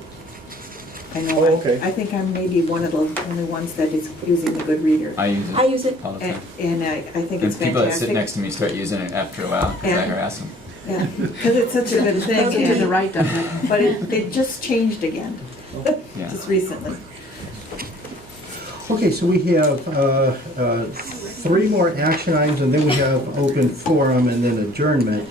I know. Oh, okay. I think I'm maybe one of the only ones that is using the good reader. I use it. I use it. all the time. And I think And it's people that fantastic. sit next to me start using it after a while because I Yeah. harass them. Yeah, because it's such a good thing. Those are To the the right, doesn't it? But it just changed again, Yeah. just recently. Okay, so we have 3 more action items, and then we have open forum and then adjournment.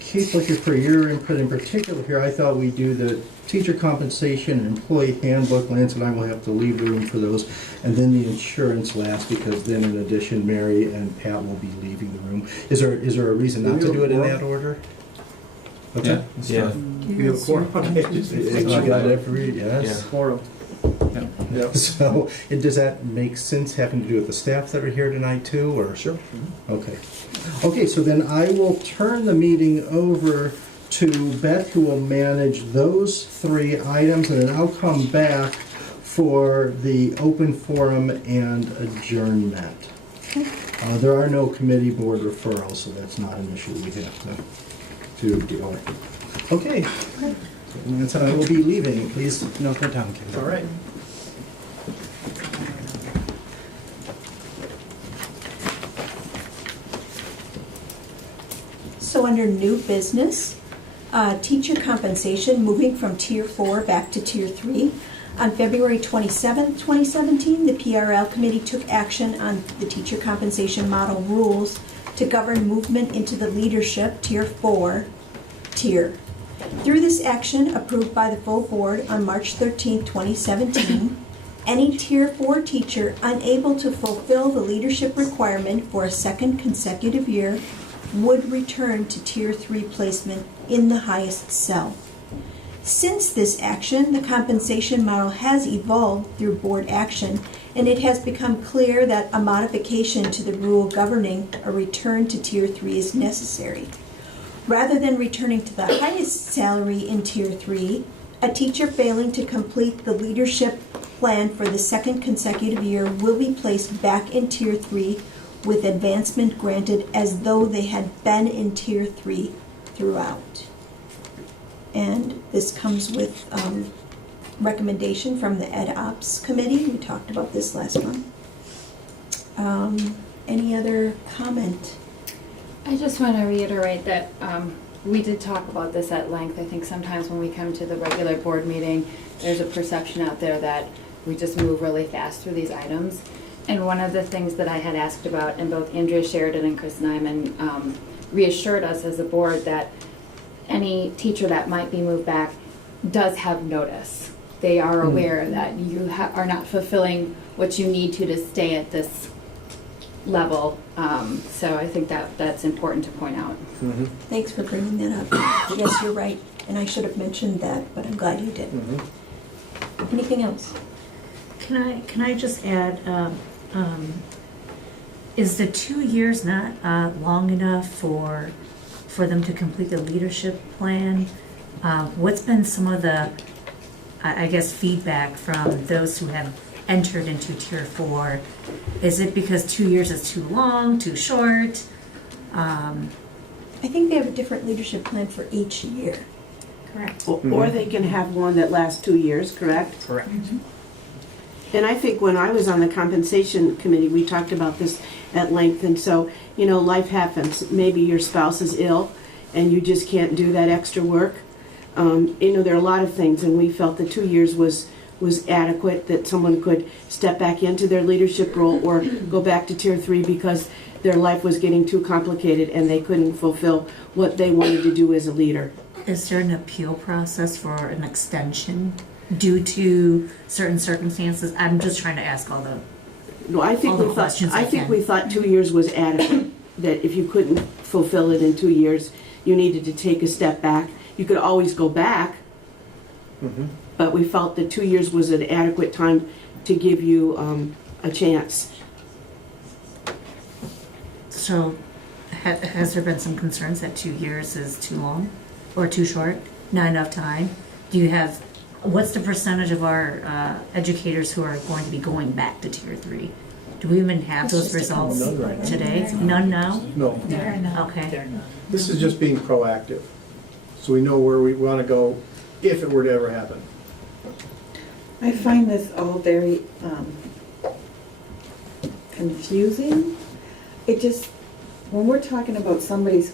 Keith, looking for your input in particular here, I thought we'd do the teacher compensation and employee handbook. Lance and I will have to leave the room for those, and then the insurance last, because then in addition, Mary and Pat will be leaving the room. Is there a reason not to do it in that order? What's that? Yeah. We have a quorum. Okay. You got every, yes. Yeah. Quorum. Yep. So, does that make sense having to do with the staff that are here tonight too, or? Sure. Okay. Okay, so then I will turn the meeting over to Beth, who will manage those 3 items, and then I'll come back for the open forum and adjournment. There are no committee board referrals, so that's not an issue we have to deal with. Okay. And so I will be leaving. Please note that down, Kim. All right. So under new business, teacher compensation moving from Tier 4 back to Tier 3. On February 27, 2017, the PRL committee took action on the teacher compensation model rules to govern movement into the leadership Tier 4 tier. Through this action, approved by the full board on March 13, 2017, any Tier 4 teacher unable to fulfill the leadership requirement for a second consecutive year would return to Tier 3 placement in the highest cell. Since this action, the compensation model has evolved through board action, and it has become clear that a modification to the rule governing a return to Tier 3 is necessary. Rather than returning to the highest salary in Tier 3, a teacher failing to complete the leadership plan for the second consecutive year will be placed back in Tier 3 with advancement granted as though they had been in Tier 3 throughout. And this comes with recommendation from the Ed Ops Committee. We talked about this last month. Any other comment? I just want to reiterate that we did talk about this at length. I think sometimes when we come to the regular board meeting, there's a perception out there that we just move really fast through these items. And one of the things that I had asked about, and both Andrea Sheridan and Chris Nyman reassured us as a board that any teacher that might be moved back does have notice. They are aware that you are not fulfilling what you need to stay at this level. So I think that's important to point out. Mm-hmm. Thanks for bringing that up. Yes, you're right, and I should have mentioned that, but I'm glad you did. Mm-hmm. Anything else? Can I just add, is the 2 years not long enough for them to complete the leadership plan? What's been some of the, I guess, feedback from those who have entered into Tier 4? Is it because 2 years is too long, too short? I think they have a different leadership plan for each year. Correct. Or they can have one that lasts 2 years, correct? Correct. And I think when I was on the compensation committee, we talked about this at length, and so, you know, life happens. Maybe your spouse is ill, and you just can't do that extra work. You know, there are a lot of things, and we felt that 2 years was adequate, that someone could step back into their leadership role or go back to Tier 3 because their life was getting too complicated and they couldn't fulfill what they wanted to do as a leader. Is there an appeal process for an extension due to certain circumstances? I'm just trying to ask all the No, I think we thought 2 years was adequate. That if you couldn't fulfill it in 2 years, you needed to take a step back. You could always go back, but we felt that 2 years was an adequate time to give you a chance. So, has there been some concerns that 2 years is too long or too short? Not enough time? Do you have, what's the percentage of our educators who are going to be going back to Tier 3? Do we even have those results today? None now? No. Okay. This is just being proactive. So we know where we want to go if it were to ever happen. I find this all very confusing. It just, when we're talking about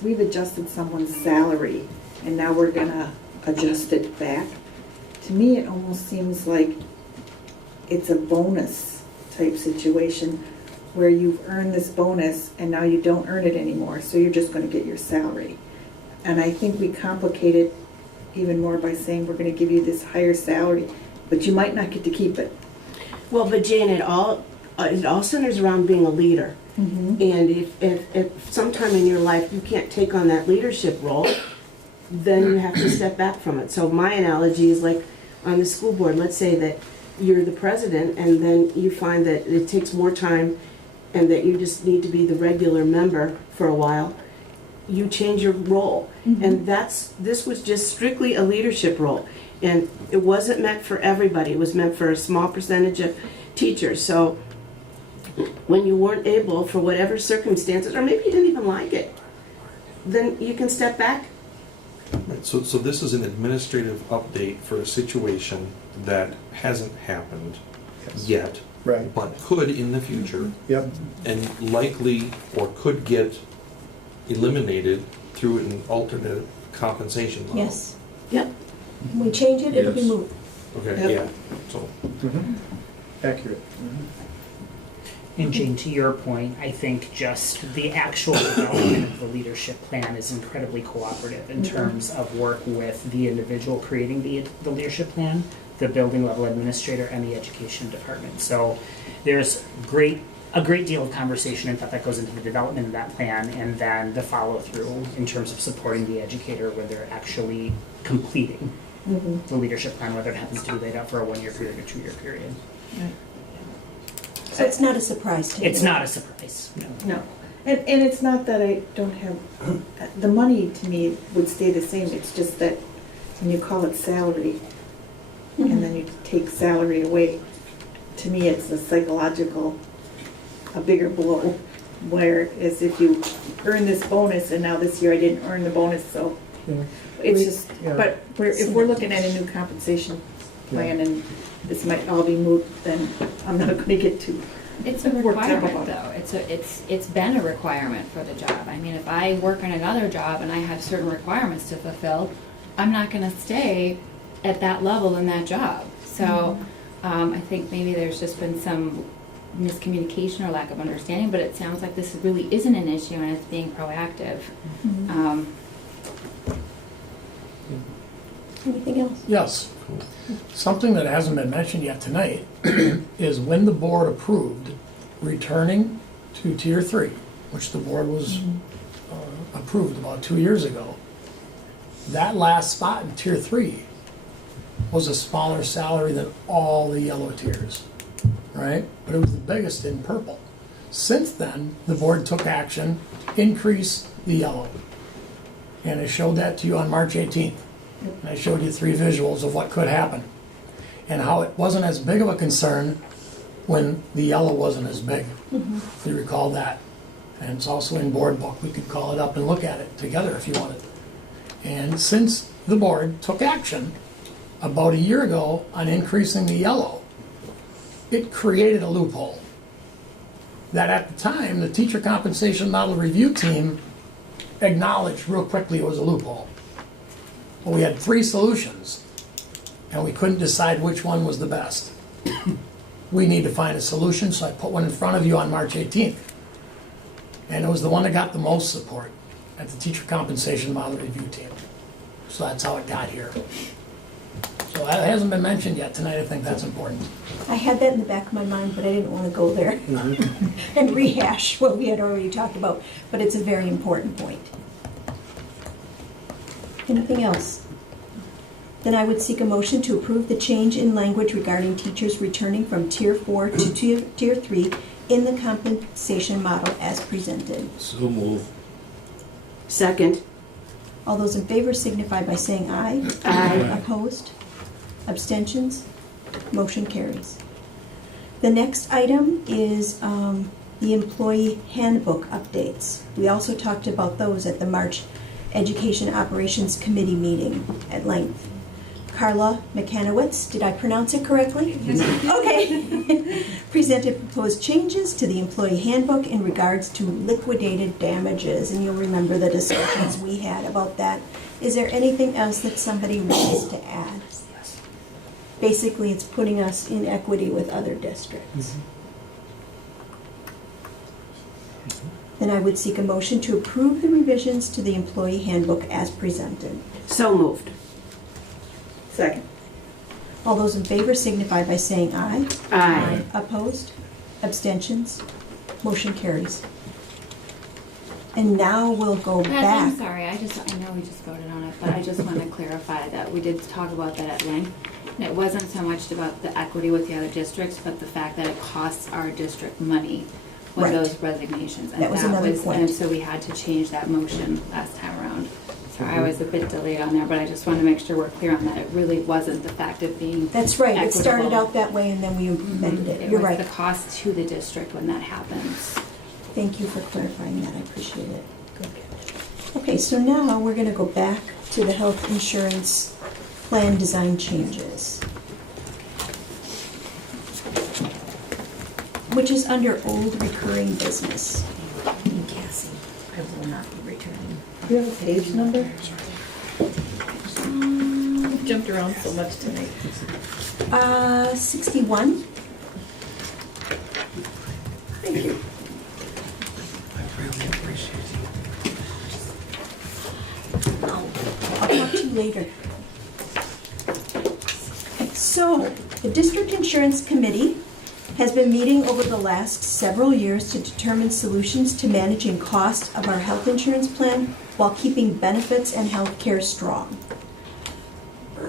we've adjusted someone's salary and now we're gonna adjust it back. To me, it almost seems like it's a bonus type situation where you've earned this bonus and now you don't earn it anymore, so you're just gonna get your salary. And I think we complicate it even more by saying we're gonna give you this higher salary, but you might not get to keep it. Well, but Jane, it all centers around being a leader. And if sometime in your life you can't take on that leadership role, then you have to step back from it. So my analogy is like on the school board, let's say that you're the president and then you find that it takes more time and that you just need to be the regular member for a while, you change your role. And this was just strictly a leadership role. And it wasn't meant for everybody. It was meant for a small percentage of teachers. So when you weren't able, for whatever circumstances, or maybe you didn't even like it, then you can step back. Right, so this is an administrative update for a situation that hasn't happened yet, right? But could in the future, and likely or could get eliminated through an alternate compensation model. Yes. Yep. When we change it, it'll be moved. Okay, yeah. So accurate. And Jane, to your point, I think just the actual development of the leadership plan is incredibly cooperative in terms of work with the individual creating the leadership plan, the building level administrator, and the education department. So there's a great deal of conversation and thought that goes into the development of that plan, and then the follow through in terms of supporting the educator where they're actually completing the leadership plan, whether it happens to be laid out for a 1 year period or 2 year period. So it's not a surprise to you? It's not a surprise, no. No. And it's not that I don't have, the money to me would stay the same. It's just that when you call it salary and then you take salary away, to me it's a psychological, a bigger blow. Whereas if you earn this bonus and now this year I didn't earn the bonus, so it's just, but if we're looking at a new compensation plan and this might all be moot, then I'm not going to get to. It's a requirement, though. It's been a requirement for the job. I mean, if I work in another job and I have certain requirements to fulfill, I'm not going to stay at that level in that job. So I think maybe there's just been some miscommunication or lack of understanding, but it sounds like this really isn't an issue and it's being proactive. Anything else? Yes. Something that hasn't been mentioned yet tonight is when the board approved returning to Tier 3, which the board was approved about 2 years ago, that last spot in Tier 3 was a smaller salary than all the yellow tiers, right? But it was the biggest in purple. Since then, the board took action to increase the yellow. And I showed that to you on March 18th. And I showed you 3 visuals of what could happen and how it wasn't as big of a concern when the yellow wasn't as big. If you recall that. And it's also in board book. We could call it up and look at it together if you wanted. And since the board took action about a year ago on increasing the yellow, it created a loophole that at the time the teacher compensation model review team acknowledged real quickly it was a loophole. Well, we had 3 solutions and we couldn't decide which one was the best. We need to find a solution, so I put one in front of you on March 18th. And it was the one that got the most support at the teacher compensation model review team. So that's how it got here. So that hasn't been mentioned yet tonight. I think that's important. I had that in the back of my mind, but I didn't want to go there and rehash what we had already talked about. But it's a very important point. Anything else? Then I would seek a motion to approve the change in language regarding teachers returning from Tier 4 to Tier 3 in the compensation model as presented. So move. Second. All those in favor signify by saying aye. Aye. Opposed? Abstentions? Motion carries. The next item is the employee handbook updates. We also talked about those at the March Education Operations Committee meeting at length. Carla McCanowitz, did I pronounce it correctly? Okay. Presented proposed changes to the employee handbook in regards to liquidated damages, and you'll remember the discussions we had about that. Is there anything else that somebody wants to add? Basically, it's putting us in equity with other districts. Then I would seek a motion to approve the revisions to the employee handbook as presented. So moved. Second. All those in favor signify by saying aye. Aye. Opposed? Abstentions? Motion carries. And now we'll go Beth, back. I'm sorry, I know we just voted on it, but I just want to clarify that we did talk about that at length. And it wasn't so much about the equity with the other districts, but the fact that it costs our district money with Right. those resignations. And That was another point. And so we had to change that motion last time around. So I was a bit delayed on there, but I just want to make sure we're clear on that. It really wasn't the fact of being That's right. It started equitable. out that way and then we amended it. It You're was right. the cost to the district when that happens. Thank you for clarifying that. I appreciate it. Okay, so now we're going to go back to the health insurance plan design changes, which is under old recurring business. Cassie, I will not be returning. Do you have a page number? We've jumped around so much tonight. 61. Thank you. I'll talk to you later. Okay, so the District Insurance Committee has been meeting over the last several years to determine solutions to managing cost of our health insurance plan while keeping benefits and health care strong.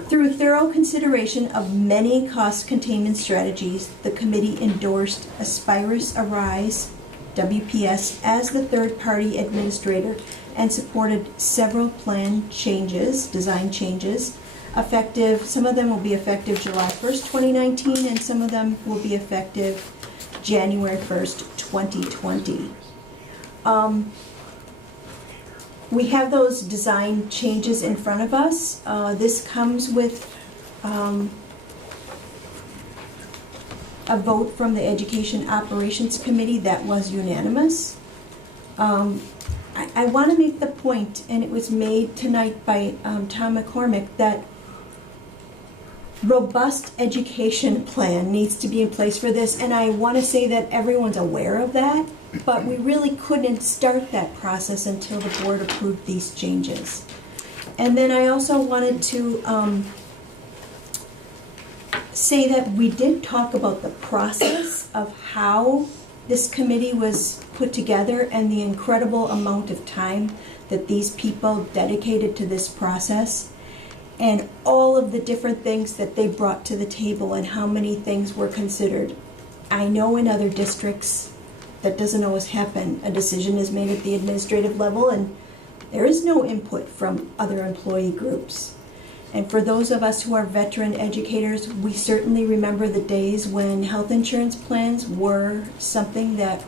Through thorough consideration of many cost containment strategies, the committee endorsed Aspirus Arise WPS as the third-party administrator and supported several plan changes, design changes, effective, some of them will be effective July 1st, 2019, and some of them will be effective January 1st, 2020. We have those design changes in front of us. This comes with a vote from the Education Operations Committee that was unanimous. I want to make the point, and it was made tonight by Tom McCormick, that robust education plan needs to be in place for this, and I want to say that everyone's aware of that, but we really couldn't start that process until the board approved these changes. And then I also wanted to say that we did talk about the process of how this committee was put together and the incredible amount of time that these people dedicated to this process and all of the different things that they brought to the table and how many things were considered. I know in other districts that doesn't always happen. A decision is made at the administrative level and there is no input from other employee groups. And for those of us who are veteran educators, we certainly remember the days when health insurance plans were something that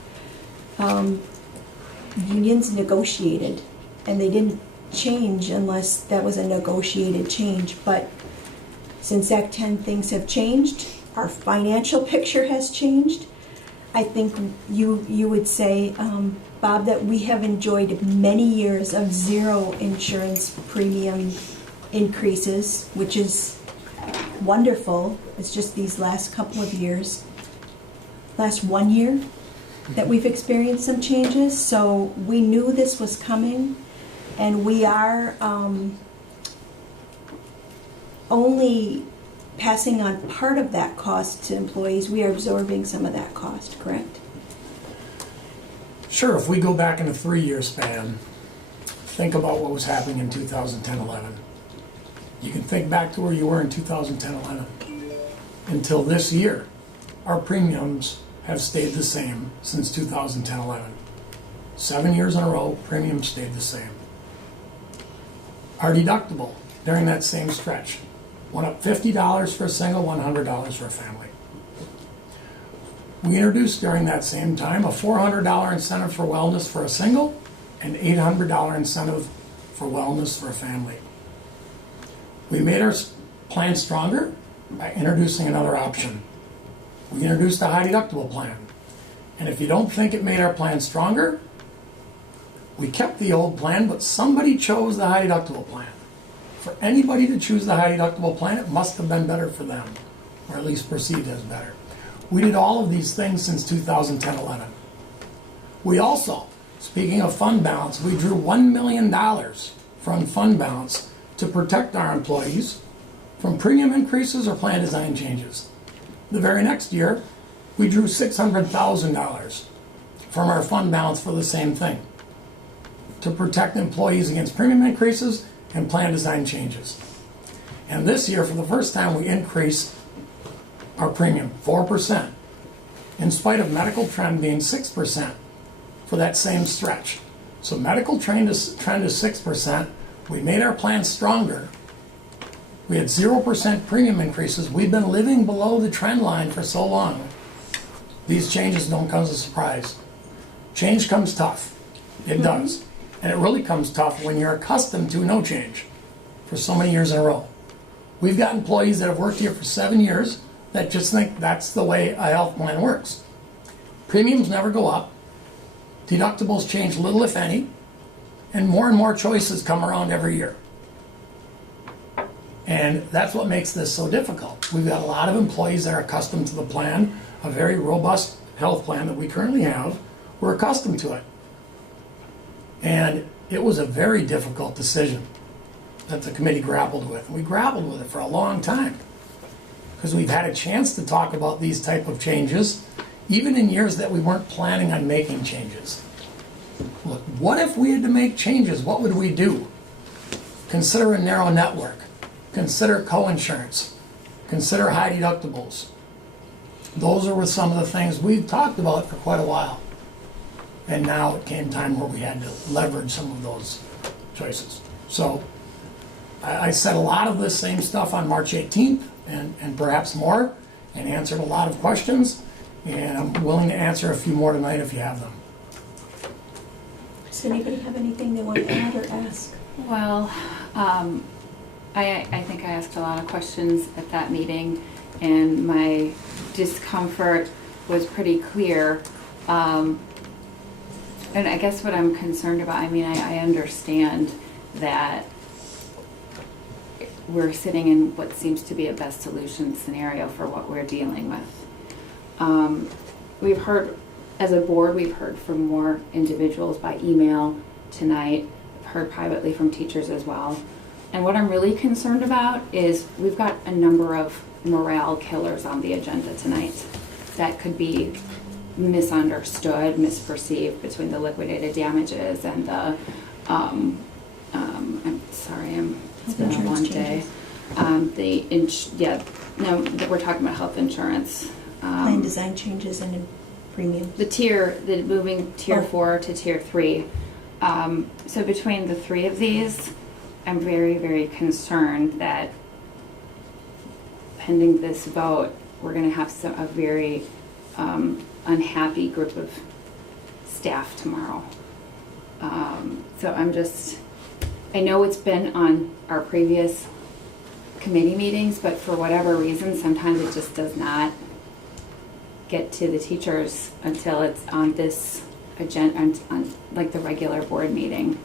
unions negotiated, and they didn't change unless that was a negotiated change. But since Act 10, things have changed. Our financial picture has changed. I think you would say, Bob, that we have enjoyed many years of zero insurance premium increases, which is wonderful. It's just these last couple of years, last 1 year, that we've experienced some changes. So we knew this was coming, and we are only passing on part of that cost to employees. We are absorbing some of that cost, correct? Sure, if we go back in a 3-year span, think about what was happening in 2010-11. You can think back to where you were in 2010-11. Until this year, our premiums have stayed the same since 2010-11. 7 years in a row, premiums stayed the same. Our deductible during that same stretch went up $50 for a single, $100 for a family. We introduced during that same time a $400 incentive for wellness for a single and $800 incentive for wellness for a family. We made our plan stronger by introducing another option. We introduced a high deductible plan. And if you don't think it made our plan stronger, we kept the old plan, but somebody chose the high deductible plan. For anybody to choose the high deductible plan, it must have been better for them, or at least perceived as better. We did all of these things since 2010-11. We also, speaking of fund balance, we drew $1 million from fund balance to protect our employees from premium increases or plan design changes. The very next year, we drew $600,000 from our fund balance for the same thing, to protect employees against premium increases and plan design changes. And this year, for the first time, we increased our premium 4%, in spite of medical trend being 6% for that same stretch. So medical trend is 6%. We made our plan stronger. We had 0% premium increases. We've been living below the trend line for so long. These changes don't come as a surprise. Change comes tough. It does. And it really comes tough when you're accustomed to no change for so many years in a row. We've got employees that have worked here for 7 years that just think that's the way a health plan works. Premiums never go up. Deductibles change little, if any. And more choices come around every year. And that's what makes this so difficult. We've got a lot of employees that are accustomed to the plan, a very robust health plan that we currently have. We're accustomed to it. And it was a very difficult decision that the committee grappled with. We grappled with it for a long time because we've had a chance to talk about these type of changes, even in years that we weren't planning on making changes. Look, what if we had to make changes? What would we do? Consider a narrow network. Consider co-insurance. Consider high deductibles. Those are some of the things we've talked about for quite a while. And now it came time where we had to leverage some of those choices. So I said a lot of this same stuff on March 18th and perhaps more, and answered a lot of questions. And I'm willing to answer a few more tonight if you have them. Does anybody have anything they want to add or ask? Well, I think I asked a lot of questions at that meeting, and my discomfort was pretty clear. And I guess what I'm concerned about, I mean, I understand that we're sitting in what seems to be a best solution scenario for what we're dealing with. We've heard, as a board, we've heard from more individuals by email tonight. I've heard privately from teachers as well. And what I'm really concerned about is we've got a number of morale killers on the agenda tonight that could be misunderstood, misperceived between the liquidated damages and the, I'm sorry, it's been a long day. We're talking about health insurance. Plan design changes and premiums. The moving tier 4 to tier 3. So between the three of these, I'm very, very concerned that pending this vote, we're gonna have a very unhappy group of staff tomorrow. So I know it's been on our previous committee meetings, but for whatever reason, sometimes it just does not get to the teachers until it's on this agenda, on like the regular board meeting.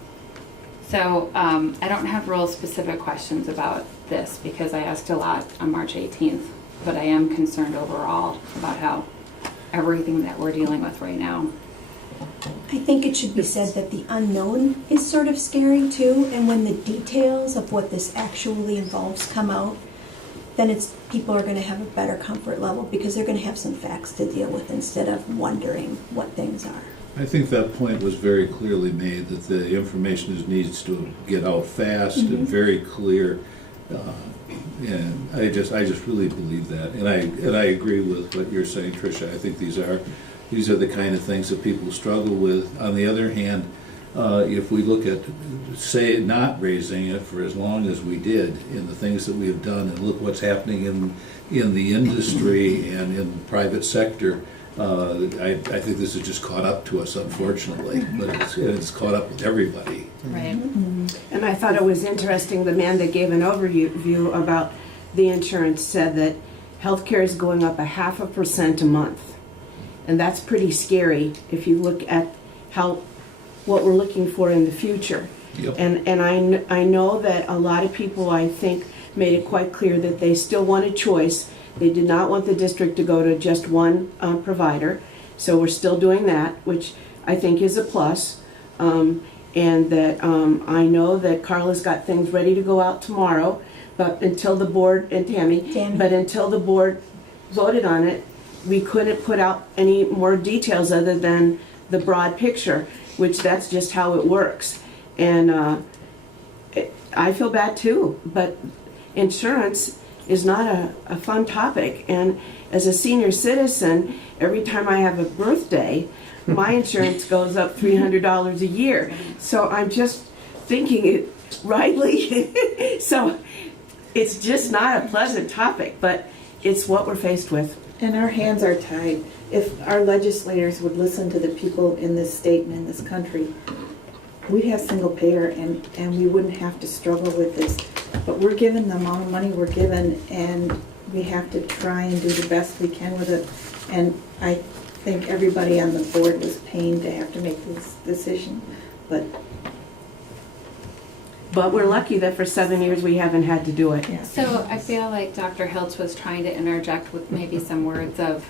So I don't have real specific questions about this because I asked a lot on March 18th, but I am concerned overall about how everything that we're dealing with right now. I think it should be said that the unknown is sort of scary too, and when the details of what this actually involves come out, then people are going to have a better comfort level because they're going to have some facts to deal with instead of wondering what things are. I think that point was very clearly made, that the information needs to get out fast and very clear. And I just really believe that, and I agree with what you're saying, Tricia. I think these are the kind of things that people struggle with. On the other hand, if we look at, say, not raising it for as long as we did in the things that we have done, and look what's happening in the industry and in the private sector, I think this has just caught up to us, unfortunately, but it's caught up with everybody. Right. And I thought it was interesting, the man that gave an overview about the insurance said that healthcare is going up 0.5% a month. And that's pretty scary if you look at what we're looking for in the future. Yep. And I know that a lot of people, I think, made it quite clear that they still want a choice. They did not want the district to go to just one provider. So we're still doing that, which I think is a plus. And that I know that Carla's got things ready to go out tomorrow, but until the board, and Tammy, but until the board voted on it, we couldn't put out any more details other than the broad picture, which that's just how it works. And I feel bad too, but insurance is not a fun topic. And as a senior citizen, every time I have a birthday, my insurance goes up $300 a year. So I'm just thinking it rightly. So it's just not a pleasant topic, but it's what we're faced with. And our hands are tied. If our legislators would listen to the people in this state and in this country, we'd have single payer and we wouldn't have to struggle with this. But we're given the amount of money we're given, and we have to try and do the best we can with it. And I think everybody on the board was pained to have to make this decision. But we're lucky that for 7 years we haven't had to do it. So I feel like Dr. Hiltz was trying to interject with maybe some words of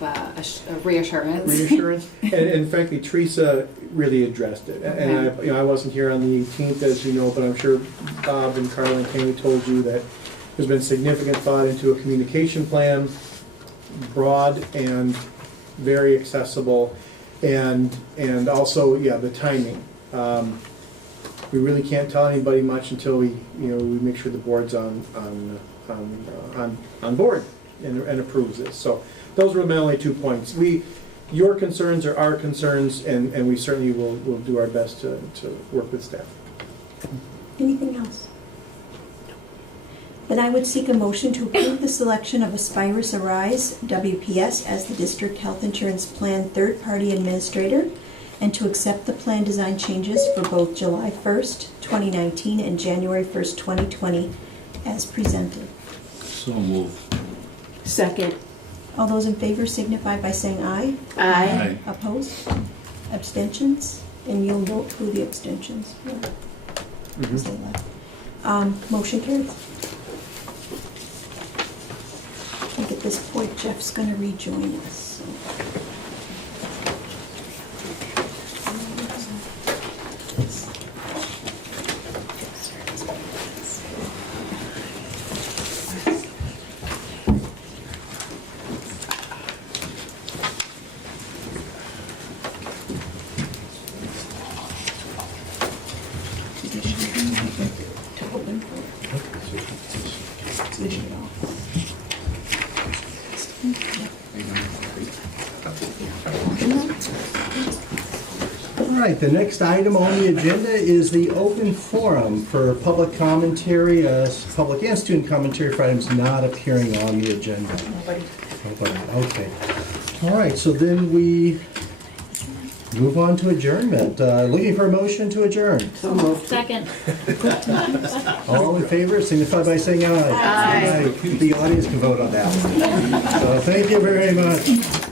reassurance. And frankly, Teresa really addressed it. And I wasn't here on the 18th, as you know, but I'm sure Bob and Carla and Tammy told you that there's been significant thought into a communication plan, broad and very accessible, and also, the timing. We really can't tell anybody much until we make sure the board's on board and approves this. So those were my only 2 points. Your concerns are our concerns, and we certainly will do our best to work with staff. Anything else? Then I would seek a motion to approve the selection of Aspirus Arise WPS as the district health insurance plan third-party administrator, and to accept the plan design changes for both July 1st, 2019 and January 1st, 2020 as presented. So moved. Second. All those in favor signify by saying aye. Aye. Opposed? Abstentions? And you'll note who the abstentions were. Say that. Motion carries. I think at this point Jeff's going to rejoin us. right, the next item on the agenda is the open forum for public commentary, public and student commentary for items not appearing on the agenda. Nobody, okay. All right, so then we move on to adjournment. Looking for a motion to adjourn. So moved. Second. All in favor, signify by saying aye. Aye. The audience can vote on that one. So thank you very much.